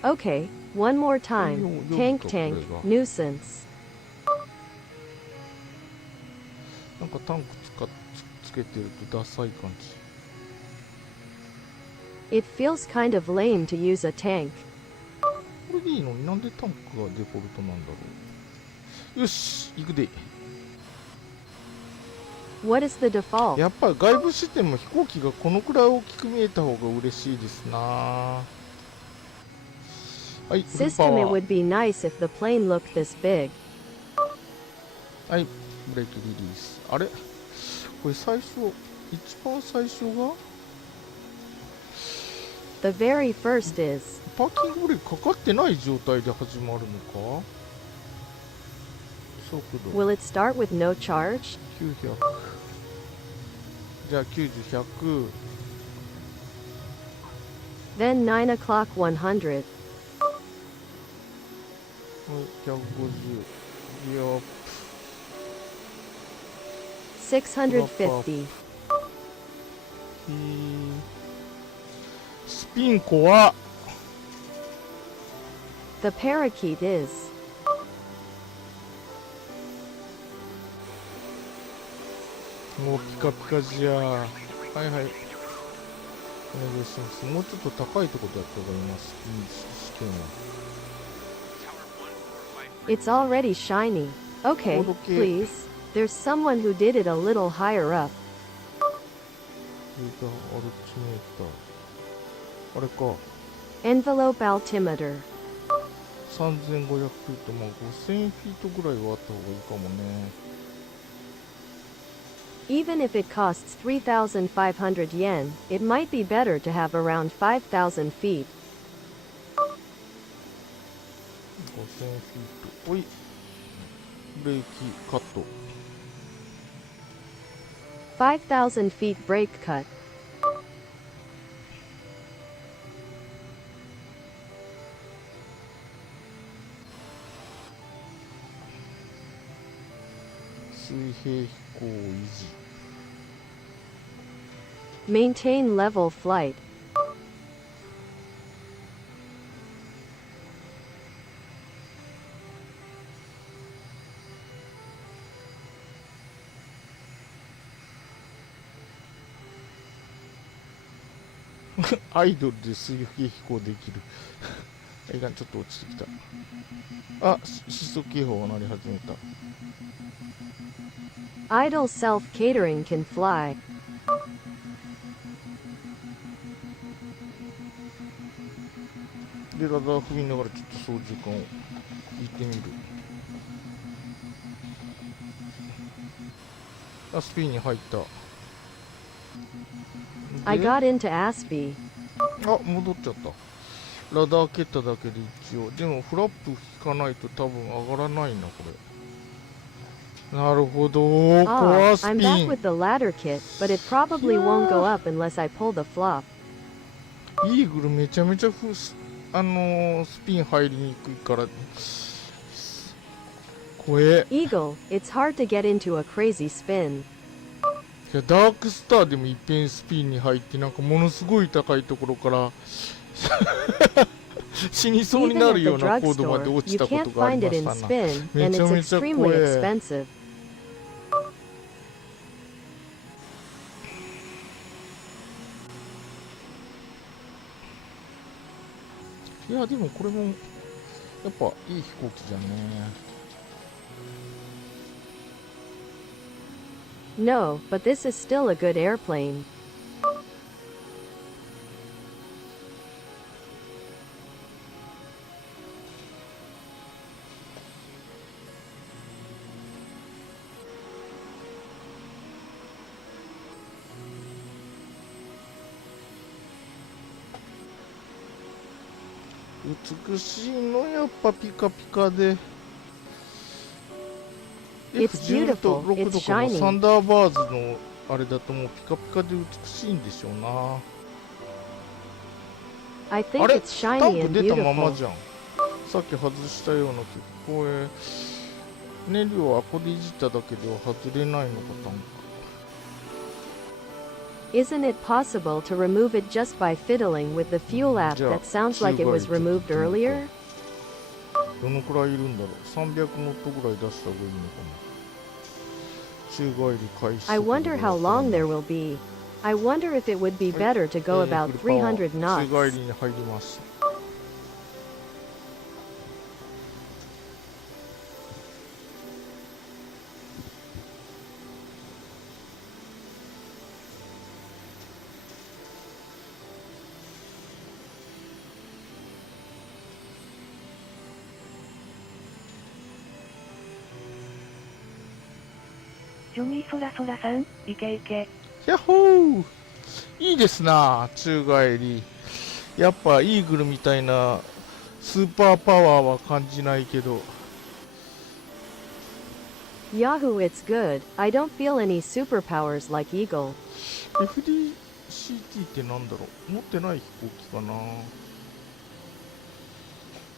Okay, one more time. Tank, tank, nuisance. なんかタンクつけてるとダサい感じ。 It feels kind of lame to use a tank. これでいいのになんでタンクがデフォルトなんだろう。よし、行くで。 What is the default? やっぱり外部視点も飛行機がこのくらい大きく見えた方が嬉しいですな。はい、フルパ System, it ワー。 would be nice if the plane looked this big. はい、ブレーキリリース。あれこれ最初、一番最初が The very first is. パーキングブレーキかかってない状態で始まるのか。速度 Will it start with no charge? 900。じゃあ90、100。 Then 9 o'clock 100. 150。いや、 650. スピン怖っ。 The parakeet is. もうピカピカじゃ。はいはい。お願いします。もうちょっと高いところでやった方がいいな、スピン試験は。 Tower 145. It's already shiny. Okay, Okay. please. There's someone who did it a little higher up. データアルチメーター。あれか。 Envelope altimeter. 3500フィート、まあ5000フィートぐらいはあった方がいいかもね。 Even if it costs 3,500 yen, it might be better to have around 5,000 feet. 5000フィート。おい。ブレーキカット。 5,000 feet brake cut. 水平飛行維持。 Maintain level flight. 水アイドルで水平飛行できる。いかん、ちょっと落ちてきた。あ、失速警報が鳴り始めた。Idle self-catering can fly. で、ラダー踏みながらちょっと操縦桿を引いてみる。あ、スピンに入った。 I で got into Aspie. あ、戻っちゃった。ラダー蹴っただけで一応。でもフラップ引かないと多分上がらないな、これ。なるほど。コ Ah, アス I'm ピ back ン。 with the ladder kit, but it probably won't go up unless I pull the flop. イーグルめちゃめちゃスピン入りにくいから。怖え。Eagle, it's hard to get into a crazy spin. いや、ダークスターでもいっぺんスピンに入ってなんかものすごい高いところから死にそうに Even な at る the ような高度ま drugstore, で落ち you たこ can't とがあ find り it ま in したな。 spin, め and ちゃ it's めちゃ怖 extremely え。 expensive. いや、でもこれもやっぱいい飛行機じゃね。 No, but this is still a good airplane. 美しいのやっぱピカピカで。 It's F16 と beautiful, 6 it's とかの shiny. サンダーバーズのあれだともうピカピカで美しいんでしょうな。 I あ think れ it's タン shiny ク and 出たまま beautiful. じゃん。さっき外したような結構燃料はここでいじっただけでは外れないのかタンク。 Isn't it possible to remove it just by fiddling with the fuel app that sounds like it was removed earlier? どのくらいいるんだろう。300ノットぐらい出した方がいいのかな。宙返り開始。 I wonder how long there will be. I wonder if it would be better to go about 300宙 knots. 返りに入ります。ジョニーソラソラさん、イケイケ。ヤッホー。いいですな、宙返り。やっぱイーグルみたいなスーパーパワーは感じないけど。 Yahoo, it's good. I don't feel any superpowers like Eagle. FDCT ってなんだろう。持ってない飛行機かな。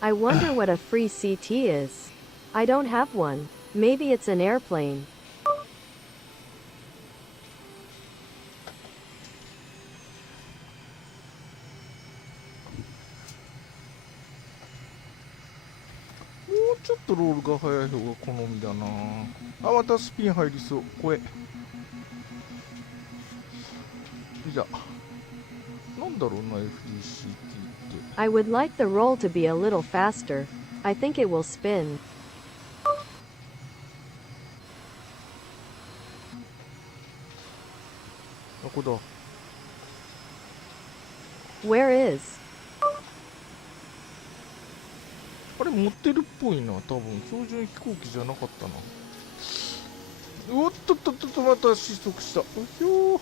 I wonder what a free CT is. I don't have one. Maybe it's an airplane. もうちょっとロールが速い方が好みだな。あ、またスピン入りそう。怖え。いざ。なんだろうな、FDCT って。 I would like the roll to be a little faster. I think it will spin. あ、ここだ。 Where is? あれ持ってるっぽいな、多分標準飛行機じゃなかったな。おっとっとっとっと、また失速した。うひょー。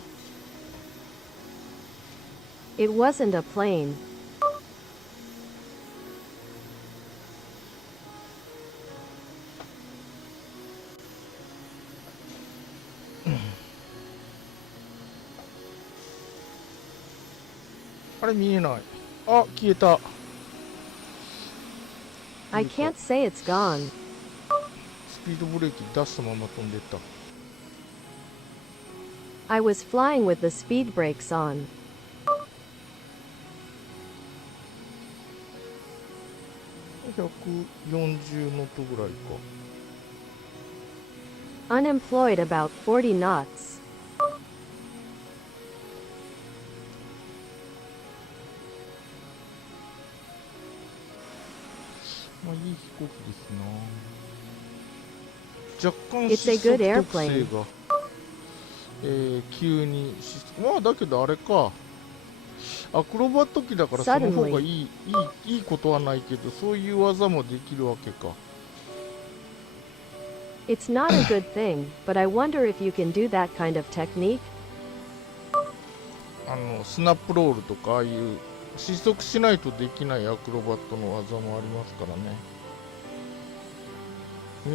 It wasn't a plane. あれ見えない。あ、消えた。 I can't say it's gone. スピードブレーキ出したまま飛んでった。 I was flying with the speed brakes on. 140ノットぐらいか。 Unemployed about 40 knots. まあいい飛行機ですな。若干 It's a 失 good 速特性 airplane. が、急にまあだけどあれか、アクロバット機だからその方がいいことはないけど、そういう技もできるわけか。It's not a good thing, but I wonder if you can do that kind of technique. スナップロールとかああいう失速しないとできないアクロバットの技もありますからね。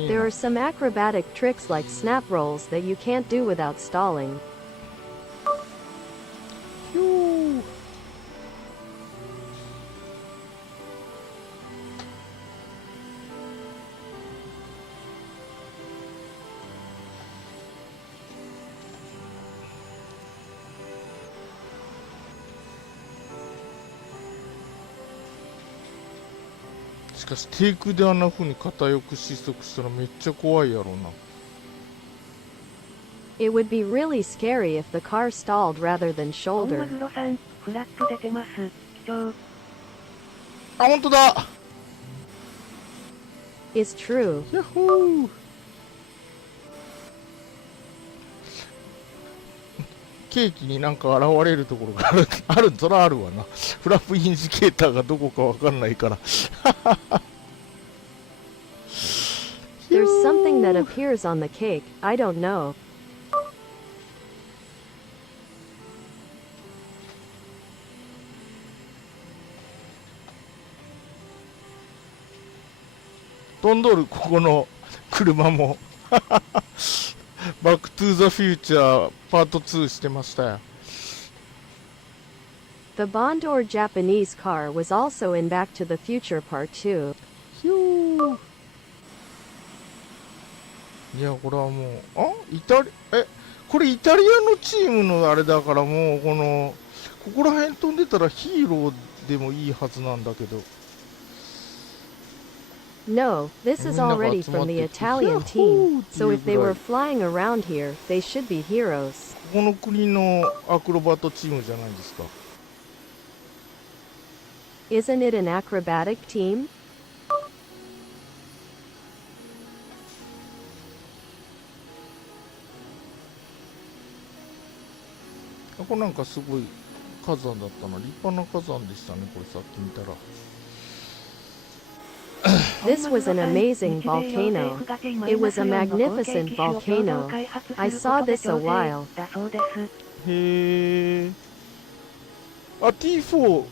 There are some acrobatic tricks like snap rolls that you can't do without stalling. ひょー。しかし低空であんな風に片翼失速したらめっちゃ怖いやろうな。It would be really scary if the car stalled rather than 本 shoulder. マグロさん、フラット出てます。貴重。あ、ほんとだ。 Is true. ヤッホー。ケーキになんか現れるところがある、そらあるわな。フラップインジケーターがどこかわかんないから。There's something that appears on the cake, I don't know. 飛んどるここの車もバックトゥーザフューチャーパート2してましたよ。 The Bondor Japanese car was also in Back to the Future Part 2. ひょー。いやこれはもうこれイタリアのチームのあれだからもうここら辺飛んでたらヒーローでもいいはずなんだけど。 No, this is already from the Italian team, so if they were flying around here, they should be heroes. この国のアクロバットチームじゃないですか。 Isn't it an acrobatic team? これなんかすごい火山だったな。立派な火山でしたね、これさっき見たら。 This was an amazing volcano. It was a magnificent volcano. I saw this a while. だそうです。へー。あ、T4、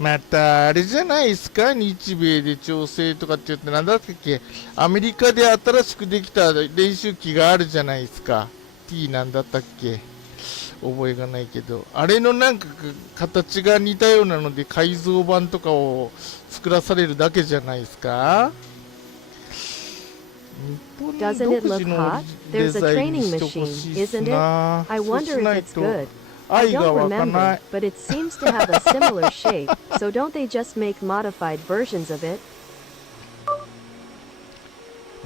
またあれじゃないですか、日米で調整とかって言って、なんだったっけ、アメリカで新しくできた練習機があるじゃないですか。T なんだったっけ、覚えがないけど、あれのなんか形が似たようなので改造版とかを作らされるだけじゃないですか。日本 Doesn't 独 it look 自の hot? デ There's a ザインに training してほし machine, いっす isn't it? な。 I そうし wonder な if い it's と good. I 愛が don't 湧かな remember, い。 but it seems to have a similar shape, so don't they just make modified versions of it?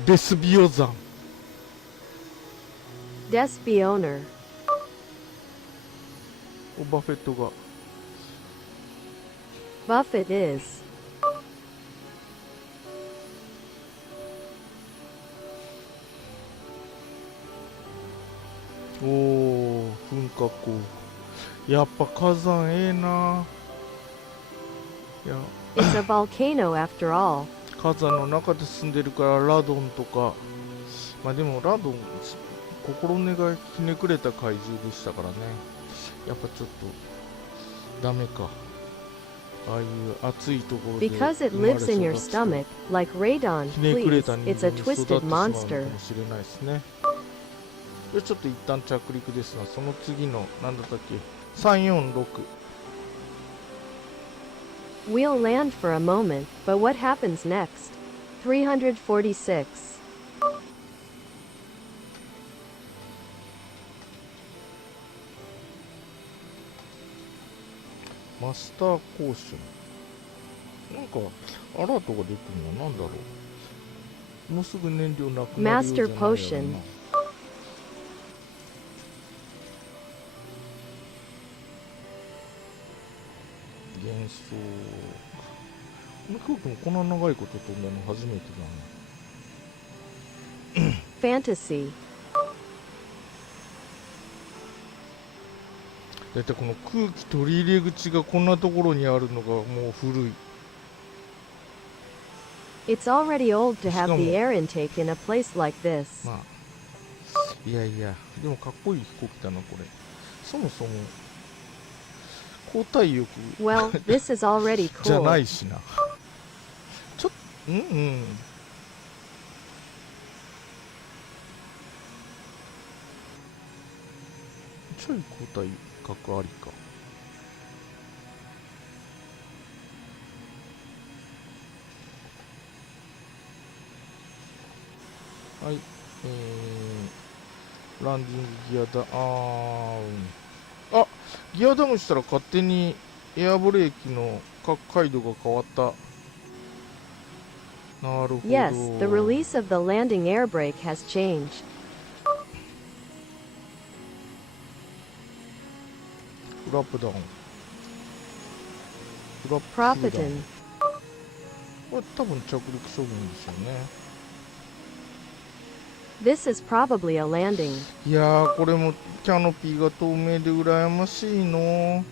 ベスビオ山。 Despioner. バフェットが Buffett is. おー、噴火口。やっぱ火山ええな。いや、 It's a volcano after all. 火山の中で住んでるからラドンとか。まあでもラドン、心根がひねくれた怪獣でしたからね。やっぱちょっとダメか。ああいう暑いところで Because it 生まれ lives in your 育つと stomach, like Radon, ひねくれ please. た人 It's a 間に育ってし twisted まうの monster. かもしれないですね。でちょっと一旦着陸ですが、その次の何だったっけ、346。 We'll land for a moment, but what happens next? 346. マスターコーション。なんかアラートが出てるのは何だろう。もうすぐ燃料なくなるようじゃないやろ Master な。 Potion. 幻想。この飛行機もこんな長いこと飛んだの初めてだな。fantasy, だいたいこの空気取り入れ口がこんなところにあるのがもう古い。 it's already old to have Shikamo. the air intake in a place like this. まあいやいや、でもかっこいい飛行機だなこれ。そもそも交代翼 Well, this is already じゃな cool. いしな。ちょっうんうん。ちょい交代角ありか。はい、ランディングギアダ、ギアダウンしたら勝手にエアブレーキの解度が変わった。なるほど。 Yes, the release of the landing air brake has changed. フラップダウン。フラップダウン。 Profiton. これ多分着陸処分ですよね。 This is probably a landing. いやー、これもキャノピーが透明で羨ましいの。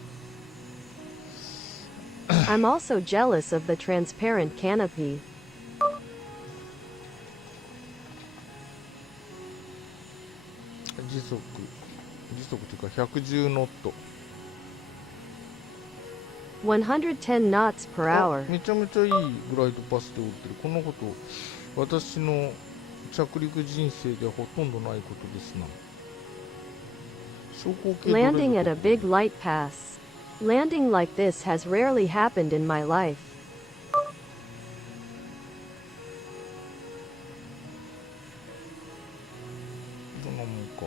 I'm also jealous of the transparent canopy. 時速というか110ノット。 110 knots per あ hour. めちゃめちゃいいグライドパスで降ってる。このこと私の着陸人生ではほとんどないことですな。昇降系ドレード Landing at a big light pass. Landing like this has rarely happened in my life. どんなもんか。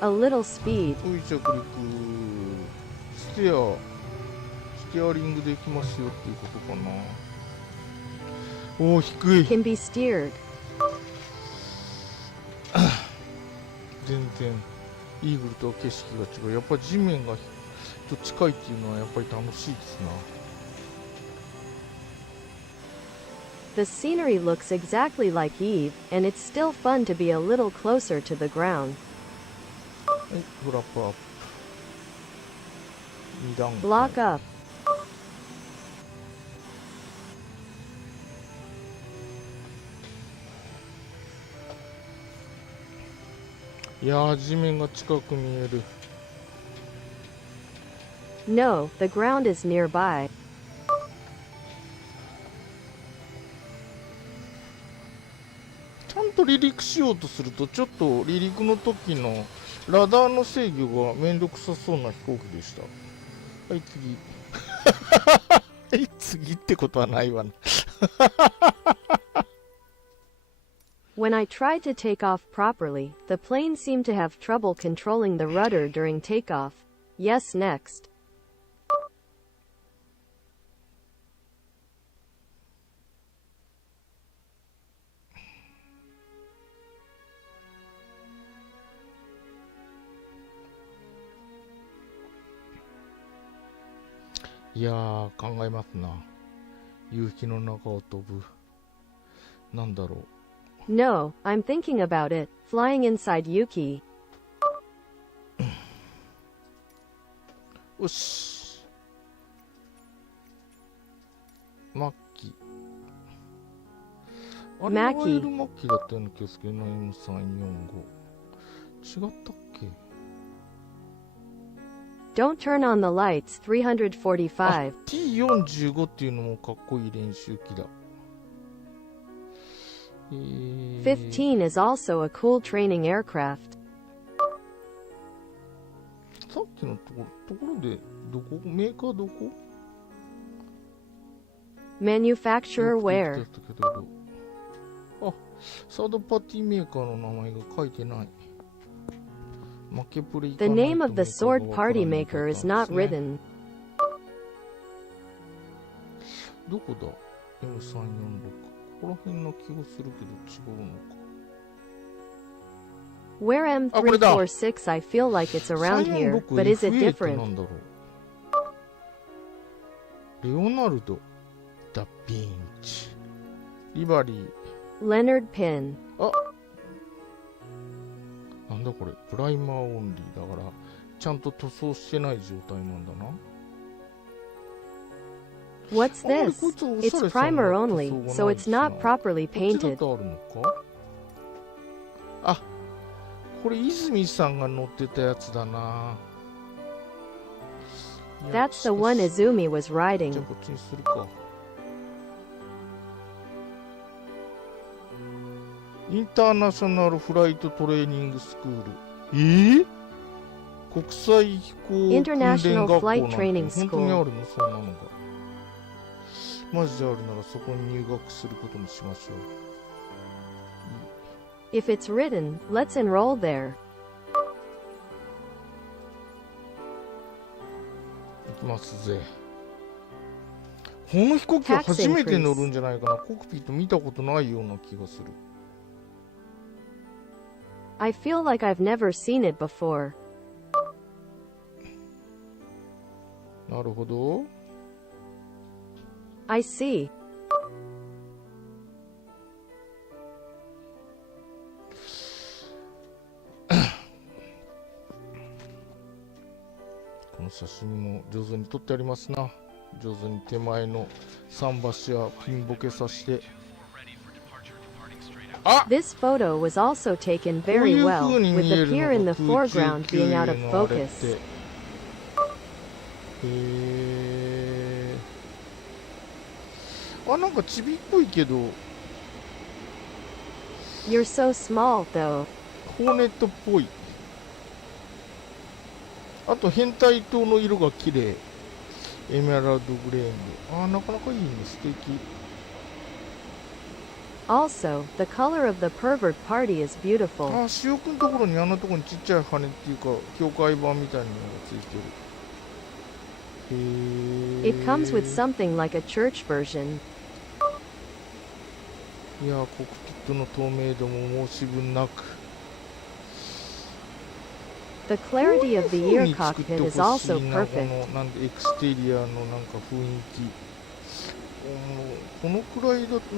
A little speed. 遠い着陸、ステアリングできますよっていうことかな。おお、低い。 Can be steered. 全然イーグルとは景色が違う。やっぱり地面がと近いっていうのはやっぱり楽しいですな。 The scenery looks exactly like Eve, and it's still fun to be a little closer to the ground. はい、フラップアップ。2段階。 Block up. いやー、地面が近く見える。 No, the ground is nearby. ちゃんと離陸しようとすると、ちょっと離陸の時のラダーの制御がめんどくさそうな飛行機でした。はい、次。はい、次ってことはないわね。When I tried to take off properly, the plane seemed to have trouble controlling the rudder during takeoff. Yes, next. いやー、考えますな。夕日の中を飛ぶ。なんだろ No, I'm thinking about it. Flying inside Yuki. う。よし。マッキ。あれマッキワイルマッキだったような気がするけどな、M345。違ったっけ？ Don't turn on the lights. 345. T45 っていうのもかっこいい練習機だ。15 is also a cool training aircraft. さっきのところでどこメーカーどこ？ Manufacturer よくで where? きてたけど、あ、サードパーティーメーカーの名前が書いてない。負けプレイ The name of the sword party maker is not written. どこだ ?M346。ここら辺の気がするけど違うのか。Where あ、これだ。 M346? I feel like it's around here, but is it 346 F8 な different? んだろう。レオナルド・ダ・ヴィンチ。リバリー。Leonard Pin. あ、なんだこれ。プライマーオンリーだから、ちゃんと塗装してない状態なんだな。What's あんまり this? こいつおしゃ It's れさん primer な only, 塗 so 装がない it's しな。 not properly こっちだ painted. とあるのか。あ、これ泉さんが乗ってたやつだな。いや That's the one しかし Izumi was じゃあ riding. こっちにするか。インターナショナルフライトトレーニングスクール。国際飛行訓練 International 学校なん Flight て Training 本当に School. あるのそんなのが。マジであるならそこに入学することにしましょう。If it's written, let's enroll there. 行きますぜ。この飛行機は Tax 初めて increase. 乗るんじゃないかな。コックピット見たことないような気がする。I feel like I've never seen it before. なるほど。I see. この写真も上手に撮ってありますな。上手に手前の桟橋やピンボケさして。あ、 This photo was also taken こう very いう well, 風に with 見え the る pier in の the が空中 foreground 給 being 油 out of のあれっ focus. て。あ、なんかチビっぽいけど、 You're so small, though. ホーネットっぽい。あと変態灯の色が綺麗。エメラルドグレーンで。あ、なかなかいいね。素敵。 Also, the color of the pervert party is beautiful. あ、塩くんところにあんなところにちっちゃい羽っていうか境界板みたいなのがついてる。へ It comes with something like a church version. いやー、コックピットの透明度も申し分なく。 The clarity of the こういう ear 風に作って cockpit ほ is し also いな。こ perfect. のなんでエクステリアのなんか雰囲気。このくらいの作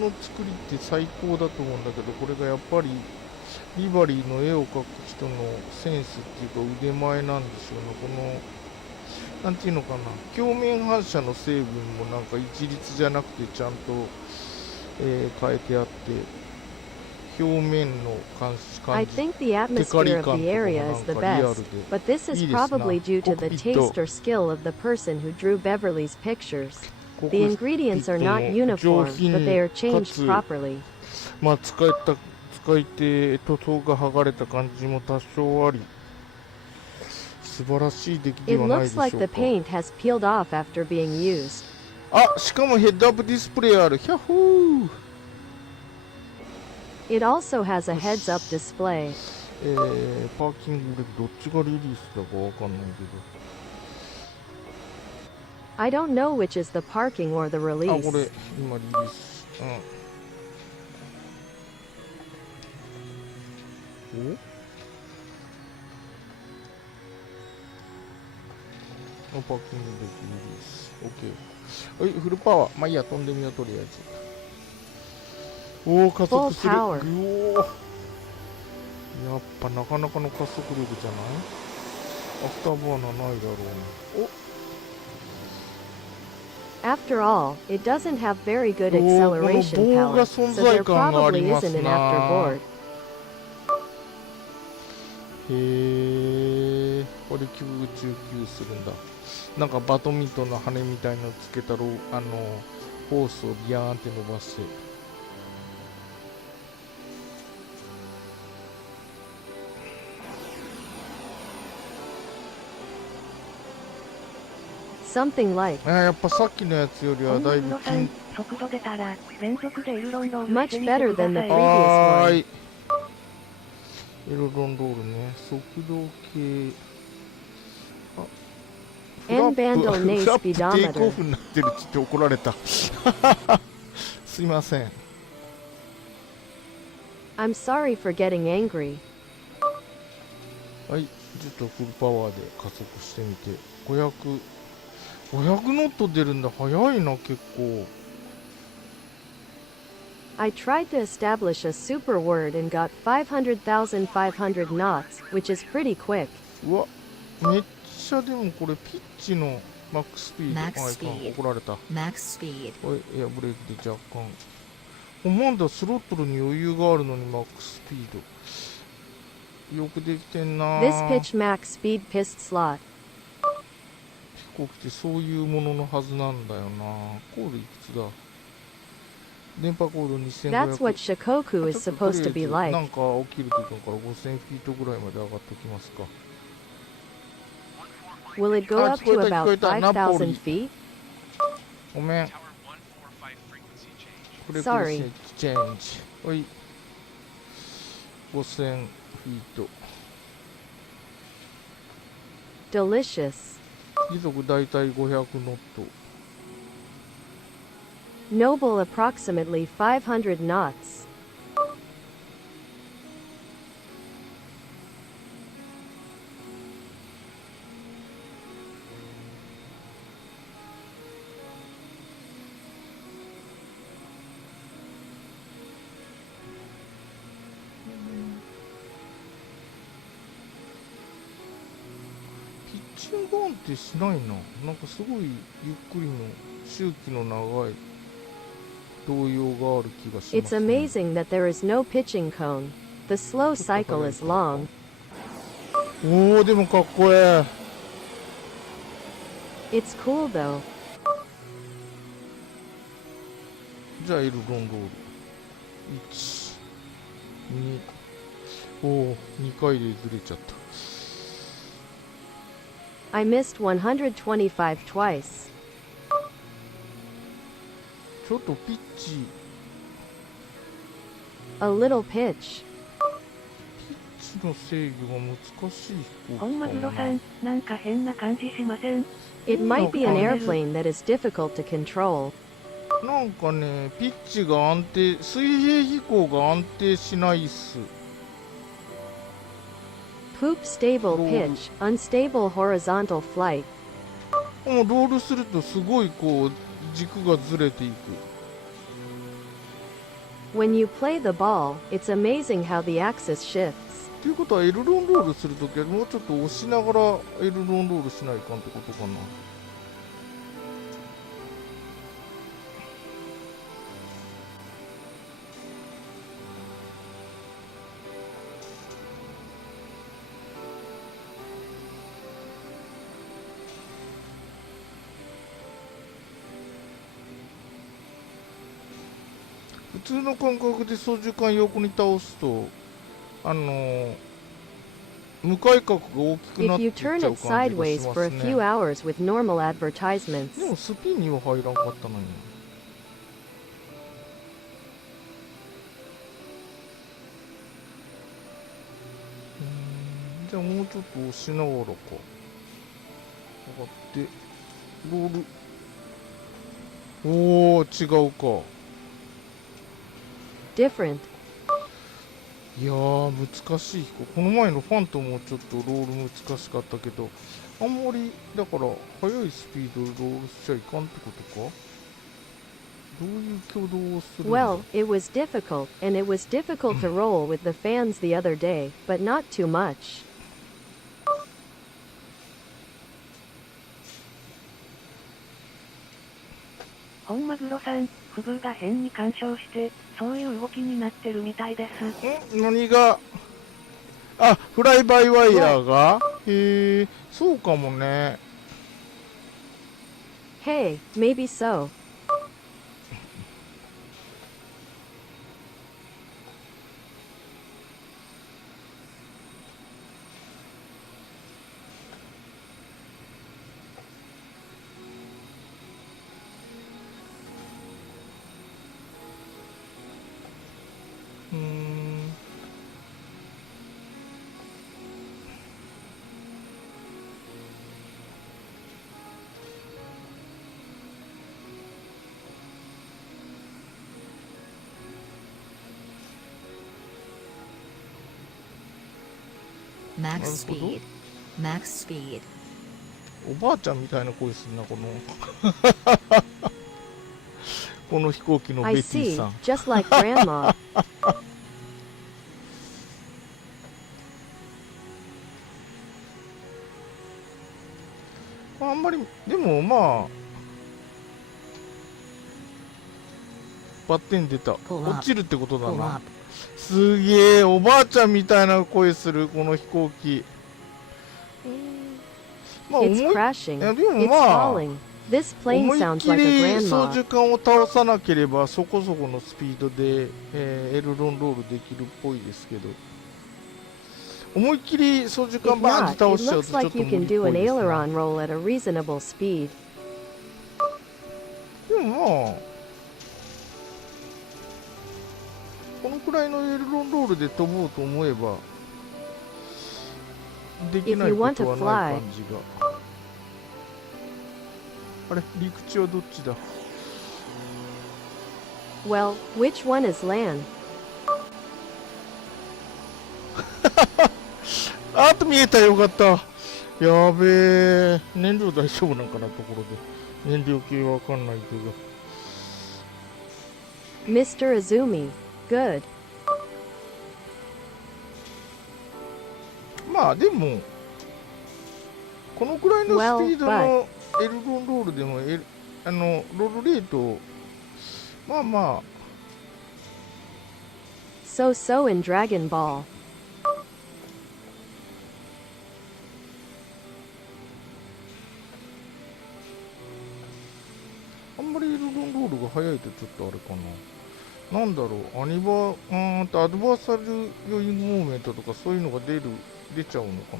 りって最高だと思うんだけど、これがやっぱりリバリーの絵を描く人のセンスっていうか腕前なんでしょうね。このなんていうのかな、鏡面反射の成分もなんか一律じゃなくてちゃんと、変えてあって、表面の感 I じ think the atmosphere of the area is the best, but this is probably due to the taste or skill of the person who drew Beverly's pictures. The ingredients are not uniform, but they are changed properly. まあ使い手塗装が剥がれた感じも多少あり、素晴らしい出来で It はないで looks しょう like the か。 paint has peeled off after being used. あ、しかもヘッドアップディスプレイある。ヒャッホー。 It also has a heads-up display. パーキングでどっちがリリースだかわかんないけど。 I don't know which is the parking or the あ、 release. これ今リリース。うん。お、パーキングでリリース。OK。はい、フルパワー。まあいいや、飛んでみよう、とりあえず。おお、加速する。 Full う power. おー。やっぱなかなかの加速力じゃない？アフターバーナーないだろうね。お、 After all, it doesn't have very good おー、 acceleration この棒が power, so 存 there 在感があり probably ます isn't an な。 afterboard. へえ、これ急中級するんだ。なんかバドミントンの羽みたいのつけたホースをビヤーンって伸ばして。Something like. やっぱさっきのやつよりはだいぶ本間さん、速度出たら、連続でエルロンロールし Much てみて better くだ than the さい。 previous はー one. い。エロロンロールね。速度計。あ、フラッ And プ bandle nay フラップテイクオ speedometer. フになってるって言って怒られた。すいません。I'm sorry for getting angry. はい。ちょっとフルパワーで加速してみて。500ノット出るんだ。早いな、結構。I tried to establish a super word and got 500,500 knots, which is pretty quick. うわ、めっちゃでもこれピッチのマックススピード。 Max あいかん speed 怒られた。 Max speed. はい、エアブレーキで若干。まだスロットルに余裕があるのにマックススピード。よくできてんな。 This pitch max speed pissed slot. 飛行機ってそういうもののはずなんだよな。コードいくつだ。電波コード2500。 That's what Shikoku is ちょっと supposed to be とりあえず like. なんか起きるときから5000フィートぐらいまで上がっておきますか。 Will it go up to about 5,000 feet? ごめん。 Tower 145 frequency change. フレクエンシ Sorry. ーチェンジ。はい。5000フィート。 Delicious. 時速だいたい500ノット。 Noble approximately 500 knots. ピッチング安定しないな。なんかすごいゆっくりの周期の長い動揺がある気がしま It's す、ね。 amazing that there is no pitching cone. The slow cycle is long. おお、でもかっこええ。 It's cool though. じゃあエルロンロール。1、2、おお、2回でずれちゃった。 I missed 125 twice. ちょっとピッチ、 A little pitch. ピッチの制御が難しい飛行機か本マグロさな。ん、なんか変な感じしません？ It might be an airplane that is difficult to control. なんかね、ピッチが安定、水平飛行が安定しないっす。 Poop stable pitch, unstable horizontal flight. もうロールするとすごいこう軸がずれていく。 When you play the ball, it's amazing how the axis shifts. ということはエルロンロールするときはもうちょっと押しながらエルロンロールしないかんってことかな。普通の感覚で操縦桿横に倒すと向かい角が大きくなっ If てい you っちゃ turn う it 感じが sideways しま for す a few ね。 hours with normal advertisements. でもスピンには入らんかったのに。じゃあもうちょっと押しながらか。上がってロール。おお、違うか。 Different. いやー難しい飛行。この前のファントもちょっとロール難しかったけど、あんまりだから速いスピードでロールしちゃいかんってことか。どういう挙動をするんだ。 Well, it was difficult, and it was difficult to roll with the fans the other day, but not too much. 本マグロさん、不遇が変に干渉して、そういう動きになってるみたいです。何が、あ、フライバイワイヤーが、へえ、そうかもね。 Hey, maybe so. うなる Max ほど。 speed. Max speed. おばあちゃんみたいな声すんな、このこの飛行機の I ベティ see, さん。 just like Grandma. あんまり、でもまあ、バッテン出た。 Pull up. 落ちるってことだ Pull な。 up. すげえ、おばあちゃんみたいな声する、この飛行機。まあ、It's い crashing. やでも It's まあ、 falling. This plane 思いっ sounds き like a り操 grandma. 縦桿を倒さなければそこそこのスピードで、エルロンロールできるっぽいですけど、思いっきり操縦 If 桿バーン not, って倒 it しちゃう looks とちょっ like と you 無理 can っぽ do い an ですね。 aileron roll at a reasonable speed. でもまあ、このくらいのエルロンロールで飛ぼうと思えばできないことはない感じが。あれ、陸地はどっちだ。 Well, which one is land? あと見えた、よかった。やべえ、燃料大丈夫なんかな、ところで。燃料系わかんないけど。 Mr. Azumi. Good. まあでも、このくらいのスピードのエルロンロールでも、ロールレート、まあまあ、 So in Dragon Ball. あんまりエルロンロールが速いとちょっとあれかな。なんだろう、アドバーサルヨイングモーメントとかそういうのが出ちゃうのか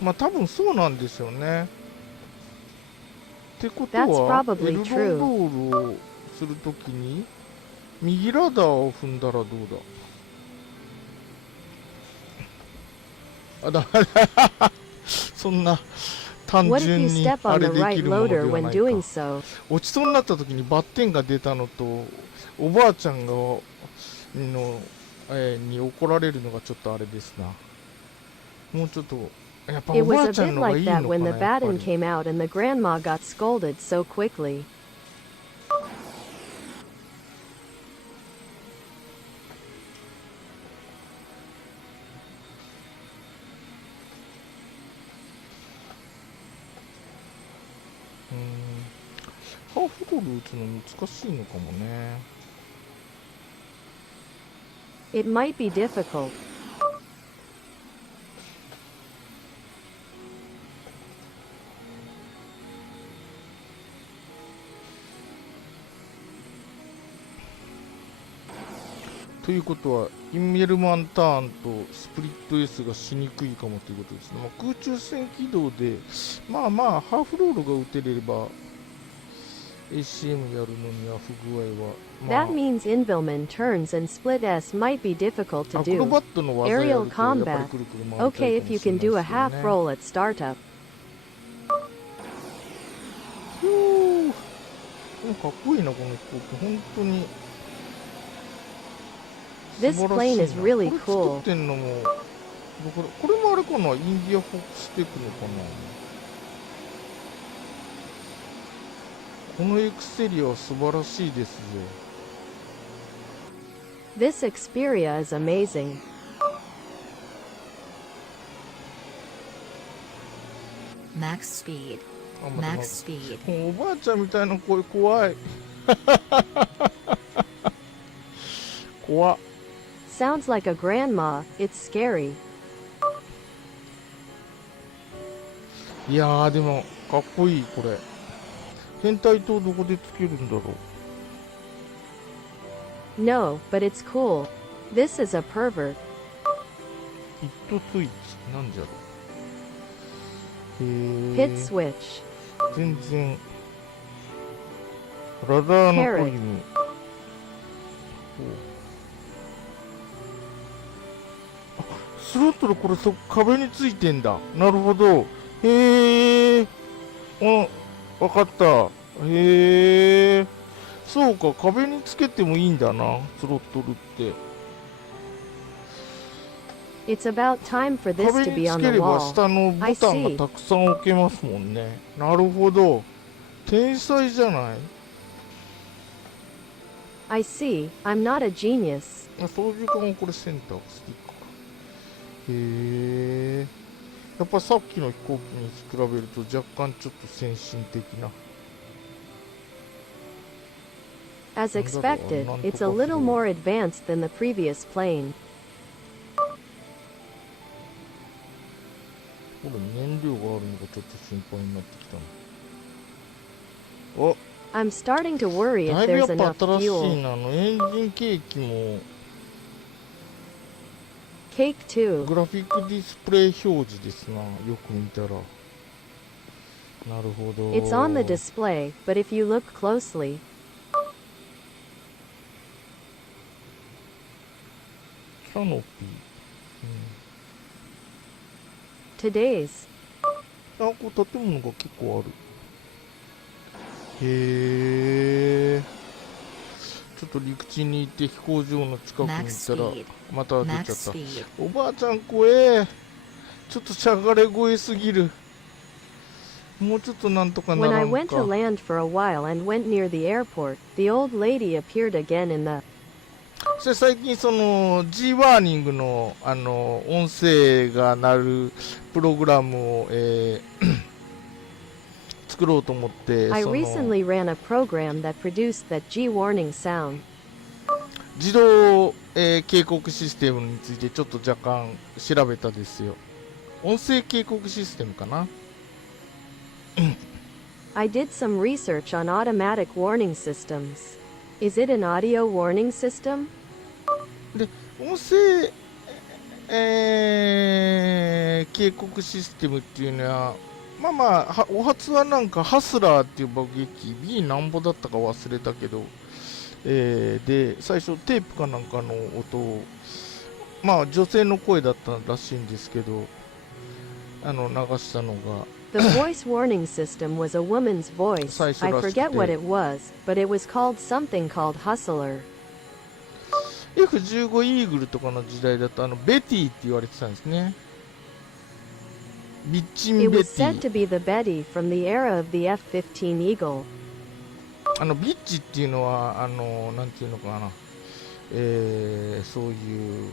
な。まあ多分そうなんですよね。ってことは、 That's エ probably ルロンロールをするときに、右ラダーを踏んだらどうだ。あ、だそんな単 What if 純 you に step あ on れ the で right きるもので loader は when ない doing か。 so? 落ちそうになった時にバッテンが出たのと、おばあちゃんがに怒られるのがちょっとあれですな。もうちょっと、やっぱ It おば was あ a ちゃ bit んのがいい like の that か when な、 the やっぱ baton り。 came out and the grandma got scolded so quickly. ハーフロール打つの難しいのかもね。 It might be difficult. ということは、インメルマンターンとスプリット S がしにくいかもということですね。まあ、空中戦軌道で、まあまあ、ハーフロールが打てれば、ACM やるのには不具合は、まあ That means Invilman turns and split S might be difficult to アクロバッ do. トの技やる Aerial とやっぱ combat. りくるくる回りたい Okay か if も you しれ can ない do で a すよ half ね。 roll at startup. ふぅでもかっこいいな、この飛行機。本当に。 This 素晴らしい plane な。 is really これ作 cool. ってんのも、これもあれかな、インディアフォックステクのかな。このエクセリアは素晴らしいですぜ。 This Xperia is amazing. Max speed. あ、また Max speed. もうおばあちゃんみたいな声怖い。怖っ。 Sounds like a grandma. It's scary. いやー、でも、かっこいい、これ。変態灯どこでつけるんだろう。 No, but it's cool. This is a pervert. ヒットスイッチ、なんじゃろう。Hit switch. 全然。ラダーのコイン。スロットルこれ壁についてんだ。なるほど。へえ。わかった。へえ。そうか、壁につけてもいいんだな、スロットルって。It's about time for this 壁 to に be つ on け the れば wall. 下のボ I タン see. がたくさん置けますもんね。なるほど。天才じゃない？ I see. I'm not a genius. 操縦桿もこれセンタースティックか。へえ。やっぱさっきの飛行機に比べると若干ちょっと先進的な。 As expected, it's a little more advanced than the previous plane. これ燃料があるのがちょっと心配になってきたな。お、 I'm starting to worry だ if いぶやっ there's ぱ enough 新しい fuel. な。エンジンケーキも Cake 2. グラフィックディスプレイ表示ですな。よく見たら。なるほど。 It's on the display, but if you look closely, キャノピー。today's. あ、こう建物が結構ある。へえ。ちょっと陸地に行って飛行場の近くに Max 行ったら speed. また出ちゃ Max った。 speed. おばあちゃん怖え。ちょっとしゃがれ声すぎる。もうちょっとなんとかな When ら I ん went か。 to land for a while and went near the airport, the old lady appeared again in the. そして最近その G ワーニングの音声が鳴るプログラムを、作ろうと思って I その recently ran a program that produced that G warning sound. 自動、警告システムについてちょっと若干調べたですよ。音声警告システムかな。 I did some research on automatic warning systems. Is it an audio warning system? で音声、警告システムっていうのはまあまあはお初はなんかハスラーっていう爆撃機 B なんぼだったか忘れたけど、で最初テープかなんかの音をまあ女性の声だったらしいんですけど流したのが The voice warning system was a woman's voice. 最初 I らしくて forget what it was, but it was called something called Hustler. F15 イーグルとかの時代だとベティって言われてたんですね。ビッチン It ベ was テ said ィ to be the Betty from the era of the F-15 Eagle. ビッチっていうのはなんていうのかな、そういう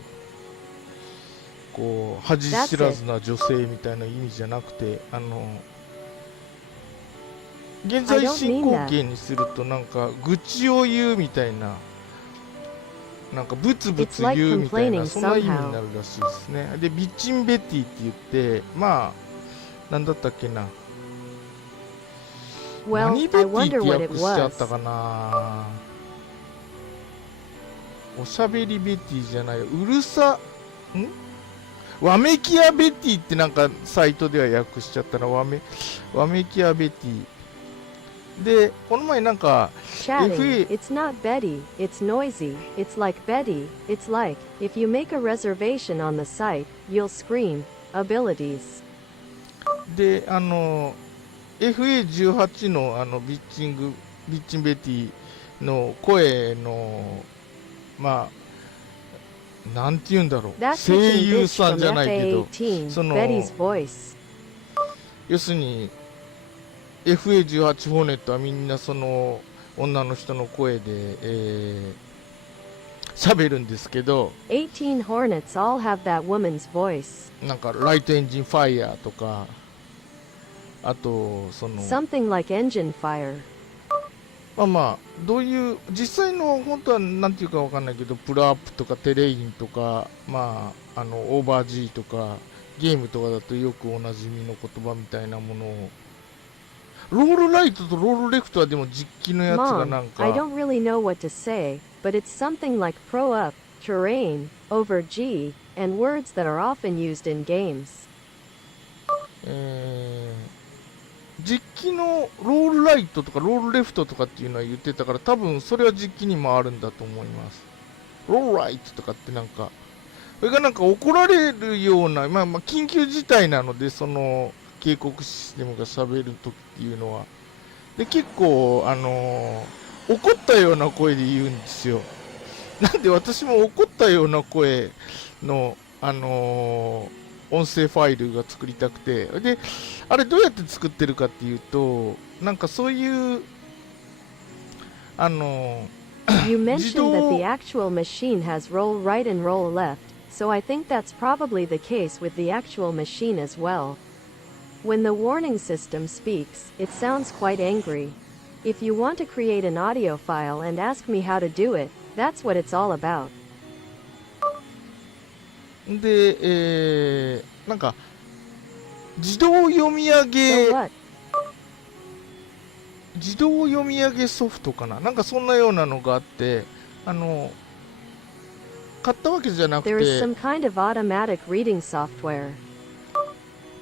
こう恥知らずな女性みたいな意味じゃなくて現在進行形にするとなんか愚痴を言うみたいななんかブツブツ言うみたいな It's like complaining そんな意味になるらしいですね。でビッチンベティって言ってまあなんだったっけな Well, 何ベ I ティっ wonder て what 訳 it してあった was. かな。おしゃべりベティじゃない、うるさわめきやベティってなんかサイトでは訳しちゃったな。わめきやベティでこの前なんか Chatting. It's not Betty. It's noisy. It's like Betty. It's like, if you make a reservation on the site, you'll scream. Abilities. でFA18 のビッチンベティの声のまあなんて言うんだろう That 声 kitchen 優 bitch さん from じゃないけど FA18. その Betty's voice. 要するに FA18 ホーネットはみんなその女の人の声で喋るんですけど18 Hornets all have that woman's voice. なんかライトエンジンファイヤーとかあとその Something like engine fire. まあまあどういう実際の本当はなんていうかわかんないけどプルアップとかテレインとかまあオーバー G とかゲームとかだとよくおなじみの言葉みたいなものをロールライトとロールレフトはでも実機のやつがな Mom, ん I か don't really know what to say, but it's something like pro up, terrain, over G, and words that are often used in games. 実機のロールライトとかロールレフトとかっていうのは言ってたから多分それは実機にもあるんだと思います。ロールライトとかってなんかそれがなんか怒られるようなまあ緊急事態なのでその警告システムが喋るときっていうのはで結構怒ったような声で言うんですよ。なんで私も怒ったような声の音声ファイルが作りたくて、で、あれどうやって作ってるかっていうと、なんかそういう、You mentioned that the actual machine has roll right and roll left, so I think that's probably the case with the actual machine as well. When the warning system speaks, it sounds quite angry. If you want to create an audio file and ask me how to do it, that's what it's all about. で、なんか、自動読み上 So げ、 what? 自動読み上げソフトかな、なんかそんなようなのがあって、買ったわけじゃなく There is て、 some kind of automatic reading software.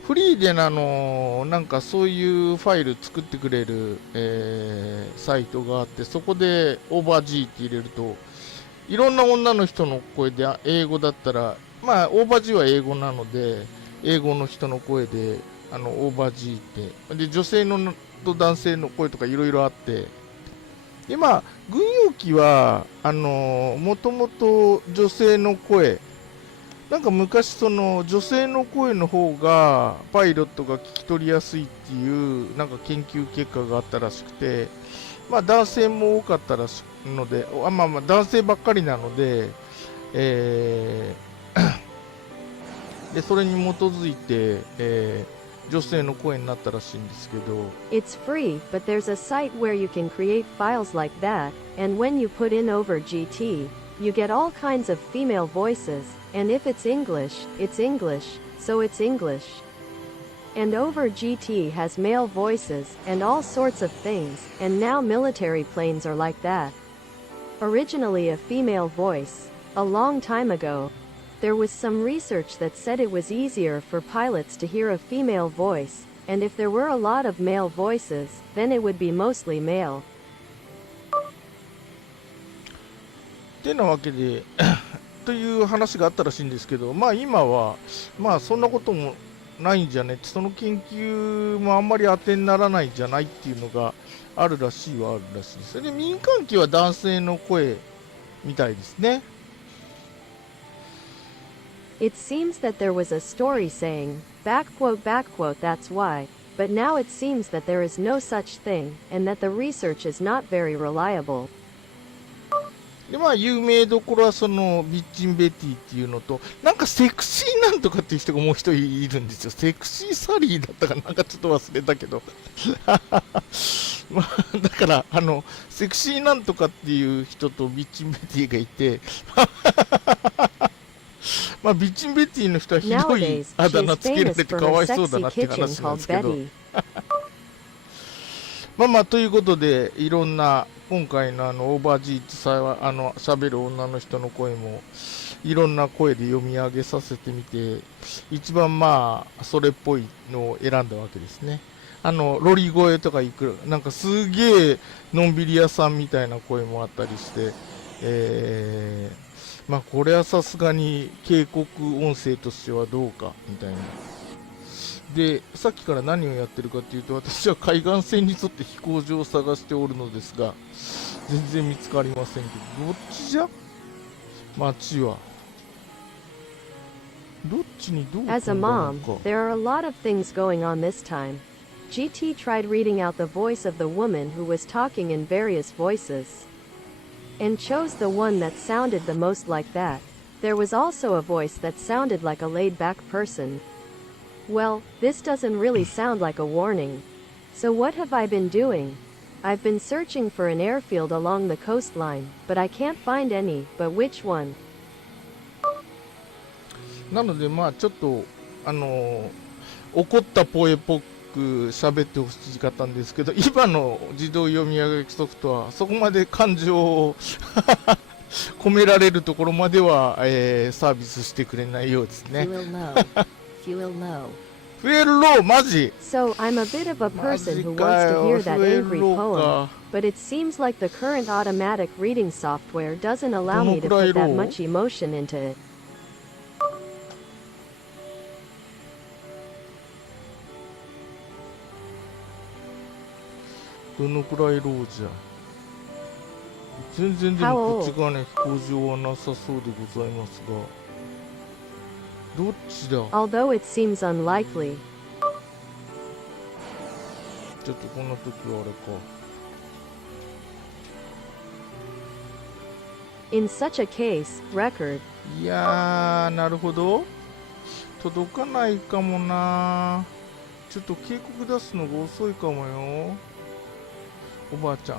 フリーでなんかそういうファイル作ってくれる、サイトがあって、そこでオーバー G って入れると、いろんな女の人の声で、英語だったら、まあ、オーバー G は英語なので、英語の人の声で、オーバー G って、で、女性のと男性の声とかいろいろあって、で、まあ、軍用機は、もともと女性の声、なんか昔その女性の声の方がパイロットが聞き取りやすいっていうなんか研究結果があったらしくて、まあ男性も多かったらしいので、まあ男性ばっかりなので、でそれに基づいて、女性の声になったらしいんですけど、 It's free, but there's a site where you can create files like that, and when you put in over GT, you get all kinds of female voices, and if it's English, so it's English. And over GT has male voices, and all sorts of things, and now military planes are like that. Originally a female voice, a long time ago, there was some research that said it was easier for pilots to hear a female voice, and if there were a lot of male voices, then it would be mostly male. ってなわけでという話があったらしいんですけど、まあ今はまあそんなこともないんじゃねって、その研究もあんまり当てにならないんじゃないっていうのがあるらしいはあるらしいです。それで民間機は男性の声みたいですね。It seems that there was a story saying, backquote, that's why, but now it seems that there is no such thing, and that the research is not very reliable. でまあ有名どころはそのビッチンベティっていうのと、なんかセクシーなんとかっていう人がもう一人いるんですよ。セクシーサリーだったかなんかちょっと忘れたけどまあだからセクシーなんとかっていう人とビッチンベティがいてまあビッチンベティの人はひどい Nowadays, あだ she's 名つけら famous れて for か her わいそうだ sexy なっていう kitchen 話なん called ですけどBetty. まあということで、いろんな今回のオーバー G って喋る女の人の声もいろんな声で読み上げさせてみて、一番まあそれっぽいのを選んだわけですね。ロリ声とかなんかすげえのんびり屋さんみたいな声もあったりして、まあこれはさすがに警告音声としてはどうかみたいな。で、さっきから何をやってるかというと、私は海岸線に沿って飛行場を探しておるのですが、全然見つかりませんけど、どっちじゃ街は。どっちにどう As a 飛んだの mom, か。 there are a lot of things going on this time. GT tried reading out the voice of the woman who was talking in various voices, and chose the one that sounded the most like that. There was also a voice that sounded like a laid-back person. Well, this doesn't really sound like a warning. So what have I been doing? I've been searching for an airfield along the coastline, but I can't find any, but which one? なので、まあちょっと、怒ったポエっぽく喋ってほしかったんですけど、今の自動読み上げソフトは、そこまで感情を込められるところまでは、サービスしてくれないようですね。 Fuel low. Fuel low. フエルロー、マジ So, I'm a bit of a person who wants to hear that angry poem, but it seems like the current automatic reading software doesn't allow me to put that much emotion into it. どのくらいローじゃ。全然でもこっち側ね、飛行場はなさそうでございますが。どっちだ。 Although it seems unlikely, ちょっとこんな時はあれか。 in such a case, record. いやー、なるほど。届かないかもな。ちょっと警告出すのが遅いかもよ。おばあちゃん。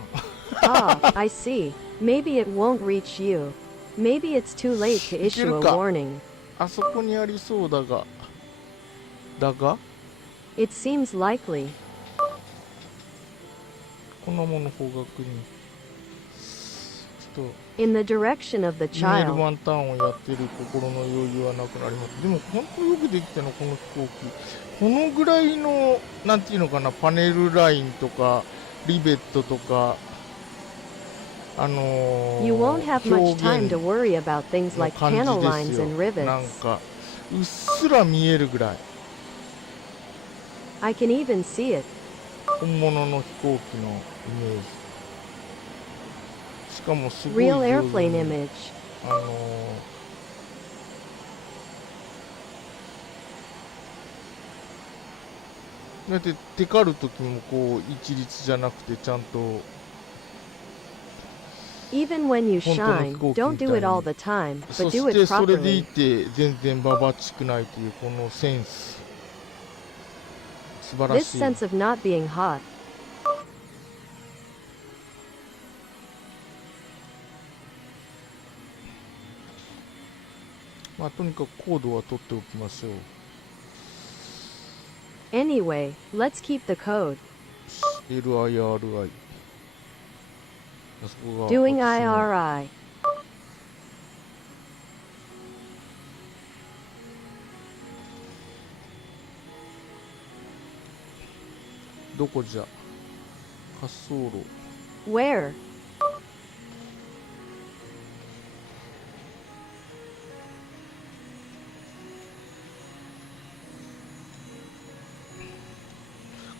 Ah, I see. Maybe it won't reach you. Maybe it's too late to issue a warning. あそこにありそうだが。だが It seems likely. こんなもの方角に。ちょっと。 In the direction of the イメル child. ワンターンをやってる心の余裕はなくなります。でも本当よくできたのこの飛行機。このぐらいのなんていうのかな、パネルラインとかリベットとかYou won't have much time to worry about things の like 感じ panel で lines すよ。 and なん rivets. かうっすら見えるぐらい I can even see it. 本物の飛行機のイメージ。しかもすごい Real 上手 airplane に image. だってテカる時もこう一律じゃなくてちゃんと Even when you 本当の飛 shine, 行機 don't みたい do it に all the time, そ but し do て it それでい properly. て全然ババチくないというこのセンス素晴ら This しい。 sense of not being hot. まあとにかくコードは取っておきましょう。 Anyway, let's keep the code. LIRI あそこが Doing 私の IRI. どこじゃ滑走路 Where?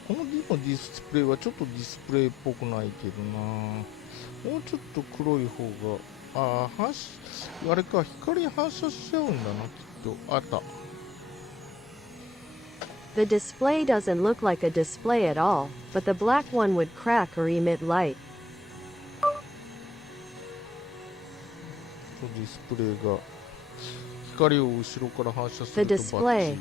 この D のディスプレイはちょっとディスプレイっぽくないけどな。もうちょっと黒い方があれか、光反射しちゃうんだな、きっと。あった。 The display doesn't look like a display at all, but the black one would crack or emit light. ディスプレイが光を後ろから反射する The とバッチ display. リ。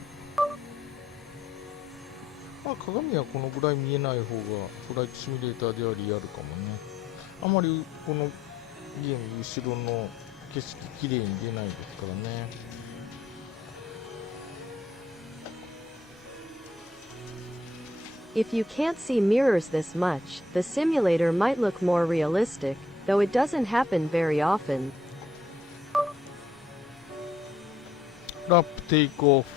まあ鏡はこのぐらい見えない方がフライトシミュレーターではリアルかもね。あまりこのゲーム後ろの景色綺麗に出ないですからね。If you can't see mirrors this much, the simulator might look more realistic, though it doesn't happen very often. フラップテイクオフ。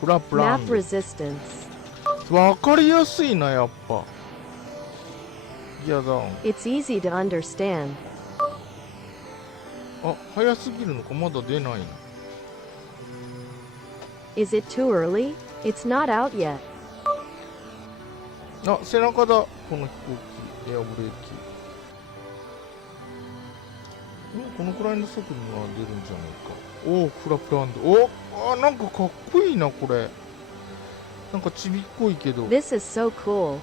フラップラン Map ド。 resistance. わかりやすいな、やっぱ。ギアダウン。 It's easy to understand. あ、早すぎるのか、まだ出ないな。 Is it too early? It's not out yet. あ、背中だ。この飛行機、エアブレーキ。このくらいの速度が出るんじゃないか。おお、フラップランド。おなんかかっこいいな、これ。なんかちびっこいけど。 This is so cool.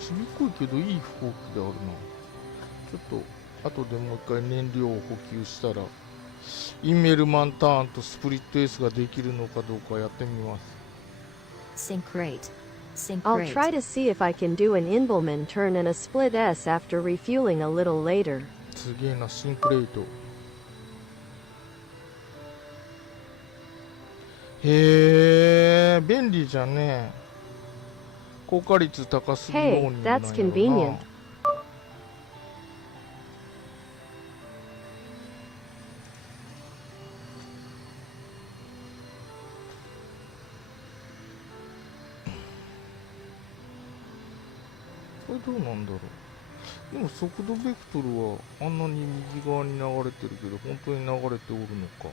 ちびっこいけどいい飛行機であるな。ちょっと、後でもう一回燃料を補給したら、インメルマンターンとスプリット S ができるのかどうかやってみます。 Sync rate. Sync I'll rate. try to see if I can do an Inbelman turn and a split S after refueling a little later. すげえな、シンクレート。へえ、便利じゃね。効果率高すぎ Hey, ようになんや that's ろ convenient. な。これどうなんだろう。でも速度ベクトルはあんなに右側に流れてるけど、本当に流れておるのか。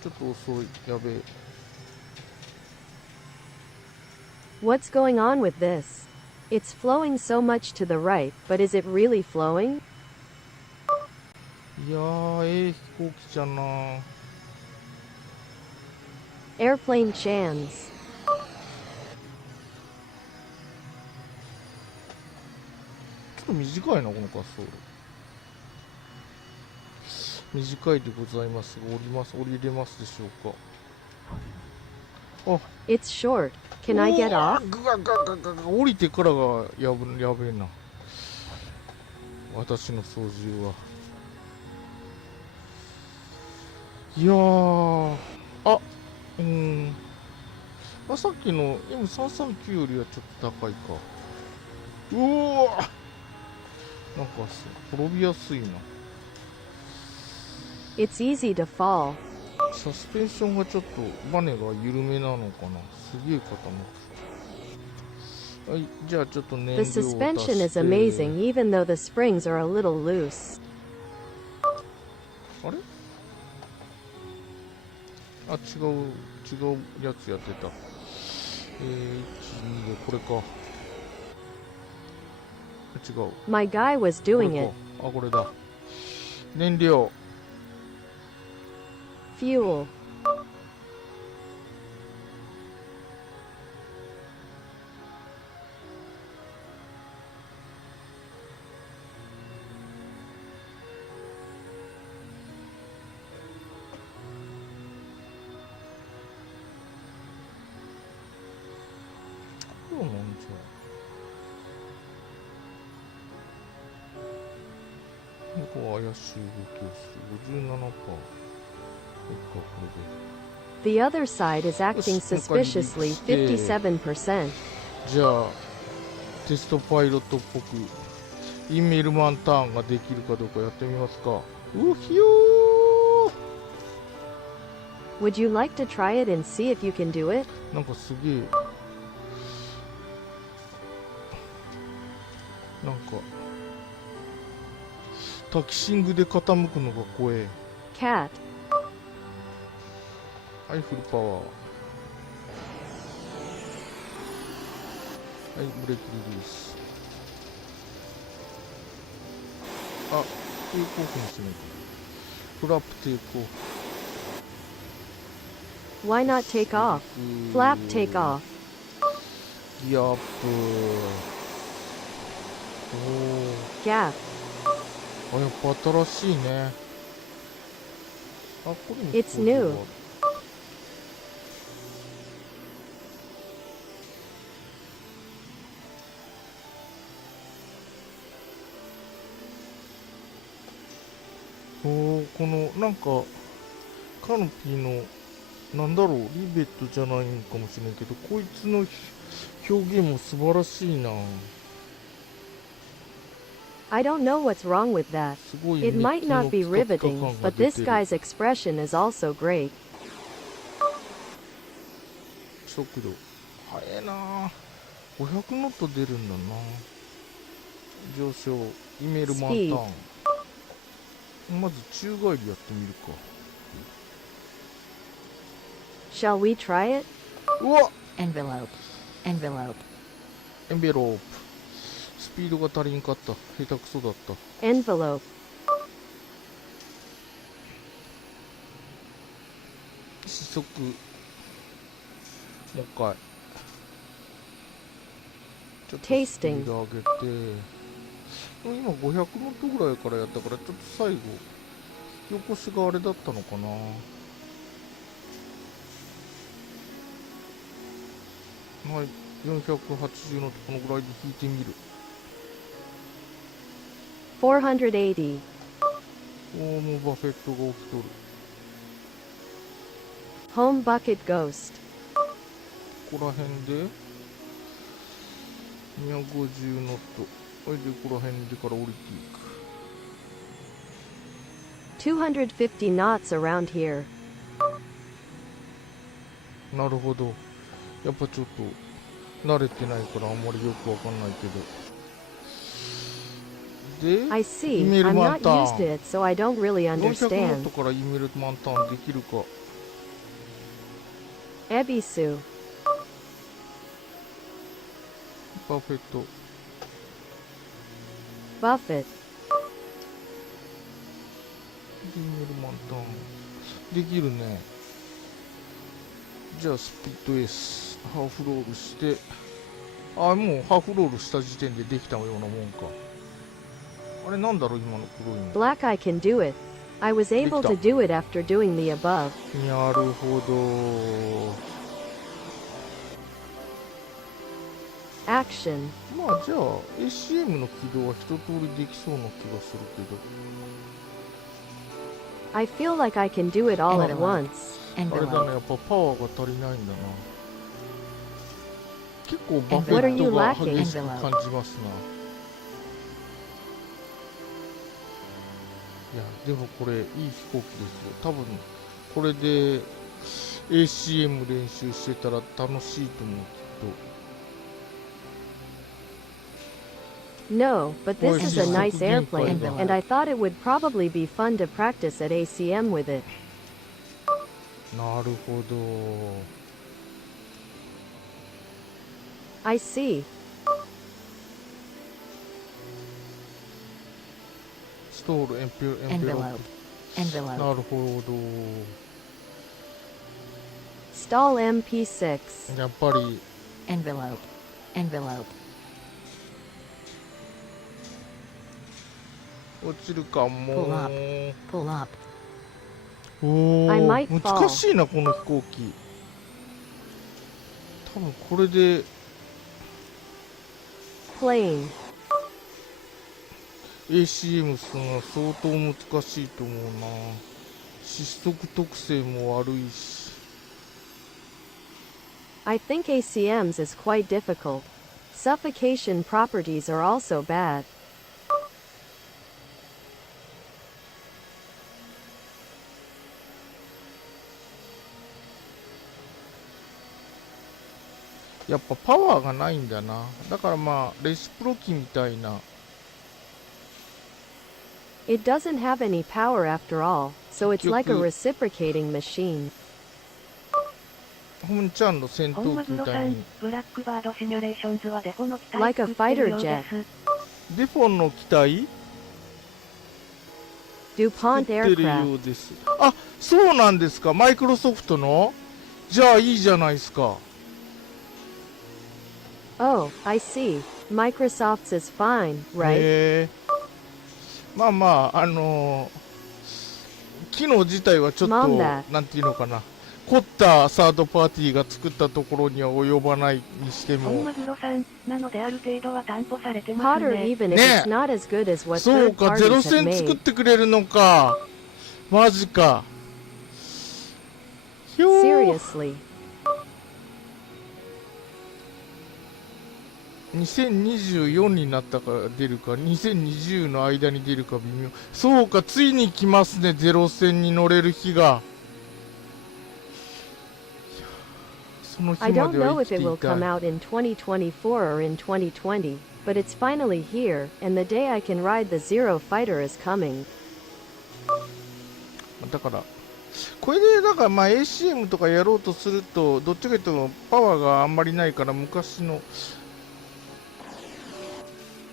ちょっと遅い。やべえ。 What's going on with this? It's flowing so much to the right, but is it really flowing? いやー、飛行機じゃな。 Airplane chans. ちょっと短いな、この滑走路。短いでございますが、降りれますでしょうか。あ、 It's short. Can I get off? ぐががががが降りてからがやべえな。私の操縦は。いやー、さっきの M339 よりはちょっと高いか。うおー、なんか転びやすいな。It's easy to fall. サスペンションがちょっとバネが緩めなのかな。すげえ傾く。はい、じゃあちょっと燃料を The 出して。 suspension is amazing even though the springs are a little loose. あれ、あ、違うやつやってた。1、2でこれか。違う。 My guy was これ doing か it. あ、これだ。燃料。 Fuel. そうなんじゃ。なんか怪しい動きをする。57%。これで。 The other side is acting suspiciously 57%. じゃあテストパイロットっぽくインメルマンターンができるかどうかやってみますか。うひよー。 Would you like to try it and see if you can do it? なんかすげえ、なんかタキシングで傾くのが怖え。 Cat. はい、フルパワー。はい、ブレーキリリース。あ、テイクオフにしてみる。フラップテイクオフ。 Why not take off? Flap take off. ギアップ。お Gap. ー、あ、やっぱ新しいね。あ、これも It's new. このなんかカノピーのなんだろう、リベットじゃないのかもしれないけど、こいつの表現も素晴らしいな。 I don't know what's wrong with that. すごい It メッ might キの not be ピカピカ riveting, 感が but 出 this てる。 guy's expression is also great. 速度速えな。500ノット出るんだな。上昇イメールマンターン。まず宙返りやってみるか。 Shall we try it? うわっ、 Envelope. Envelope. エンベロープ。スピードが足りんかった。下手くそだった。 Envelope. 時速もう一回ちょっとスピード上げて、今500ノットぐらいからやったから、ちょっと最後引き起こしがあれだったのかな。はい、480ノットこのぐらいで引いてみる。480. おお、もうバフェットが起きとる。 Home bucket ghost. ここら辺で250ノット。はい、でここら辺でから降りていく。 250 knots around here. なるほど。やっぱちょっと慣れてないからあんまりよくわかんないけど。で、 I see. イメル I'm マン not ターン。 used to it, so I don't really 400ノッ understand. トからイメルマンターンできるか。 Ebisu. パーフェクト。 Buffet. メル満タンできるね。じゃあスピット S ハーフロールして、もうハーフロールした時点でできたようなもんか。あれなんだろう今の黒いの。 Black, I can do it. I was able to do it after doing the above. なるほど。Action. まあじゃあ ACM の起動は一通りできそうな気がするけど。I feel like I can do it all at once. あれだね、 Envelope. やっぱパワーが足りないんだな。結構バフェ What are ッ you トが lacking? 激しく感じますな。いやでもこれいい飛行機ですよ。多分これで ACM 練習してたら楽しいと思う。きっと No, but this is a nice airplane, Envelope. and I thought it would probably be fun to practice at ACM with it. なるほど。 I see. ストールエンペロッ Envelope. プ。な Envelope. るほど。 Stall MP6. やっぱり Envelope. Envelope. 落ちるかも。 Pull up. Pull up. お I ー might fall. 難しいなこの飛行機。多分これで Plane. ACM するのは相当難しいと思うな。失速特性も悪いし。 I think ACM's is quite difficult. Suffocation properties are also bad. やっぱパワーがないんだな。だからまあレシプロ機みたいな。 It doesn't have any power after all, so it's like a reciprocating machine. ホムンちゃんの戦本マ闘機グロさんみたいに。、ブラックバードシミュレーションズはデフォの機体 Like a 作ってるよう fighter で jet. す。デフォンの機体 DuPont 作ってるよ aircraft. うです。あ、そうなんですか。マイクロソフトの。じゃあいいじゃないですか。 Oh, I see. Microsoft's is fine, right? へー。まあまあ機能自体はちょっと Mom that. なんていうのかな、凝ったサードパーティーが作ったところには及ばないにしても。本マグロさん、なのである程度は担保されてます Potter, ね。 even if Yeah. it's not as good as what そう third か、ゼロ parties have 戦作っ made. てくれるのか。マジか。ひょー。 Seriously. 2024になったから出るか、2020の間に出るか微妙。そうか、ついに来ますね、ゼロ戦に乗れる日が。その日 I ま don't では know 生 if き it てい will た come い。 out in 2024 or in 2020, but it's finally here, and the day I can ride the Zero Fighter is coming. だからこれでだからまあ ACM とかやろうとするとどっちかというとパワーがあんまりないから昔の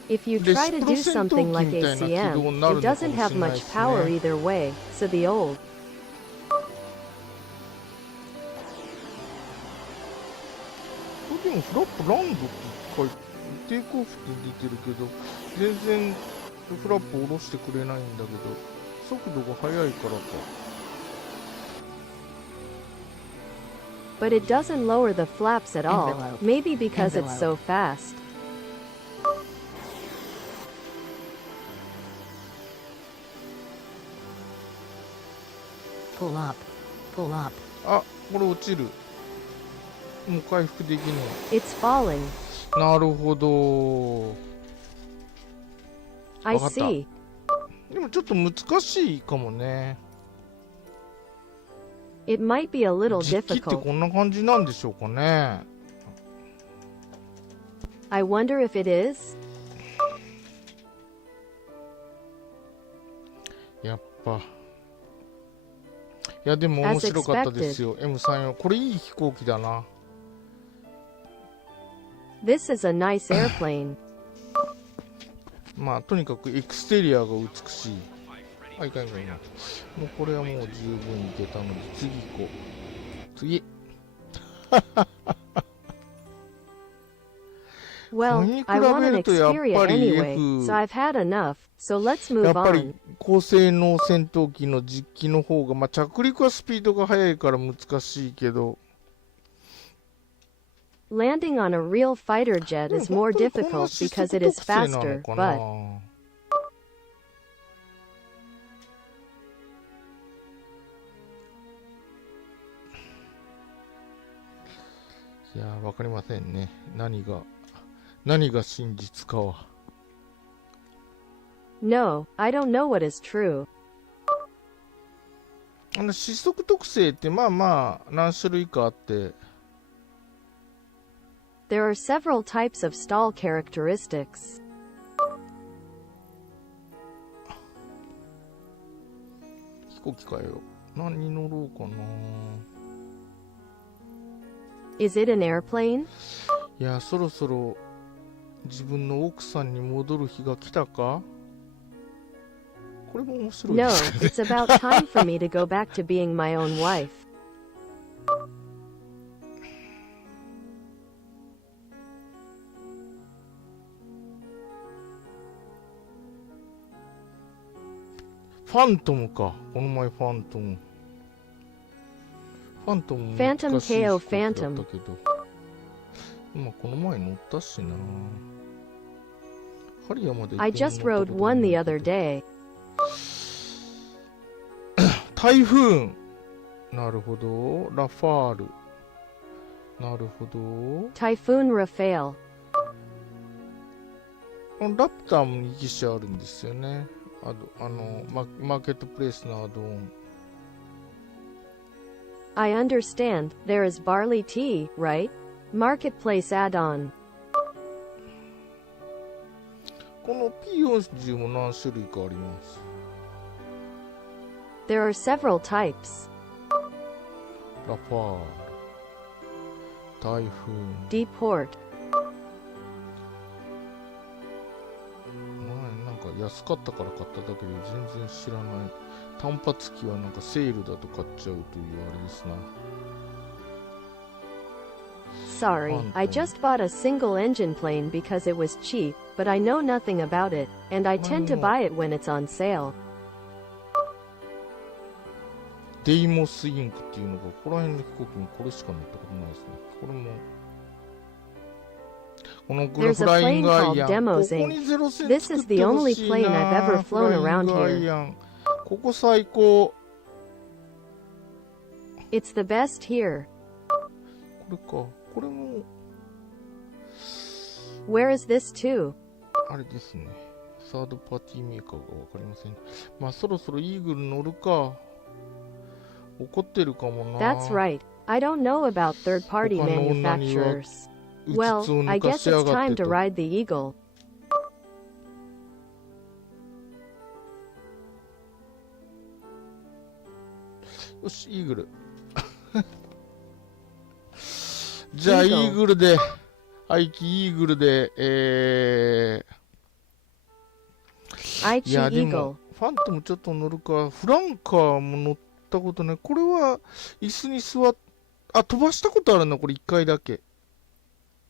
If you try to do something like ACM, it doesn't have much power either way, so the old これでもフラップランドって書いてテイクオフって出てるけど全然フラップ下ろしてくれないんだけど速度が速いからか。 but it doesn't lower the flaps at all, Envelope. maybe because it's so Envelope. fast. Pull up. Pull up. あ、これ落ちる。もう回復できない。 It's falling. なるほど。 I わかった see. でもちょっと難しいかもね。 It might be a little 実機って difficult. こんな感じなんでしょうかね。 I wonder if it is? やっぱ。いやでも面白かったですよ。M34。これいい飛行機だな。 This is a nice airplane. まあとにかくエクステリアが美しい。あ、いかんいかんいかん。もうこれはもう十分いけたので、次行こう。次。Well, I want an Xperia anyway, so I've had enough, so let's や move っぱり on. 高性能戦闘機の実機の方が、まあ、着陸はスピードが速いから難しいけど、 Landing on a real fighter jet is more でも本当にこんな difficult 失 because 速 it is 特性なの faster, かな。 but いやー、わかりませんね。何が真実かは。 no, I don't know what is true. 失速特性ってまあまあ何種類かあって、 There are several types of stall characteristics. 飛行機かよ。何に乗ろうかな。 Is it an airplane? いや、そろそろ自分の奥さんに戻る日が来たか。これも面白いで No, すね。 it's about time for me to go back to being my own wife. ファントムか。この前ファントム。ファントム Phantom 難しい飛 KO 行機だったけど。まあこの前乗ったしな。ハリアまで行 I くの just 乗った rode こと one ない the other day. 台風。なるほど。ラファール。なるほど。 Typhoon Rafale. このラプターも2機種あるんですよね。マーケットプレイスのアドオン。 I understand, there is barley tea, right? Marketplace add-on. この P40 も何種類かあります。 There are several types. ラファール。台風。 Deport. なんか安かったから買っただけで全然知らない。単発機はなんかセールだと買っちゃうというあれですな。 Sorry, I just bought a single-engine plane because it was cheap, but I know nothing about it, and I tend to buy it when it's on sale. デイモスインクっていうのが、ここら辺の飛行機にこれしか乗ったことないですね。これも。このグラ There's フ a ライン plane グア called イアン。こ Demos こにゼロ戦 This 作 is っ the てほ only しい plane な。 I've ever フ flown ライン around グア here. イアン。ここ最高。 It's the best here. これか。これも、Where is this to? あれですね。サードパーティーメーカーがわかりません。まあそろそろイーグル乗るか。怒ってるかもな。 That's right. I don't know about third-party 他の女には manufacturers. うつつ Well, を I 抜か guess しや it's がっ time て to と。 ride the Eagle. よし、イーグル。じゃあ、イーグルで、愛機イーグルで、いや、 Aichi でも Eagle.、ファントムちょっと乗るか、フランカーも乗ったことない。これは、椅子に座っ、飛ばしたことあるな、これ1回だけ。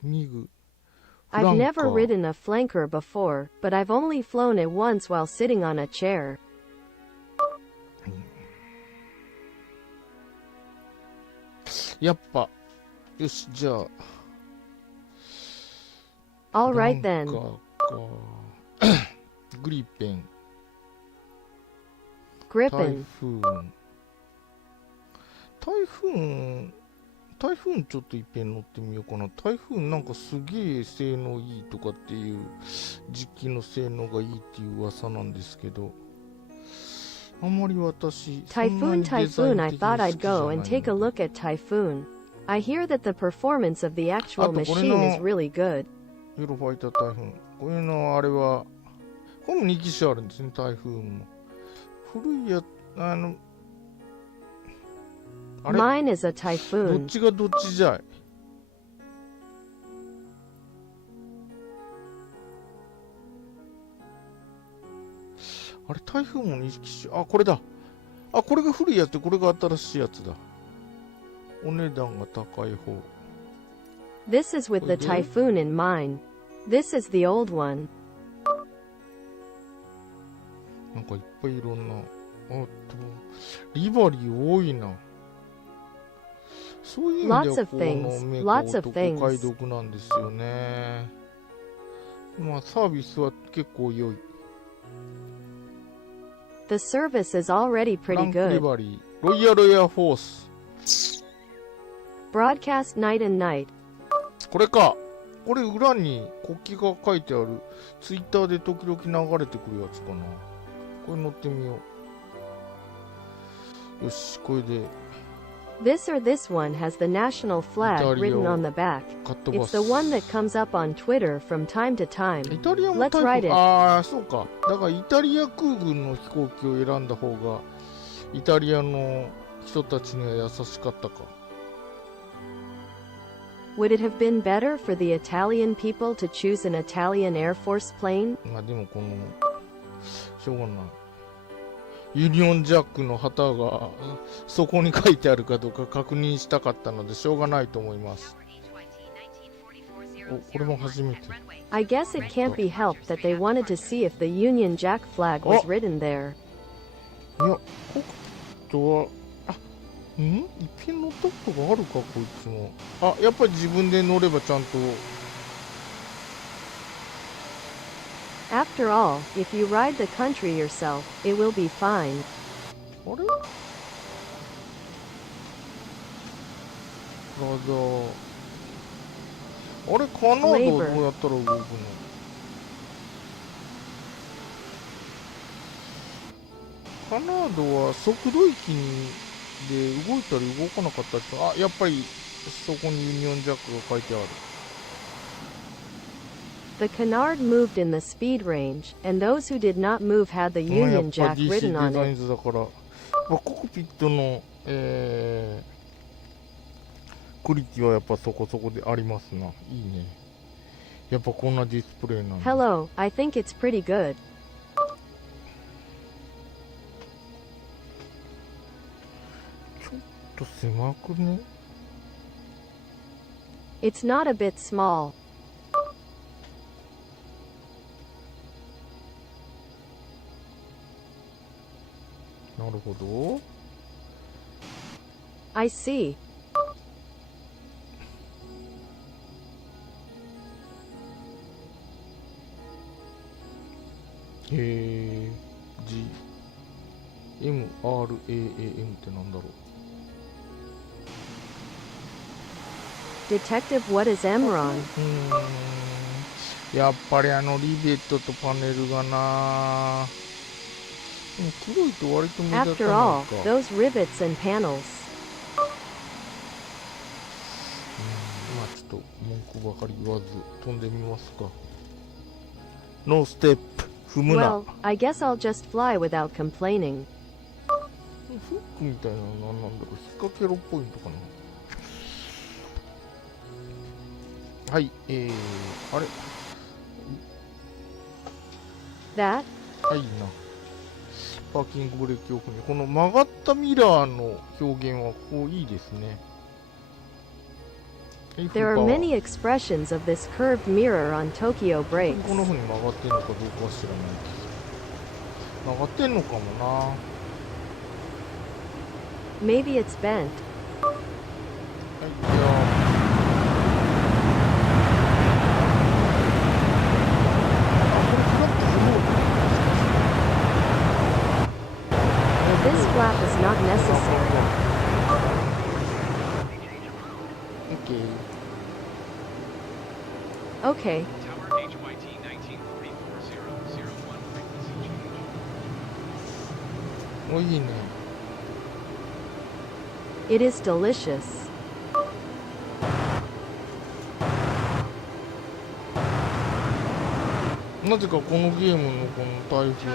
ミグ。フラ I've ンカ never ー。 ridden a flanker before, but I've only flown it once while sitting on a chair. やっぱ、よし、じゃあ、 All フラ right ンカ then. ーか。グリペン。台 Griffin. 風。台風ちょっといっぺん乗ってみようかな。台風なんかすげえ性能いいとかっていう、実機の性能がいいっていう噂なんですけど、あんまり私、Typhoon, Typhoon, I thought I'd go and take a look at Typhoon. I hear that the performance of the actual machine is really good. ユーロファイター台風。こういうのあれは、これも2機種あるんですね、台風も。古いや、あれ Mine is a どっ Typhoon. ちがどっちじゃい。あれ、台風も認識し、あ、これだ。あ、これが古いやつで、これが新しいやつだ。お値段が高い方。This is with the typhoon in mind. This is the old one. なんかいっぱいいろんな。リバリー多いな。そういう意味で Lots は of この things. メー Lots カ of ーとお買い things. 得なんですよね。まあサービスは結構良い。The service is already フラ pretty ンクリ good. バリー、ロイヤルエアフォース。 Broadcast night and night. これか。これ裏に国旗が書いてある。ツイッターで時々流れてくるやつかな。これ乗ってみよう。よし、これで This or this one has the national flag written on the back. カットバ It's ス。 the one that comes up on Twitter from time to イ time. タリアも Let's 台 write 風、 it. ああ、そうか。だからイタリア空軍の飛行機を選んだ方が、イタリアの人たちには優しかったか。Would it have been better for the Italian people to choose an Italian Air Force plane? まあでもこの、しょうがない。ユニオンジャックの旗がそこに書いてあるかどうか確認したかったのでしょうがないと思います。お、これも初めて。 I guess it can't be helped that they wanted to see if the Union Jack flag was written there. いや、コクピットは、一品乗ったことがあるか、こいつも。あ、やっぱり自分で乗ればちゃんと。 After all, if you ride the country yourself, it will be fine. あれあれ、カナダはどうやったら動くの？カナダは速度域で動いたり動かなかったり、あ、やっぱりそこにユニオンジャックが書いてある。 The canard moved in the speed range, and those who did not move had the やっ Union ぱ Jack DC written デ on ザイ it. ンズだから、コックピットの、クリティはやっぱそこそこでありますな。いいね。やっぱこんなディスプレイなんだ。 Hello, I think it's pretty good. ちょっと狭くね？ It's not a bit small. なるほど。 I see. MRAAM ってなんだろう。 Detective, what is Emron? やっぱりリベットとパネルがな。でも黒いと割と目立た After ない all, か。 those rivets and panels. まあちょっと文句ばかり言わず飛んでみますか。ノーステップ踏むな。 Well, I guess I'll just fly without complaining. フックみたいなのなんなんだろう。引っ掛けろポイントかな。はい、あれ That? はいな。パーキングブレーキオフに。この曲がったミラーの表現はこういいですね。 There are many expressions of this curved mirror on Tokyo こ brakes. んな風に曲がってんのかどうかは知らないけど。曲がってんのかもな。 Maybe it's bent. はい、じゃあ。 This flap is not necessary. Okay. Tower HYT 1944 001 frequency change. お、いいね。 It is delicious. なぜかこのゲームのこの台風。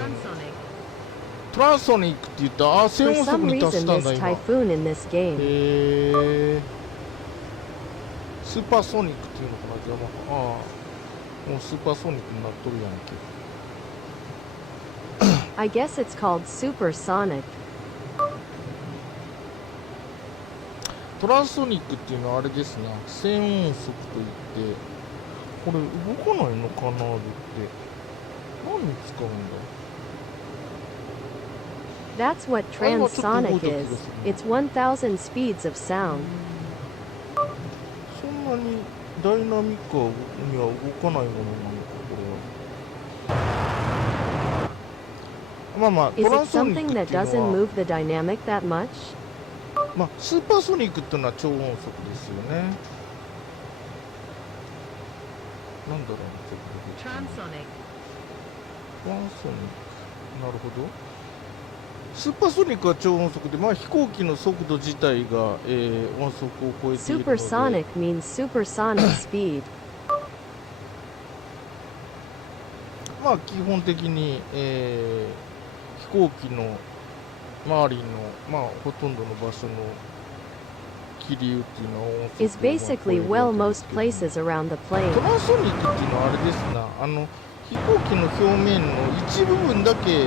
トランソニックって言った。あ、静 For 音速 some に達 reason, したん this だ今。 typhoon in this game. へー。スーパーソニックっていうのかな、じゃあ、まあ、もうスーパーソニックになっとるやんけ。I guess it's called supersonic. トランソニックっていうのはあれですな、静音速といって、これ動かないのカナールって何に使うんだ。 That's what transonic is. It's 1000 speeds of sound. そんなにダイナミックには動かないものなのか、これは。まあまあ、 Is トラ it ンソニッ something クっ that ていう doesn't のは、 move the dynamic that much? まあ、スーパーソニックっていうのは超音速ですよね。なんだろうね、ちょっと。トランソニック。なるほど。スーパーソニックは超音速で、まあ、飛行機の速度自体が、音速を超えているので。 Supersonic means supersonic speed. まあ基本的に、飛行機の周りの、まあ、ほとんどの場所の気流っていうのは音速 Is basically well most places around the ト plane. ランソニックっていうのはあれですな、飛行機の表面の一部分だけ音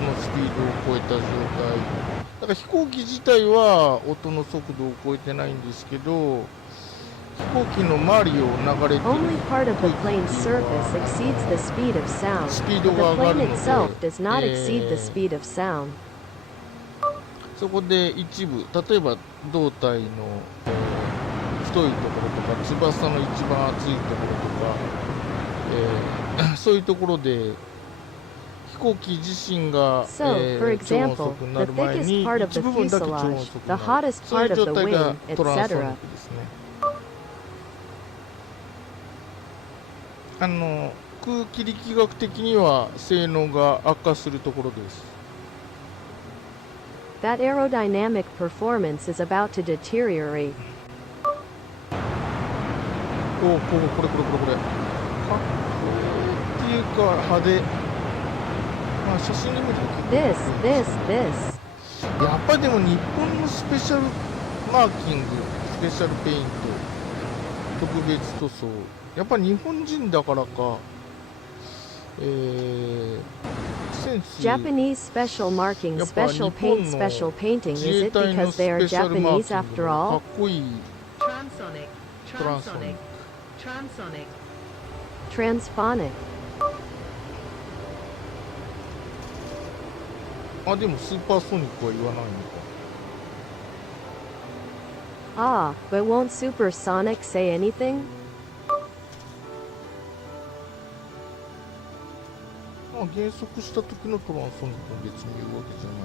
のスピードを超えた状態だから、飛行機自体は音の速度を超えてないんですけど、飛行機の周りを流れている Only part of the plane's surface exceeds the speed of sound, but the plane itself does not exceed the speed of sound. そこで一部、例えば胴体の、太いところとか翼の一番厚いところとか、そういうところで飛行機自身が、So, for 超音 example, 速にな the る前 thickest に part of 一 the 部分だけ超音 fuselage, 速に the なる、 hottest そういう part of 状 the 態が wing, トランソニッ etc. クですね。空気力学的には性能が悪化するところです。 That aerodynamic performance is about to deteriorate. これかっこいいっていうか派手。まあ写真で見ると結構 This. やっぱりでも日本のスペシャルマーキング、スペシャルペイント、特別塗装、やっぱ日本人だからか、センス Japanese special marking, special paint, special painting. Is it because they are Japanese after か all? っこいいトランソニック。 Transphonic. あ、でもスーパーソニックは言わないのか。 Ah, but won't supersonic say anything? まあ減速した時のトランソニックも別に言うわけじゃない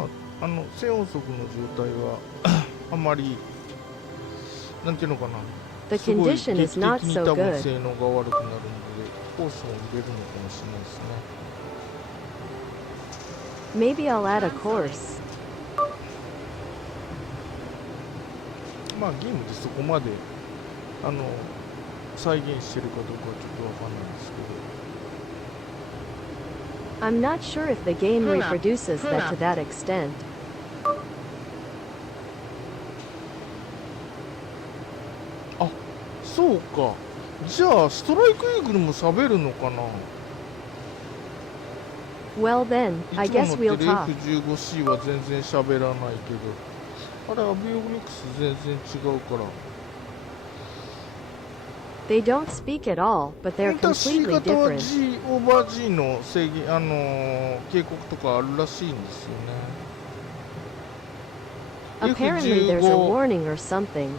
のか。まあ静音速の状態はあんまりなんていうのかな。 The すごい condition 劇 is 的 not に so 多分 good. 性能が悪くなるのでコースを入れるのかもしれないですね。 Maybe I'll add a course. まあゲームでそこまで再現してるかどうかはちょっとわかんないんですけど。 I'm not sure if the game reproduces that to that extent. あ、そうか。じゃあストライクイーグルも喋るのかな。 Well then, い I つも guess 乗っ we'll てる talk. F15C は全然喋らないけど、あれアビオニクス全然違うから。 They don't speak at all, but they're 本当は C completely 型は different. G オーバー G の制限警告とかあるらしいんですよね。 Apparently there's a warning or something.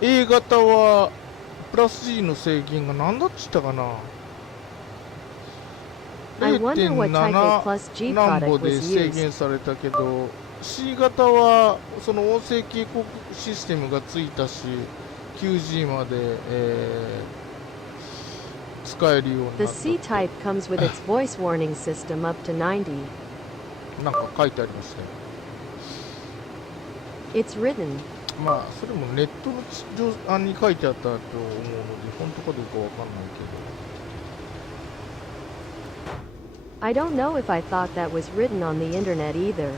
A 型はプラス G の制限が何だっつったかな。 I wonder what type A plus G 何 product 歩で was 制 used. 限されたけど C 型はその音声警告システムがついたし 9G まで、使えるようになった The C type comes with its voice warning system up to 90. なんか書いてありましたよ。 It's written. まあそれもネットのに書いてあったと思うので本当かどうかわかんないけど。 I don't know if I thought that was written on the internet either.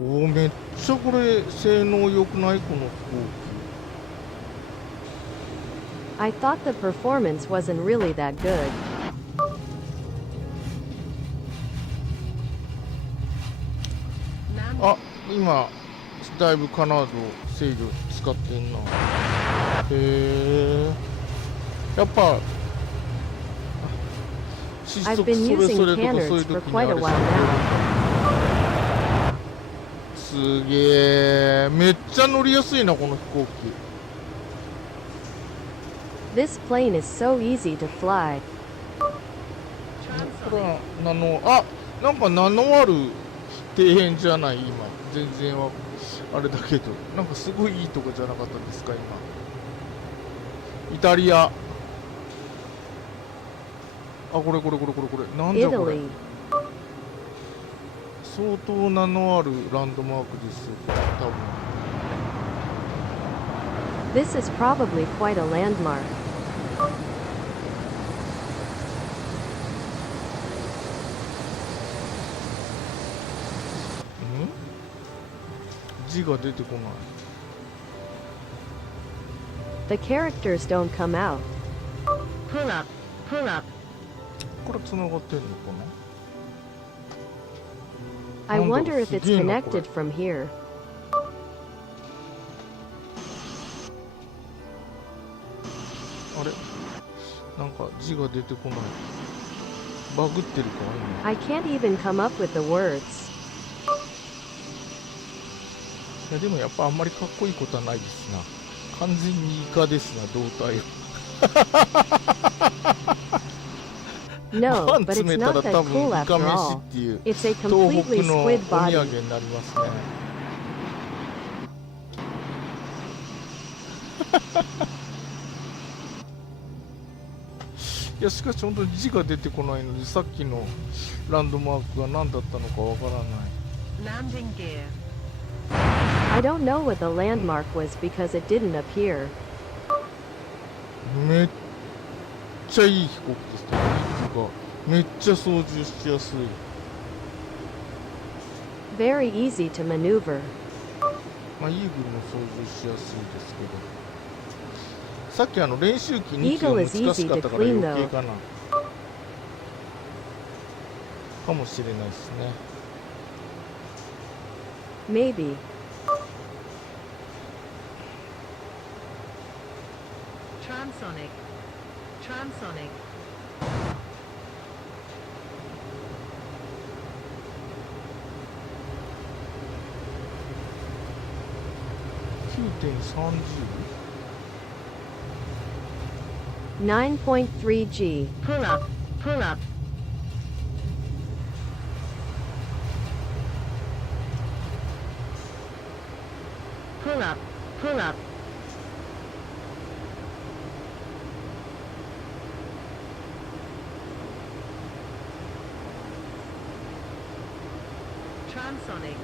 おーめっちゃこれ性能良くないこの飛行機。I thought the performance wasn't really that good. あ、今だいぶカナード制御使ってんな。へえ。やっぱ失 I've 速 been それ using それとかそういう canards 時 for に quite あ a れ while す now. すげえ。めっちゃ乗りやすいなこの飛行機。 This plane is so easy to fly. これはなんかナノある底辺じゃない今。全然はあれだけど、なんかすごいいいとこじゃなかったですか今。イタリア。あ、これなんじゃこれ。 Italy. 相当名のあるランドマークですよ多分。 This is probably quite a landmark. 字が出てこない。 The characters don't come out. Pull up. Pull up. これ繋がってんのか I なんだろう、 wonder if it's すげえな、これ。 connected from here. あれなんか字が出てこない。バグってるか今。 I can't even come up with the words. いやでもやっぱあんまりかっこいいことはないですな。完全にイカですな胴体。 No, パン but 詰 it's めた not ら多 that 分 cool イ after カ飯 all. っていう It's a 東 completely 北のお squid 土産 body. になりますね。いやしかし本当に字が出てこないので、さっきのランドマークが何だったのかわからない。 Landing gear. I don't know what the landmark was because it didn't appear. めっちゃいい飛行機ですね。っていうかめっちゃ操縦しやすい。 Very easy to maneuver. まあイーグルも操縦しやすいですけど、さっき練習機2機が Eagle is 難しかったから easy to 余 clean 計かな。かもしれないですね。 Maybe. Transonic. Transonic. 9.3G. Pull up. Pull up. Pull up. Pull up. Transonic.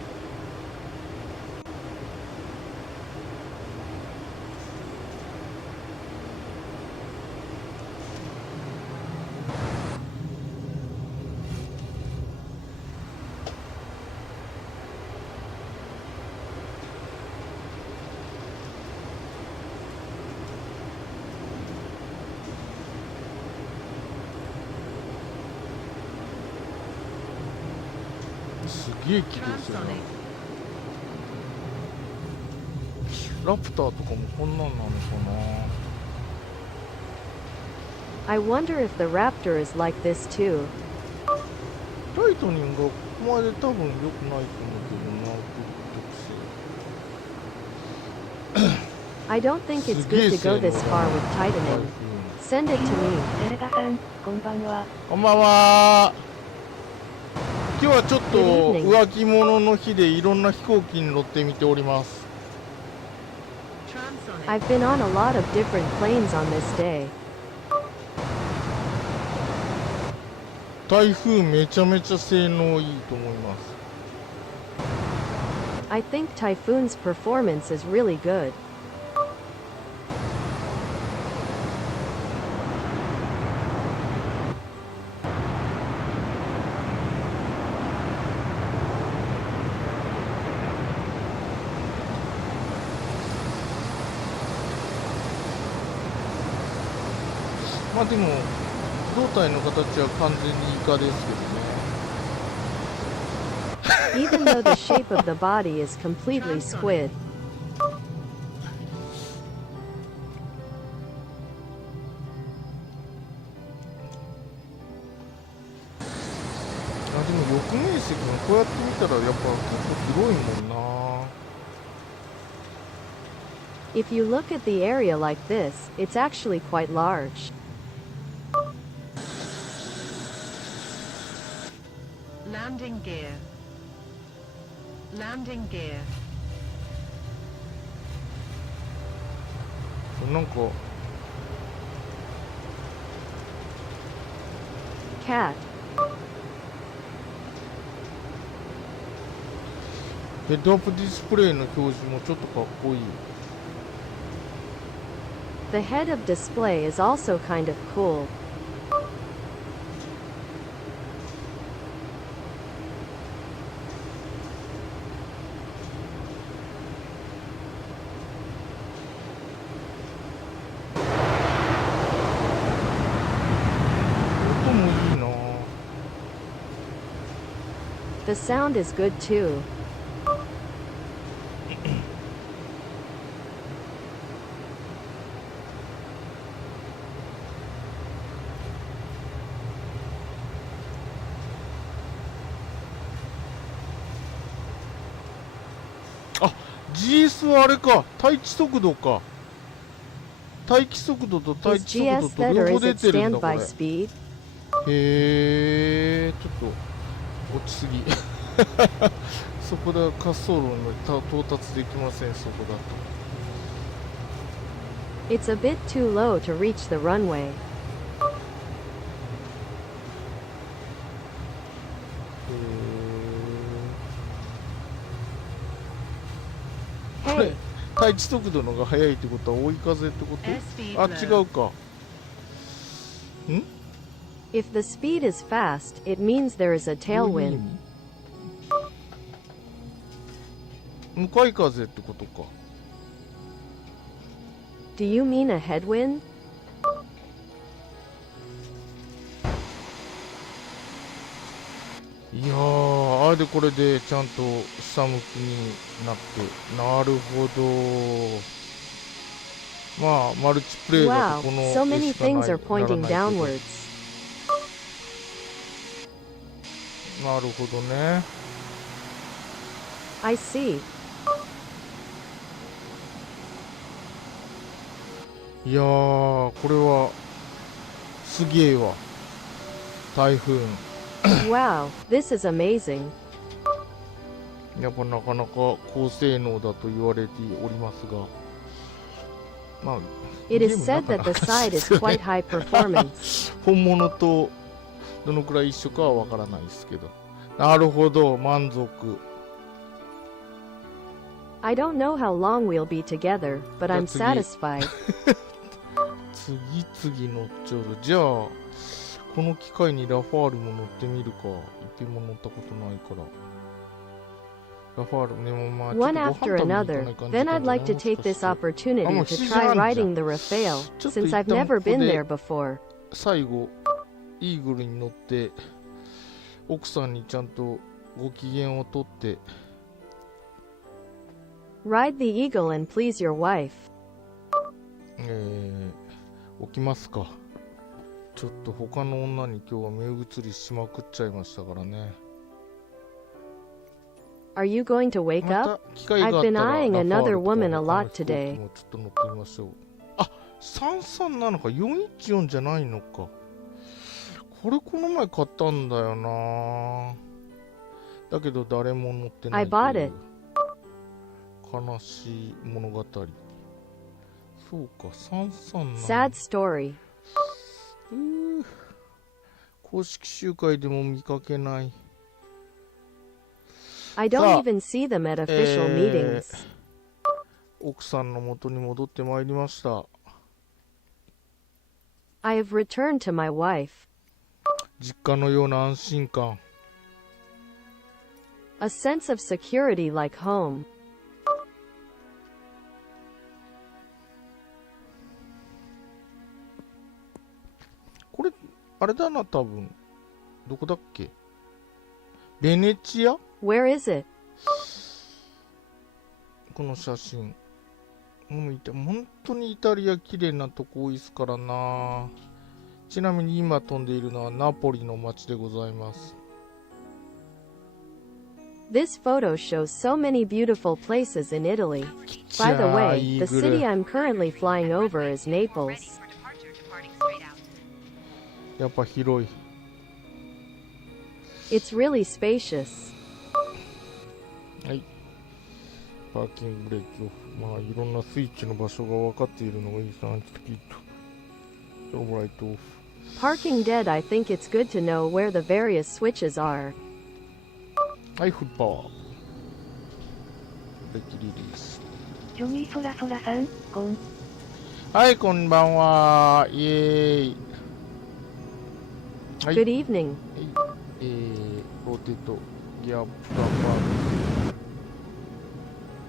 すげえ軌道するな。ラプターとかもこんなんなのかな。 I wonder if the Raptor is like this too. ライトニングがここまで多分良くないと思うけどな。 I don't think it's good to go this far with tightening. Send it to me. ゼルダさん、こんばんは。こんばんは。今日はちょっと Good evening. 浮気者の日でいろんな飛行機に乗ってみております。 Transonic. I've been on a lot of different planes on this day. 台風めちゃめちゃ性能いいと思います。 I think Typhoon's performance is really good. まあでも胴体の形は完全にイカですけどね。 Even though the shape of the body is completely squid. あ、でも翼面積もこうやって見たらやっぱ結構広いもんな。 If you look at the area like this, it's actually quite large. Landing gear. Landing gear. なんか Cat. ヘッドアップディスプレイの表示もちょっとかっこいい。 The head of display is also kind of cool. 音もいいな。 The sound is good too. あ、GS はあれか、待機速度か。待機速度と待 Is 機速度 GS と that 両 or 方 is 出 it てるんだこ standby れ。 speed? へえ、ちょっと落ちすぎ。そこで滑走路に到達できません、そこだと。 It's a bit too low to reach the runway. これ Hey, 待ち速度のが速いってことは追い風ってこと？ Airspeed あ、 low. 違うか。ん？ if the speed is fast, it means there is a どういう意 tailwind. 味？向かい風ってことか。 Do you mean a headwind? いやー、あれでこれでちゃんと下向きになって、なるほど。まあ、マルチプレイだ Wow, とこの so many 絵しかない things are pointing ならないけど downwards. なるほどね。 I see. いやー、これはすげえわ。台風。 Wow, this is amazing. やっぱなかなか高性能だと言われておりますが、まあ、 It ゲー is ム said なか that な the か side で is すよね quite high performance. 本物とどのくらい一緒かはわからないですけど。なるほど、満足。 I don't know how long we'll be together, but I'm That's a satisfied. 次々乗っちゃう。じゃあ、この機会にラファールも乗ってみるか。一回も乗ったことないから。ラファールね、もうまあ、ちょっ One と after ご飯食べに行か another, ない感じ then か I'd な like to もしか take this して opportunity Ah, to mo, try siya riding dyan. the Rafale, Just since I've itam never ko been de- there before. 最後、イーグルに乗って、奥さんにちゃんとご機嫌をとって、 Ride the eagle and please your wife. 起きますか。ちょっと他の女に今日は目移りしまくっちゃいましたからね。 Are you going to wake ま up? た機会があった I've been ら eyeing ラファール another とか woman a 他の lot 飛行機 today. もちょっと乗ってみましょう。あ、33なのか414じゃないのか。これこの前買ったんだよな。だけど誰も乗ってない I bought it. 悲しい物語。そうか、33 Sad story. 公式集会でも見かけない。 I don't even see them at official meetings. 奥さんの元に戻ってまいりました。 I have returned to my wife. 実家のような安心感。 A sense of security like home. いあれだな、多分。どこだっけ？ベネチア？ Where is it? この写真。本当にイタリア綺麗なとこ多いですからな。ちなみに今飛んでいるのはナポリの街でございます。This photo shows so many beautiful places in Italy. By the way, the city I'm currently flying over is Naples. やっぱ広い。It's really spacious. はい。パーキングブレーキオフ。まあ、いろんなスイッチの場所が分かっているのがいいかな。ちょっとピッと。オーライトオフ。Parking dead, I think it's good to know where the various switches are. はい、フルパワー。ブレーキリリース。ジョニーソラソラさん、はい、こんばんは。イエーイ。はい。 Good evening. ローテート、ギア、プラ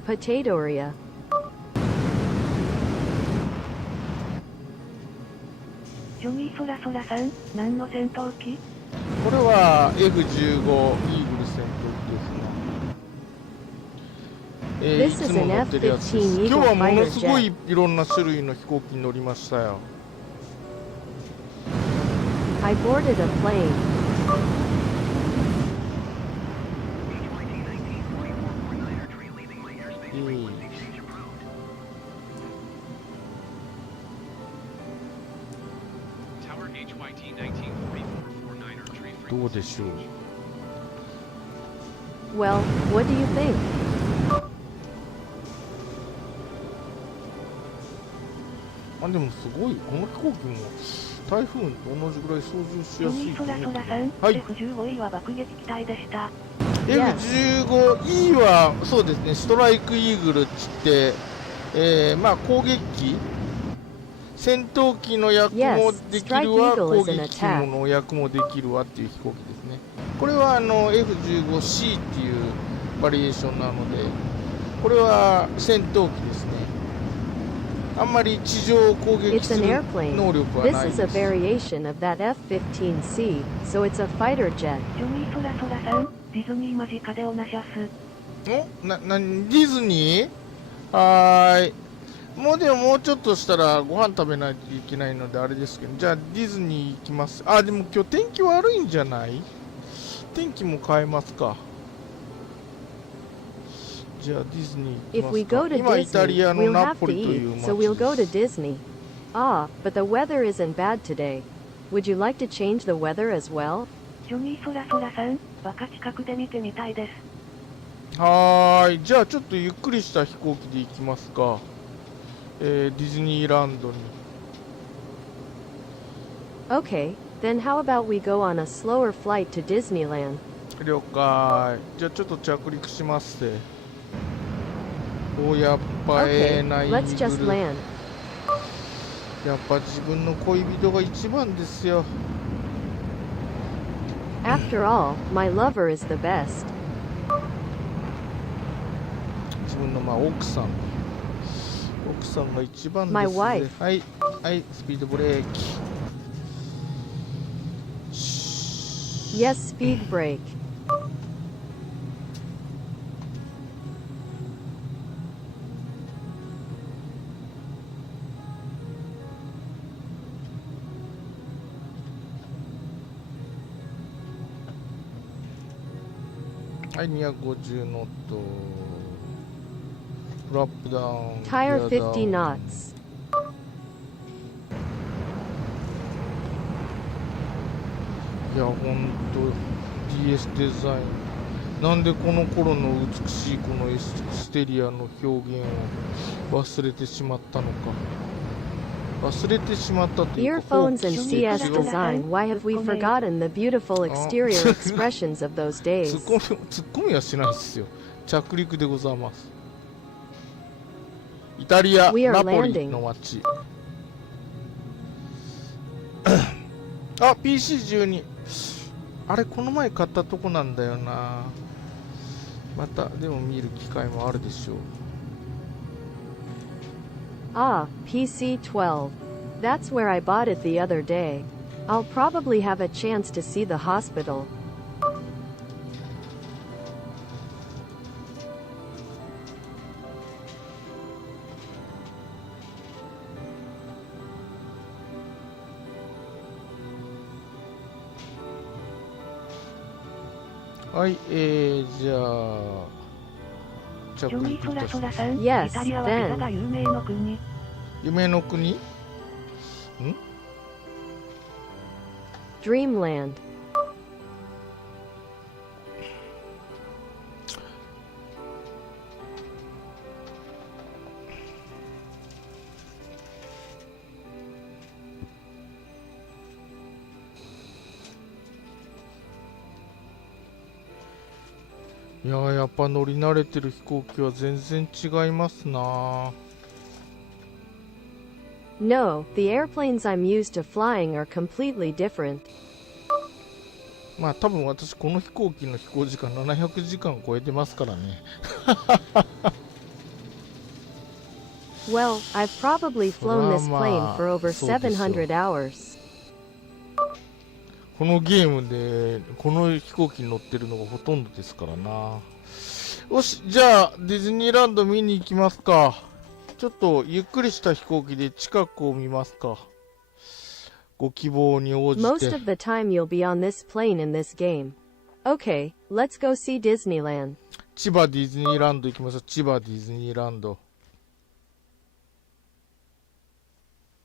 パー。Potatoria. ジョニーソラソラさん、何の戦闘機？これは F15 イーグル戦闘機ですね。いつも乗ってるやつです。今日はものすごいいろんな種類の飛行機に乗りましたよ。I boarded a plane. Tower HYT 194449 どうでしょう。 Well, what do you think? あ、でもすごい、この飛行機も台風と同じぐらい操縦しジョやすいニーソラソラさん、はい。 F15E は爆撃機体でした。F15E はそうですね、ストライクイーグルっつって、まあ攻撃機、戦闘機の役もできるわ、攻撃機の役もできるわっていう飛行機ですね。これはF15C っていうバリエーションなので、これは戦闘機ですね。あんまり地上を攻撃 It's す an る airplane. 能力はな This い is a です。 variation of that F-15C, so it's a fighter jet. ジョニーソラソラさん、ディズニー間近でおなしゃす。ディズニーはーい。もうちょっとしたらご飯食べないといけないのであれですけど、じゃあディズニー行きます。あ、でも今日天気悪いんじゃない？天気も変えますか。じゃあディズニー行 If we きま go す to か。今イタリ Disney, アの we'll ナ have ポ to リという eat, 街 so we'll go で to す。 Disney. Ah, but the weather isn't bad today. Would you like to change the weather as well? ジョニーソラソラさん、バカ近くで見てみたいです。はーい。じゃあちょっとゆっくりした飛行機で行きますか。ディズニーランドに。 Okay, then how about we go on a slower flight to Disneyland? 了解。じゃあちょっと着陸しますって。お、やっぱ Okay, ないイ let's ー just グル。 land. やっぱ自分の恋人が一番ですよ。 After all, my lover is the best. 自分の奥さんが一番です My ね。 wife. はいはいスピードブレーキ。 Yes, speed brake. はい250ノット。フラップダウン。 Tire ギアダウン。 50 knots. いやほんと DS デザイン。なんでこの頃の美しいこのエステリアの表現を忘れてしまったのか。忘れてしまったというか。 Earphones and CS design. Why have we forgotten the beautiful exterior expressions of those 突 days? っ込みはしないですよ。着陸でございます。イタリア We are ナポリ landing. の街。あ PC12。あれこの前買ったとこなんだよな。またでも見る機会もあるでしょう。 Ah, PC-12. That's where I bought it the other day. I'll probably have a chance to see the hospital. はい、じゃあ、着ジョイソラ陸いたします。ソラさん、 Yes, イタリアはピザが有名の国。夢の国？ん？ Dreamland. いやー、やっぱ乗り慣れてる飛行機は全然違いますな。 No, the airplanes I'm used to flying are completely different. まあ多分私この飛行機の飛行時間700時間超えてますからね。Well, I've probably flown this plane for over そうですよ。 700 hours. このゲームでこの飛行機に乗ってるのがほとんどですからな。よし、じゃあディズニーランド見に行きますか。ちょっとゆっくりした飛行機で近くを見ますか。ご希望に応じ Most て。 of the time you'll be on this plane in this game. Okay, let's go see Disneyland. 千葉ディズニーランド行きましょう。千葉ディズニーランド。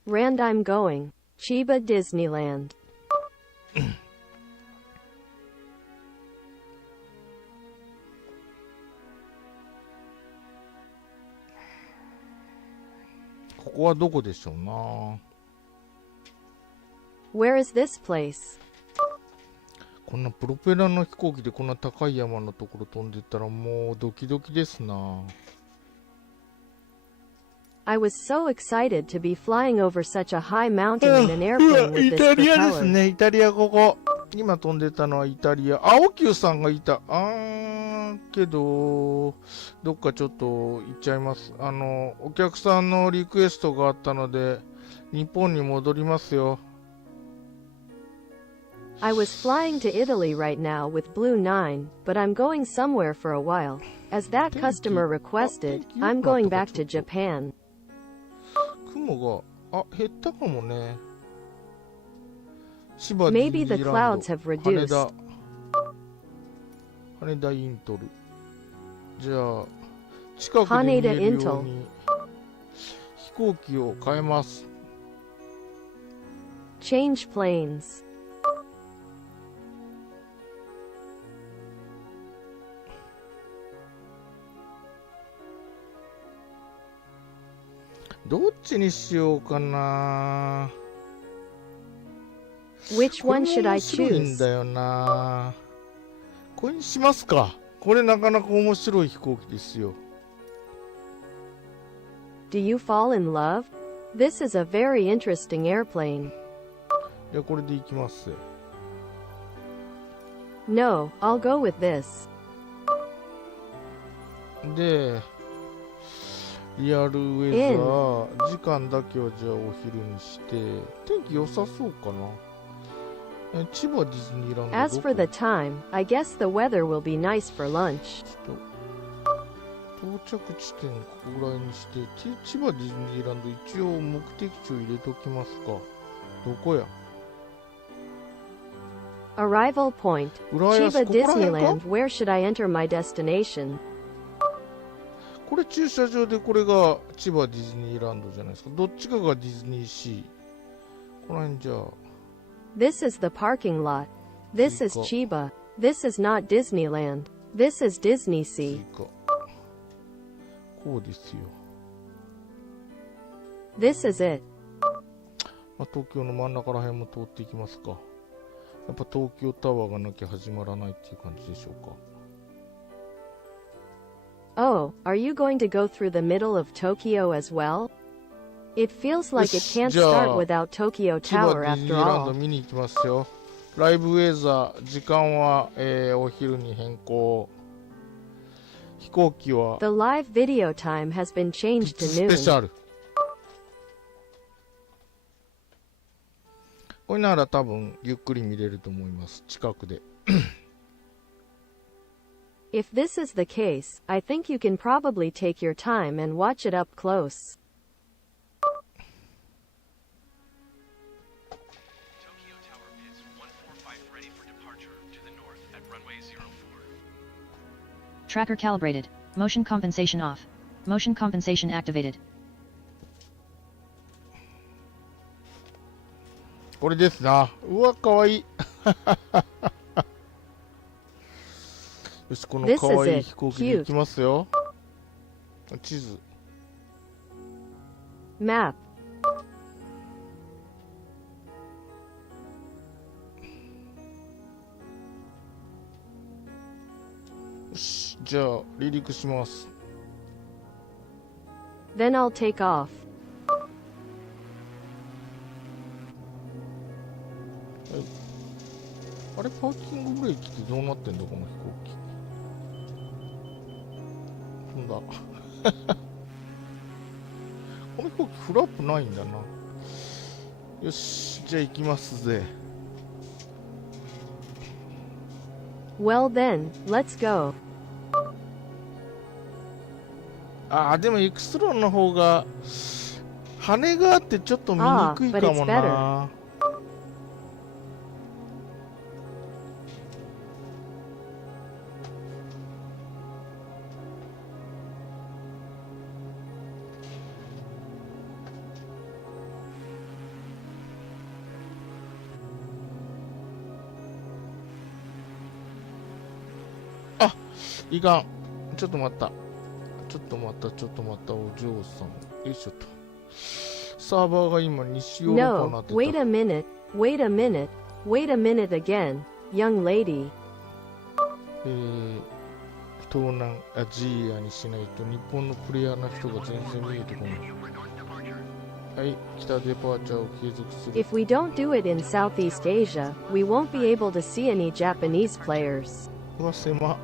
Rand, I'm going. Chiba Disneyland. ここはどこでしょうな。 Where is this place? こんなプロペラの飛行機でこんな高い山のところ飛んでったらもうドキドキですな。 I was so excited to be flying over such a high mountain in an airplane イ with タ this リアです propeller. ね。イタリアここ。今飛んでたのはイタリア。青球さんがいた。けど、どっかちょっと行っちゃいます。お客さんのリクエストがあったので、日本に戻りますよ。 I was flying to Italy right now with Blue 9, but I'm going somewhere for a while. As that customer requested, I'm going back to Japan. 雲が、減ったかもね。千葉ディズ Maybe ニ the ーランド clouds have 羽 reduced. 田。羽田イントル。じゃあ、近くで見えるように飛行機を変えます。 Change planes. どっちにしようかな。 Which これ one も should I 面白いん choose? だよな。これにしますか。これなかなか面白い飛行機ですよ。 Do you fall in love? This is a very interesting airplane. じゃあこれでいきます。 No, I'll go with this. で、リアルウェザー、時間だけはじゃあお昼にして、天気良さそうかな。千葉ディズニーランド As ど for こ？ the time, I guess the weather will be nice for lunch. 到着地点ここぐらいにして、千葉ディズニーランド一応目的地を入れときますか。どこや？ Arrival point, 浦安 Chiba ここら辺か？ Disneyland. Where should I enter my destination? これ駐車場でこれが千葉ディズニーランドじゃないですか。どっちかがディズニーシー。この辺じゃあ。 This is the parking lot. This is Chiba. This is not Disneyland. This is Disney Sea. こうですよ。 This is it. まあ、東京の真ん中ら辺も通っていきますか。やっぱ東京タワーがなきゃ始まらないっていう感じでしょうか。 Oh, are you going to go through the middle of Tokyo as well? It feels like it can't start without Tokyo 千葉 Tower ディズニ after ーランド all. 見に行きますよ。ライブウェザー、時間は、お昼に変更。飛行機は The live video time has been changed to スペシ noon. ャル。ここれなら多分ゆっくり見れると思います。近くで。If this is the case, I think you can probably take your time and watch it up close. Tokyo Tower Pits 145 ready for departure to the north at runway 04. Tracker calibrated. Motion compensation off. Motion compensation activated. これですな。うわ、かわいい。よし、このかわいい飛行機で行きますよ。地図。Map. よし、じゃあ、離陸します。Then I'll take off. あれ、パーキングブレーキってどうなってんだ、この飛行機。なんだ。この飛行機フラップないんだな。よし、じゃあ行きますぜ。Well then, let's go. でもエクスロンの方が羽があってちょっと見にくいかもな。いかん。ちょっと待った。ちょっと待った、お嬢さん。よいしょと。サーバーが今西ヨーロッパにな No, ってた。 wait a minute, wait a minute, wait a minute again, young lady. 東南アジアにしないと日本のプレイヤーの人が全然見えてこない。はい、北デパーチャーを継続する。If we don't do it in Southeast Asia, we won't be able to see any Japanese players. うわ、狭。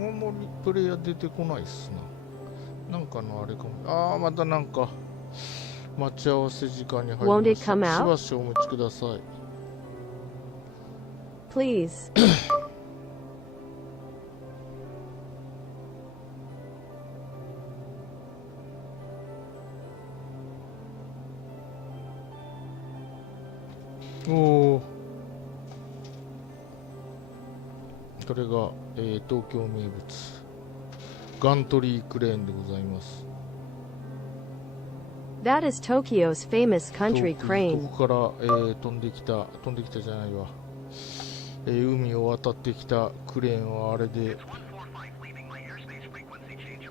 あんまりプレイヤー出てこないっすな。なんかのあれかも。またなんか待ち合わせ時間に入りま Won't it す。 come し out? ばしお待ちください。Please. おお。これが、東京名物ガントリークレーンでございます。That is Tokyo's famous country こ crane. こから、飛んできたじゃないわ、海を渡ってきたクレーンはあれで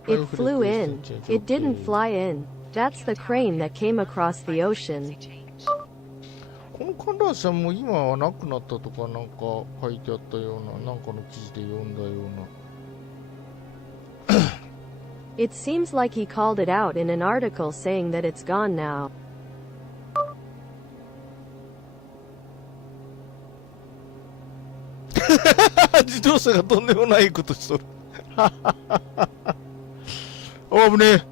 It flew in. It didn't fly in. That's the crane that came across the ocean. この観覧車も今はなくなったとかなんか書いてあったような、なんかの記事で読んだような。It seems like he called it out in an article saying that it's gone now. 自動車がとんでもないことしとる。危ねえ。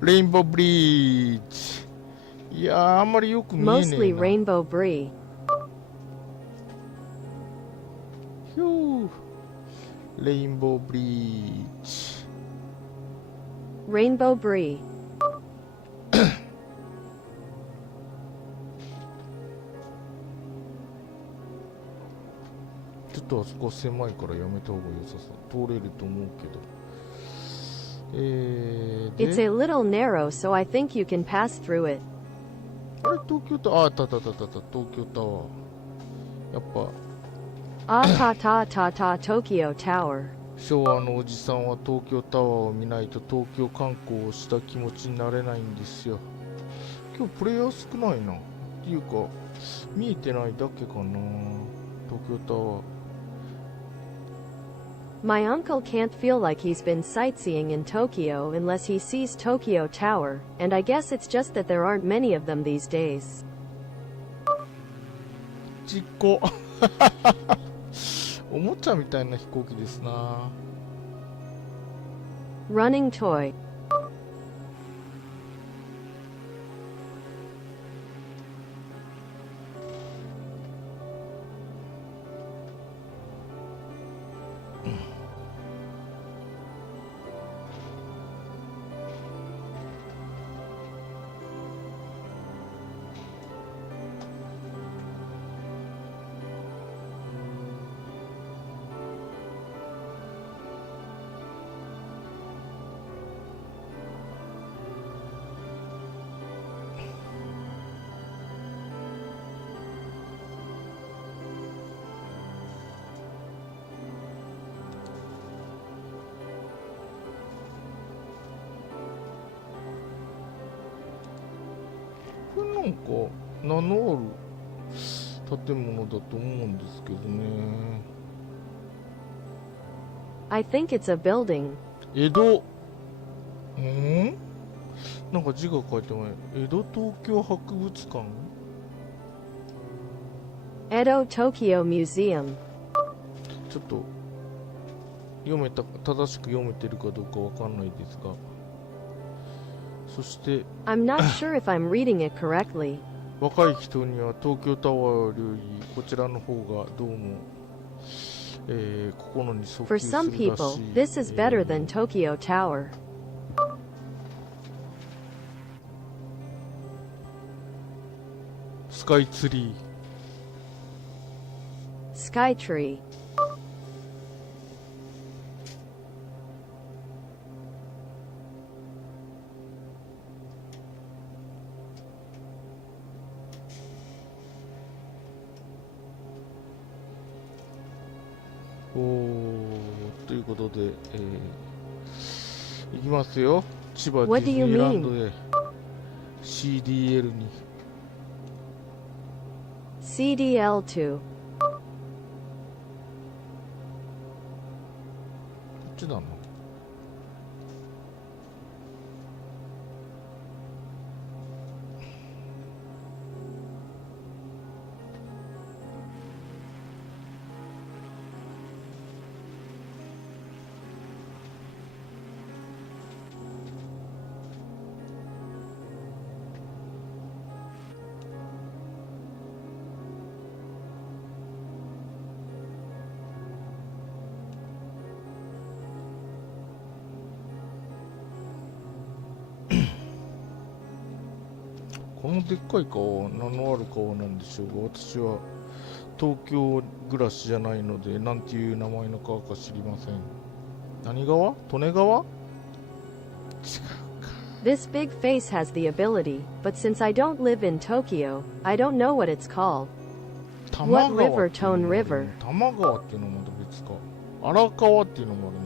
レインボーブリッジ。いやー、あんまりよく見えねえ Mostly な。 Rainbow Brie. ひゅー。レインボーブリッジ。Rainbow Brie. ちょっとあそこ狭いからやめた方が良さそう。通れると思うけど。It's a で、little narrow, so I think you can pass through it. あれ、東京タワー、あった、東京タワー。やっぱ、Ah ta ta ta ta Tokyo Tower. 昭和のおじさんは東京タワーを見ないと東京観光をした気持ちになれないんですよ。今日プレイヤー少ないな。っていうか、見えてないだけかな。東京タワー。My uncle can't feel like he's been sightseeing in Tokyo unless he sees Tokyo Tower, and I guess it's just that there aren't many of them these days. ちっこおもちゃみたいな飛行機ですな。 Running toy. これなんか名のある建物だと思うんですけどね。 I think it's a building. 江戸なんか字が書いてない。江戸東京博物館。 Edo Tokyo Museum. ちょっと正しく読めてるかどうかわかんないですが、そして I'm not sure if I'm reading it correctly. 若い人には東京タワーよりこちらの方がどうも、心に訴 For 求するらし some い。 people, this is better than Tokyo Tower. スカイツリー。 Skytree. ということで、いきますよ。千葉デ What ィ do ズ you ニーランドで CDL に CDL2. こっちだな。このでっかい川は名のある川なんでしょうが、私は東京暮らしじゃないので、なんていう名前の川か知りません。何川？利根川？違うか。 This big face has the ability, but since I don't live in Tokyo, I don't know what it's called. 多 What 摩川 river っていうの tone もある river? ね。多摩川っていうのもまた別か。荒川っていうのもあるな。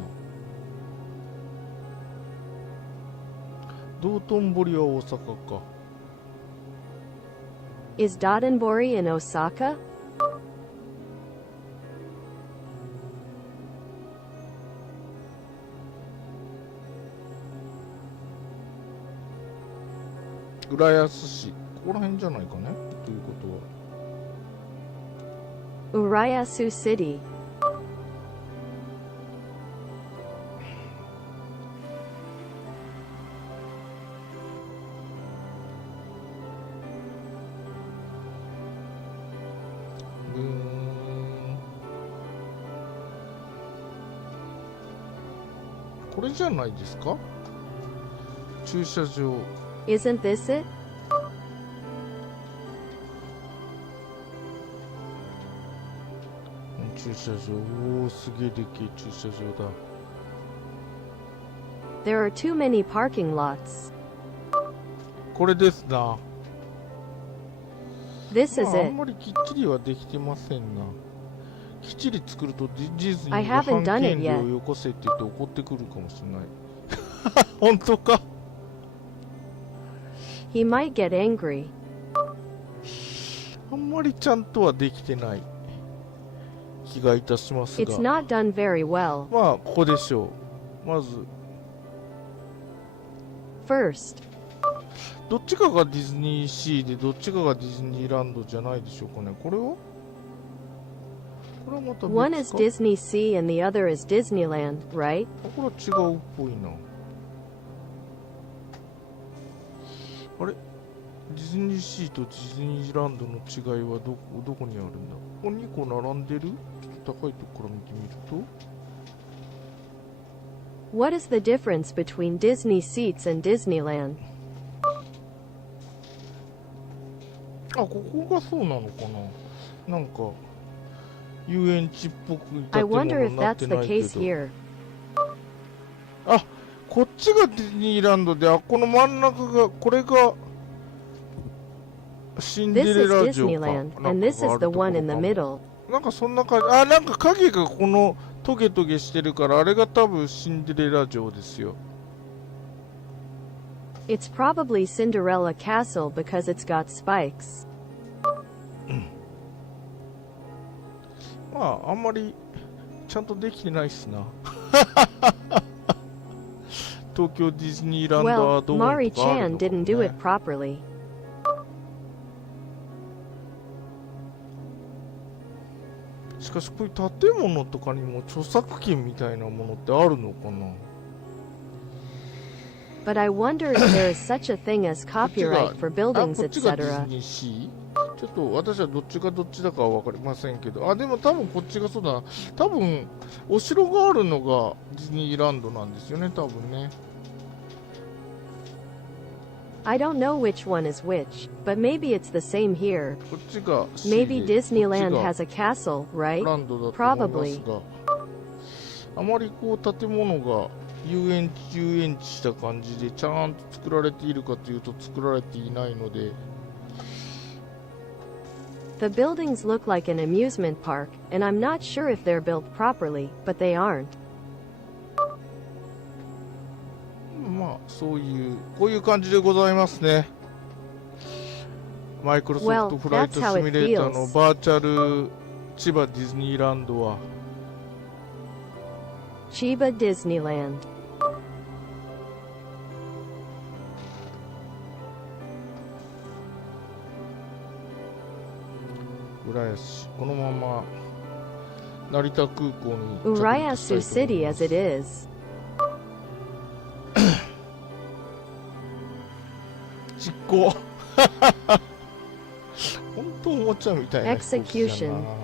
道頓堀は大阪か。 Is Dotonbori in Osaka? 浦安市、ここら辺じゃないかね。ということは Urayasu City. これじゃないですか？駐車場。 Isn't this it? 駐車場。おー、すげえでっけえ駐車場だ。 There are too many parking lots. これですな。 This ま is あ、あ it. んまりきっちりはできてませんな。きっちり作るとディズニ I ーが haven't 半 done it 権 yet. 料よこせって言って怒ってくるかもしれない。本当か？ He might get angry. あんまりちゃんとはできてない。気がいたします It's が、 not done very well. まあここでしょう。まず First, どっちかがディズニーシーでどっちかがディズニーランドじゃないでしょうかね。これはまた別か。 one is Disney Sea and the other is Disneyland, right? これは違うっぽいな。あれ、ディズニーシーとディズニーランドの違いはどこにあるんだ。ここ2個並んでる。ちょっと高いところから見てみると、 What is the difference between Disney seats and Disneyland? あ、ここがそうなのかな。なんか遊園地っぽく建 I 物 wonder に if なって that's the ないけ case ど。 here. あ、こっちがディズニーランドで、あ、この真ん中が、これがシンデ This レ is ラ城か。 Disneyland, and this is the one in the middle. なんかそんな感じ。あ、なんか影がこのトゲトゲしてるから、あれが多分シンデレラ城ですよ。 It's probably Cinderella Castle because it's got spikes. まあ、あんまりちゃんとできてないっすな。東京ディズニーランド Well, はどうとかある Mari のかも Chan didn't do ね it properly. しかしこういう建物とかにも著作権みたいなものってあるのかな。 But I wonder if there is such a thing as copyright for あ、 buildings, こっちがディズ etc. ニーシー。ちょっと私はどっちがどっちだかは分かりませんけど、あ、でも多分こっちがそうだな。多分お城があるのがディズニーランドなんですよね、多分ね。 I don't know which one is which, but maybe it's the same here. こっちが C Maybe で Disneyland こっ has a castle, ちが right? ランドだと思いますが、あまりこう建物が遊園地した感じでちゃんと作られているかというと作られていないので、 The buildings look like an amusement park, and I'm not sure if they're built properly, but they aren't. まあそういうこういう感じでございますね。マイクロソフト Well, フライト that's how シ it ミュレーターの feels. バーチャル千葉ディズニーランドは Chiba Disneyland. 浦安市、このまま成田空港に着陸したいと思い Urayasu ま City す as it is. 実行本当おもちゃみたいな飛行機だ Execution な。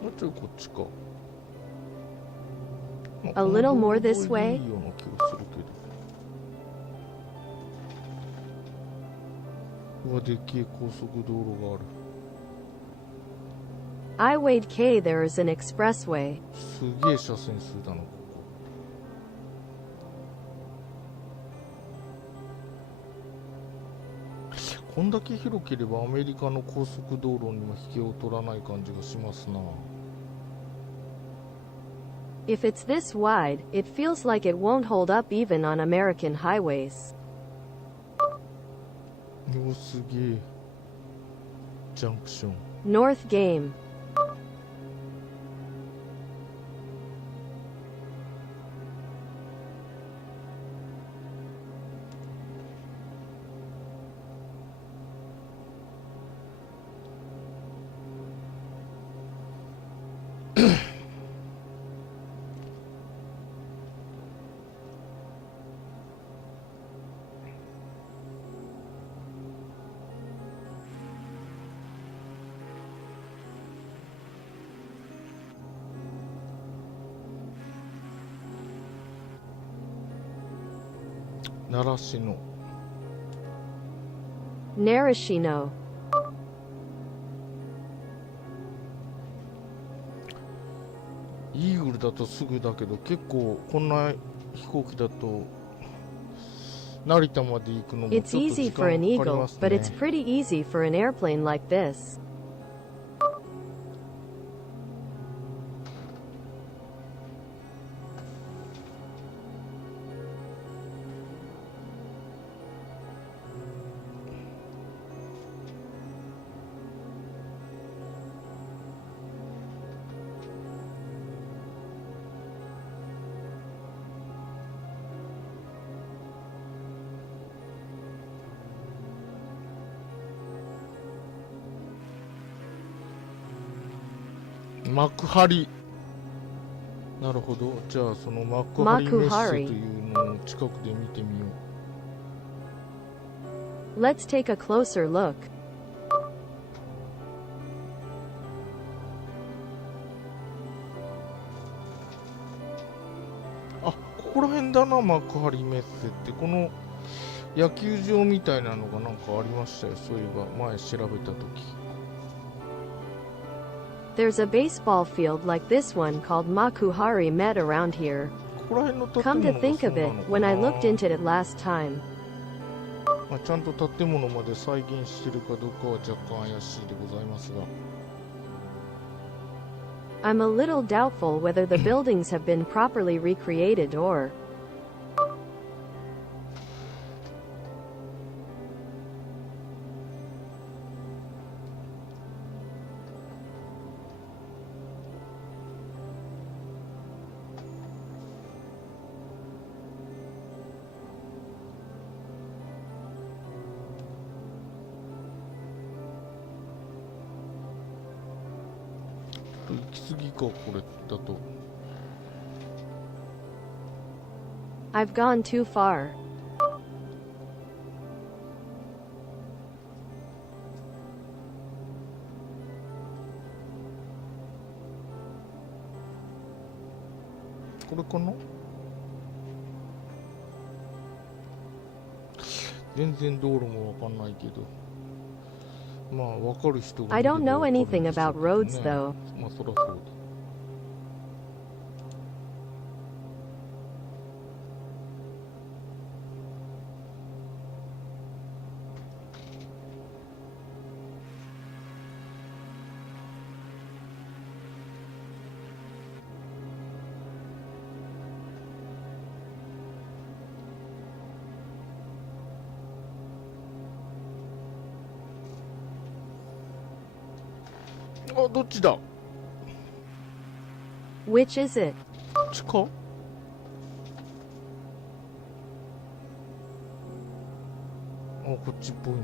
もうちょいこっちか。まあ A little この more 道 this 路でい way? いような気がするけど。うわ、でっけえ高速道路がある。 I Wade K there is an expressway. すげえ車線数だな、ここ。こんだけ広ければアメリカの高速道路にも引けを取らない感じがしますな。 If it's this wide, it feels like it won't hold up even on American highways. お、すげえ。ジャンクション。 North Game.習志野。 Narashino. イーグルだとすぐだけど、結構こんな飛行機だと成田まで行くのもちょっ It's と easy 時 for an 間かかり eagle, ます but ね。 it's pretty easy for an airplane like this. 幕張。なるほど。じゃあその幕張メッセというのを近くで見てみよう。 Let's take a closer look. あ、ここら辺だな、幕張メッセって。この野球場みたいなのがなんかありましたよ。そういえば前調べたとき。There's a baseball field like this one called Makuhari Met around here. ここら辺の建 Come 物 to が think そう of な it, のか when I な。 looked into it last time, まあ、ちゃんと建物まで再現してるかどうかは若干怪しいでございますが。 I'm a little doubtful whether the buildings have been properly recreated or. 行き過ぎか、これだと。 I've gone too far. これかな。全然道路もわかんないけど。まあ、わかる人が I いれば don't know わかるん anything でしょ about うけどね。 roads though. まあ、そらそうだ。あ、どっちだ。 Which is it? こっちか。あ、こっちっぽいな。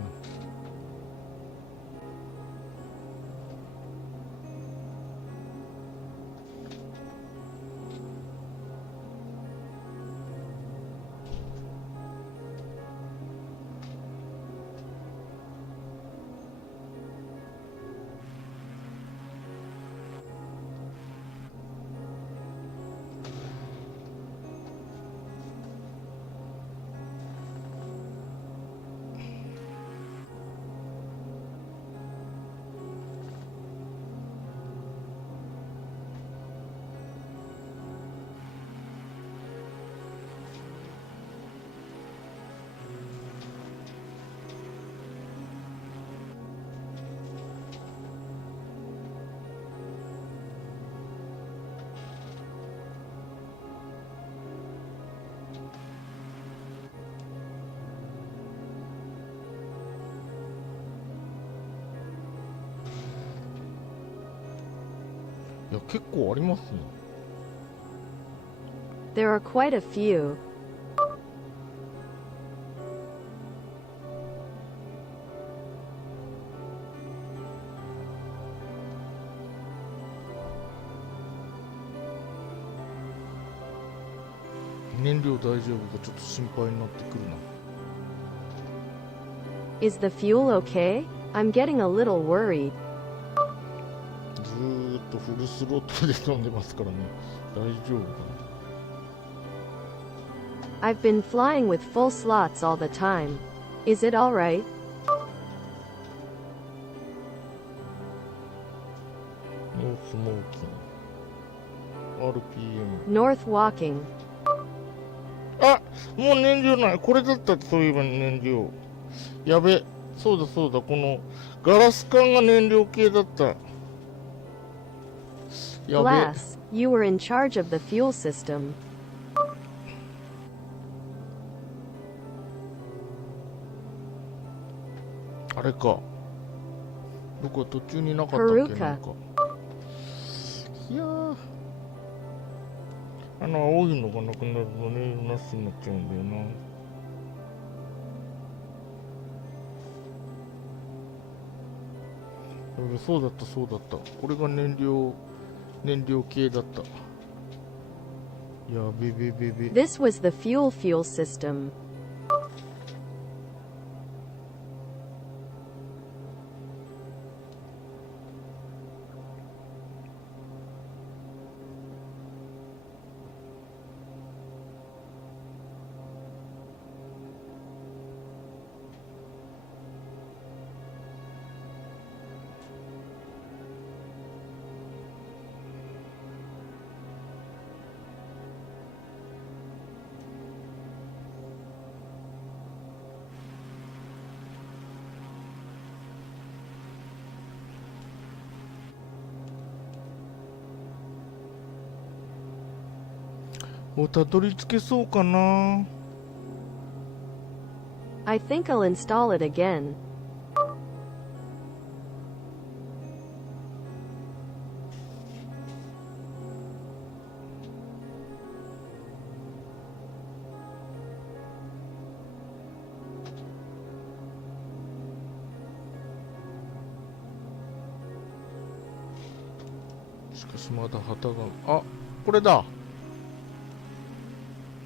いや、結構ありますね。 There are quite a few. 燃料大丈夫かちょっと心配になってくるな。 Is the fuel okay? I'm getting a little worried. ずーっとフルスロットで飛んでますからね。大丈夫かな。 I've been flying with full slots all the time. Is it alright? ノースモーキング。RPM。 North walking. あ、もう燃料ない。これだったってそういえば燃料。やべ。そうだそうだ。このガラス管が燃料系だった。やべ。 Glass, you were in charge of the fuel system. あれか。どこか途中になかったっけ Peruka なんか。いやー。青いのがなくなるとね、なしになっちゃうんだよな。そうだったそうだった。これが燃料系だった。やべべべべ。 This was the fuel system. お、たどり着けそうかな。 I think I'll install it again. しかしまだ旗が、あ、これだ。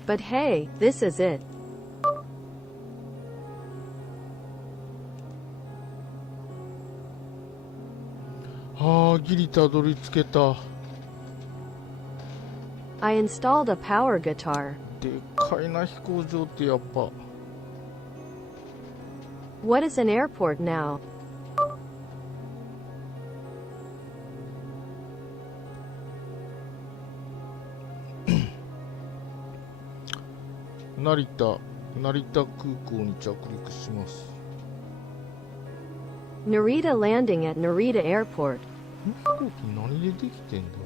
But hey, this is it. はあ、ギリたどり着けた。 I installed a power guitar. でっかいな飛行場ってやっぱ。 What is an airport now? 成田空港に着陸します。 Narita landing at Narita Airport. 飛行機何でできてんだ。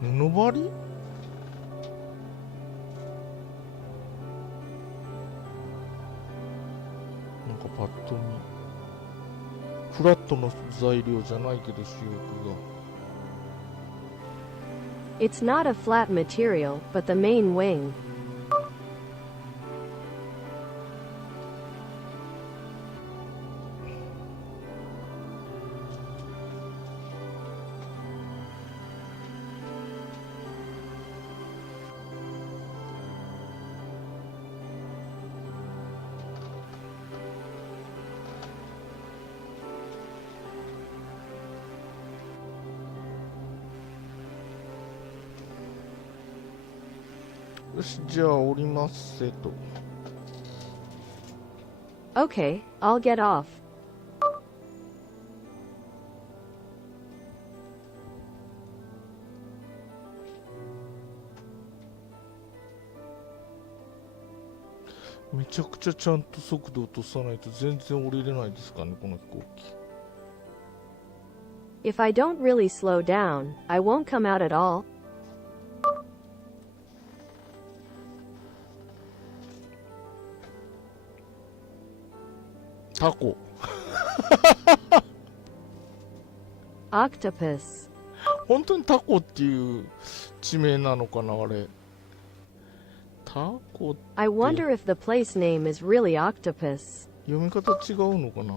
布張り？なんかパッと見フラットの材料じゃないけど主翼が。 It's not a flat material, but the main wing. よし、じゃあ降りますせと。 Okay, I'll get off. めちゃくちゃちゃんと速度落とさないと全然降りれないですかね、この飛行機。 If I don't really slow down, I won't come out at all. タコ。 Octopus. 本当にタコっていう地名なのかな、あれ。タコって I wonder if the place name is really Octopus. 読み方違うのかな。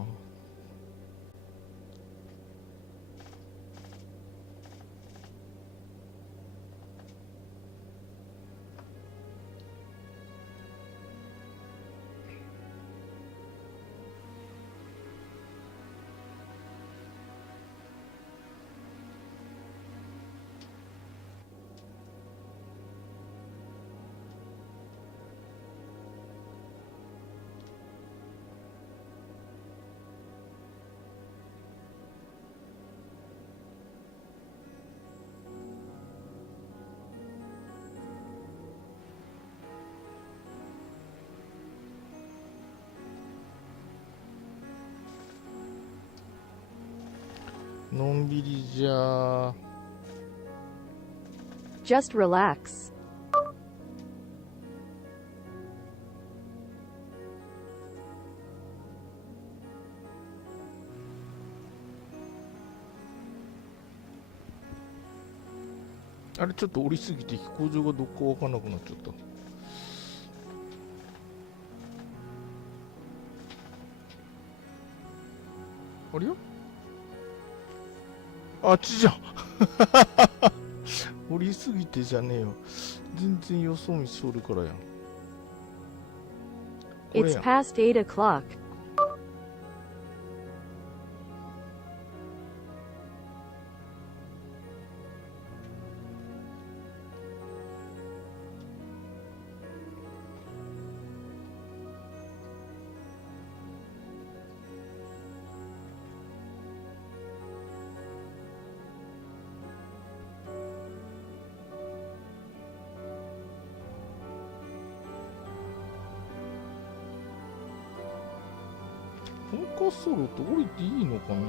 のんびりじゃ。 Just relax. あれちょっと降りすぎて飛行場がどこかわかんなくなっちゃった。あれよ、あっちじゃん降りすぎてじゃねえよ、全然予想見しとるからやん。これ It's やん。 past 8 o'clock. 本滑走路って降りていいのかね。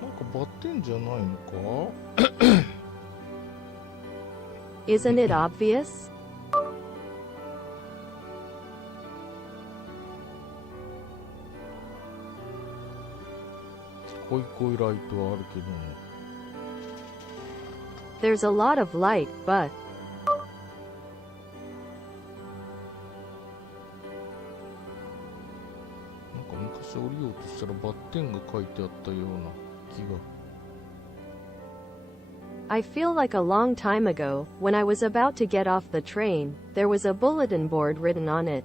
なんかバッテンじゃないのか。 Isn't it obvious? こいこいライトはあるけども。 There's a lot of light, but 昔降りようとしたらバッテンが書いてあったような気が。 I feel like a long time ago, when I was about to get off the train, there was a bulletin board written on it.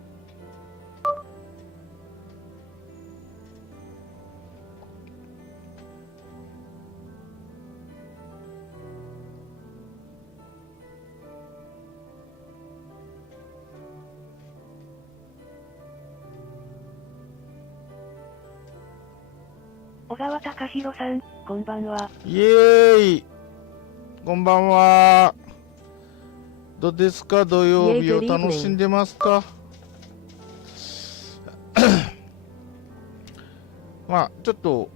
小川貴弘さん、こんばんは。イエーイ、こんばんは。どうですか、土曜日を楽しんでますか。まあちょっと、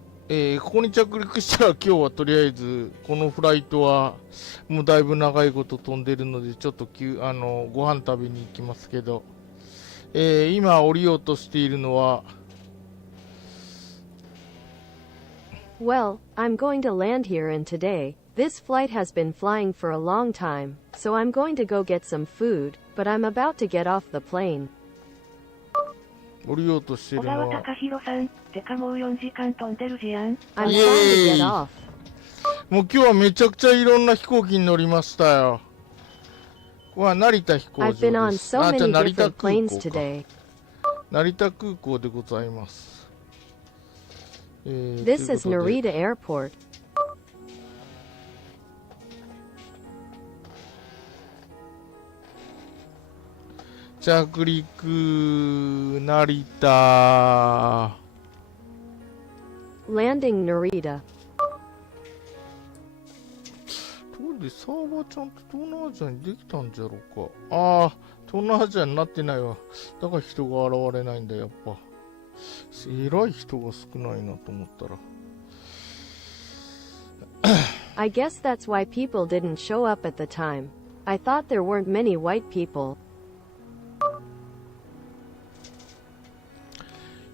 ここに着陸したら今日はとりあえずこのフライトはもうだいぶ長いこと飛んでるので、ちょっとご飯食べに行きますけど、今降りようとしているのは、 Well, I'm going to land here and today. This flight has been flying for a long time, so I'm going to go get some food, but I'm about to get off the plane. 降りようとしてい小るのは、川貴弘さん、てかもう4時間飛んでるじゃん。 I'm trying to Yay! get off. もう今日はめちゃくちゃいろんな飛行機に乗りましたよ。ここは成田飛行場 I've been on です。 so あ、じゃあ many 成田 different 空 planes 港か。 today. 成田空港でございます。This is ということで Narita Airport. 着陸成田。 Landing Narita. ところでサーバーちゃんと東南アジアにできたんじゃろうか。ああ、東南アジアになってないわ。だから人が現れないんだ、やっぱ。えらい人が少ないなと思ったら。I guess that's why people didn't show up at the time. I thought there weren't many white people.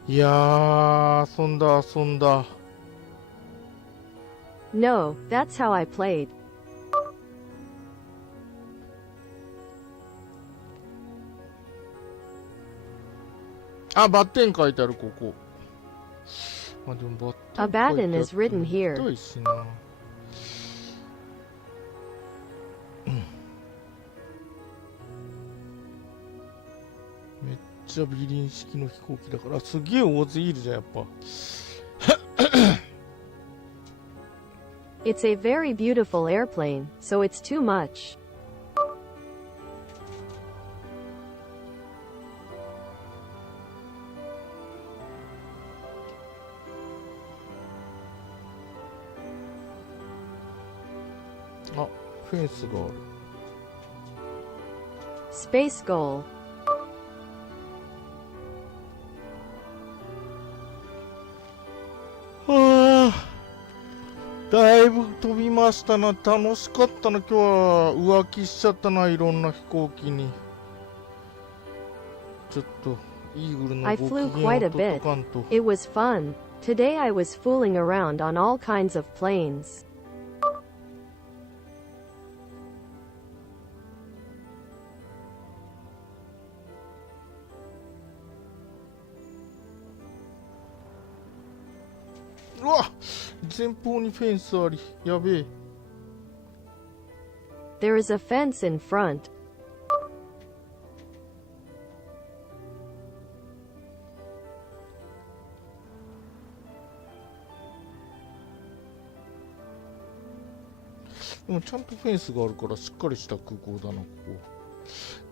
いやー、遊んだ遊んだ。 No, that's how I played. あ、バッテン書いてある、ここ。あ、でもバッテン書いてあ Abaddon is written here. 痛いしな。めっちゃビリン式の飛行機だから、すげえ大勢いるじゃん、やっぱ。It's a very beautiful airplane, so it's too much. あ、フェンスがある。 Space goal. はあ、だいぶ飛びましたな。楽しかったな。今日は浮気しちゃったな。いろんな飛行機に。ちょっとイーグルの I ご機 flew 嫌 quite を a 取っ bit. とかんと。 It was fun. Today I was fooling around on all kinds of planes. うわ、前方にフェンスあり。やべえ。 There is a fence in front. でもちゃんとフェンスがあるからしっかりした空港だな、ここ。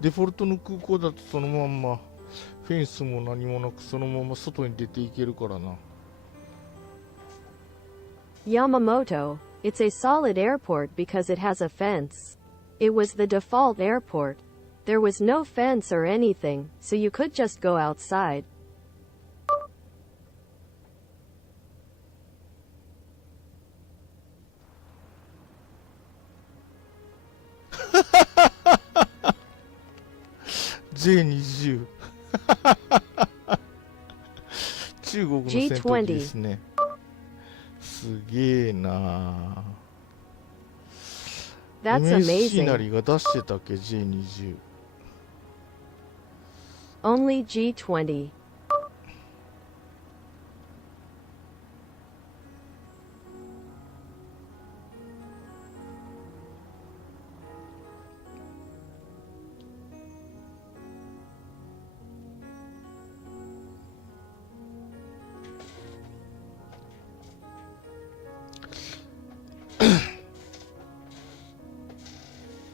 デフォルトの空港だとそのまんまフェンスも何もなくそのまま外に出ていけるからな。Yamamoto. It's a solid airport because it has a fence. It was the default airport. There was no fence or anything, so you could just go outside. J20 中国の戦闘機ですね。すげえな。 That's MSC な amazing. りが出してたっけ J20。 Only G20.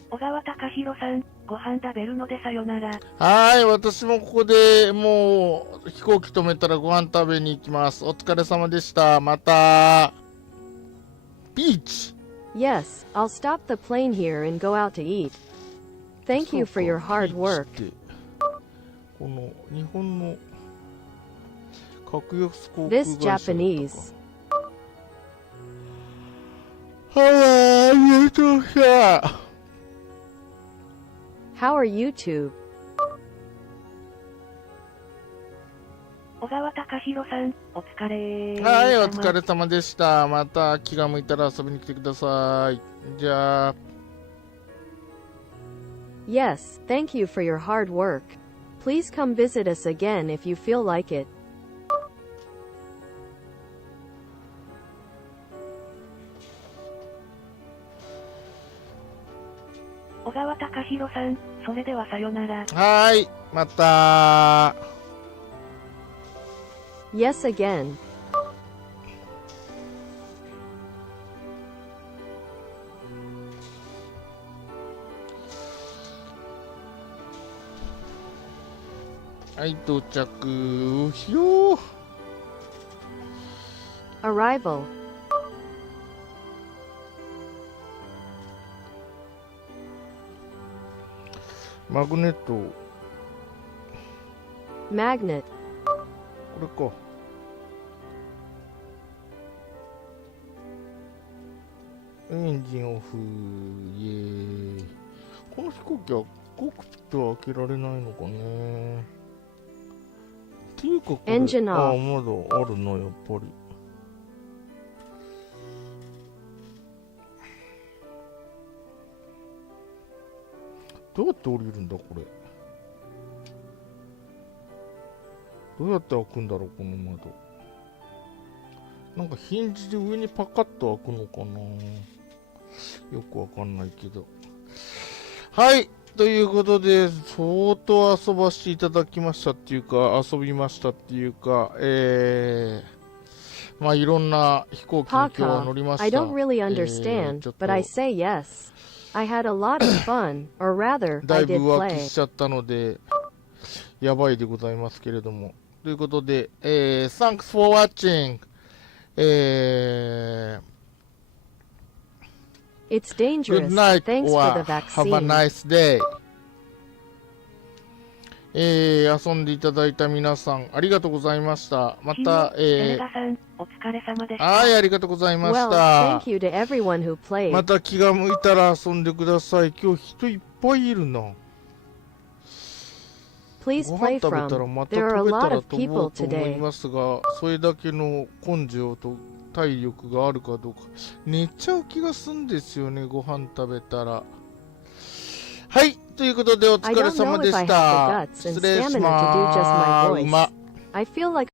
小川隆弘さん、ご飯食べるのでさよなら。はーい、私もここでもう飛行機止めたらご飯食べに行きます。お疲れ様でした。また。ビーチ。 Yes, I'll stop the plane here and go out to eat. Thank you for your hard そう work. かビーチってこの日本の格安航空 This 会社だったか。 Japanese. Hello, YouTube. How are you two? 小川隆弘さん、お疲れ様。はい、お疲れ様でした。また気が向いたら遊びに来てください。じゃあ。 Yes, thank you for your hard work. Please come visit us again if you feel like it. 小川隆弘さん、それではさよなら。はい、また。 Yes, again. はい、到着。ひょー。 Arrival. マグネット。 Magnet. これか。エンジンオフ。イエーイ。この飛行機はコックピットは開けられないのかね。っていうかこれ、エンジンオフ。あ、まだあるな、やっぱり。どうやって降りるんだ、これ。どうやって開くんだろう、この窓。なんかヒンジで上にパカッと開くのかな。よくわかんないけど。はい。ということで、相当遊ばせていただきましたっていうか、遊びましたっていうか、まあいろんな飛行機に今日は乗りました。 I don't really understand, ちょっと but I say yes. I had a lot of fun, or rather, だ I いぶ did 浮気 play. しちゃったので、やばいでございますけれども。ということで、Thanks for watching. It's Good dangerous. night Thanks or for the have a vaccine. nice day. 遊んでいただいた皆さん、ありがとうございました。また、エレガさん、お疲れ様でした。はい、ありがとうございまし Well, た。 thank you to everyone who played. また気が向いたら遊んでください。今日人いっぱいいるな。 Please ご play 飯食べたら from. また There are a 食べた lot ら of 飛ぼ people うと思い today. ますが、それだけの根性と体力があるかどうか。寝ちゃう気がするんですよね、ご飯食べたら。はい、ということでお I 疲れ don't 様 know で if し I た。 have the guts and 失礼し stamina to do just ま my ーす。うま voice. I feel like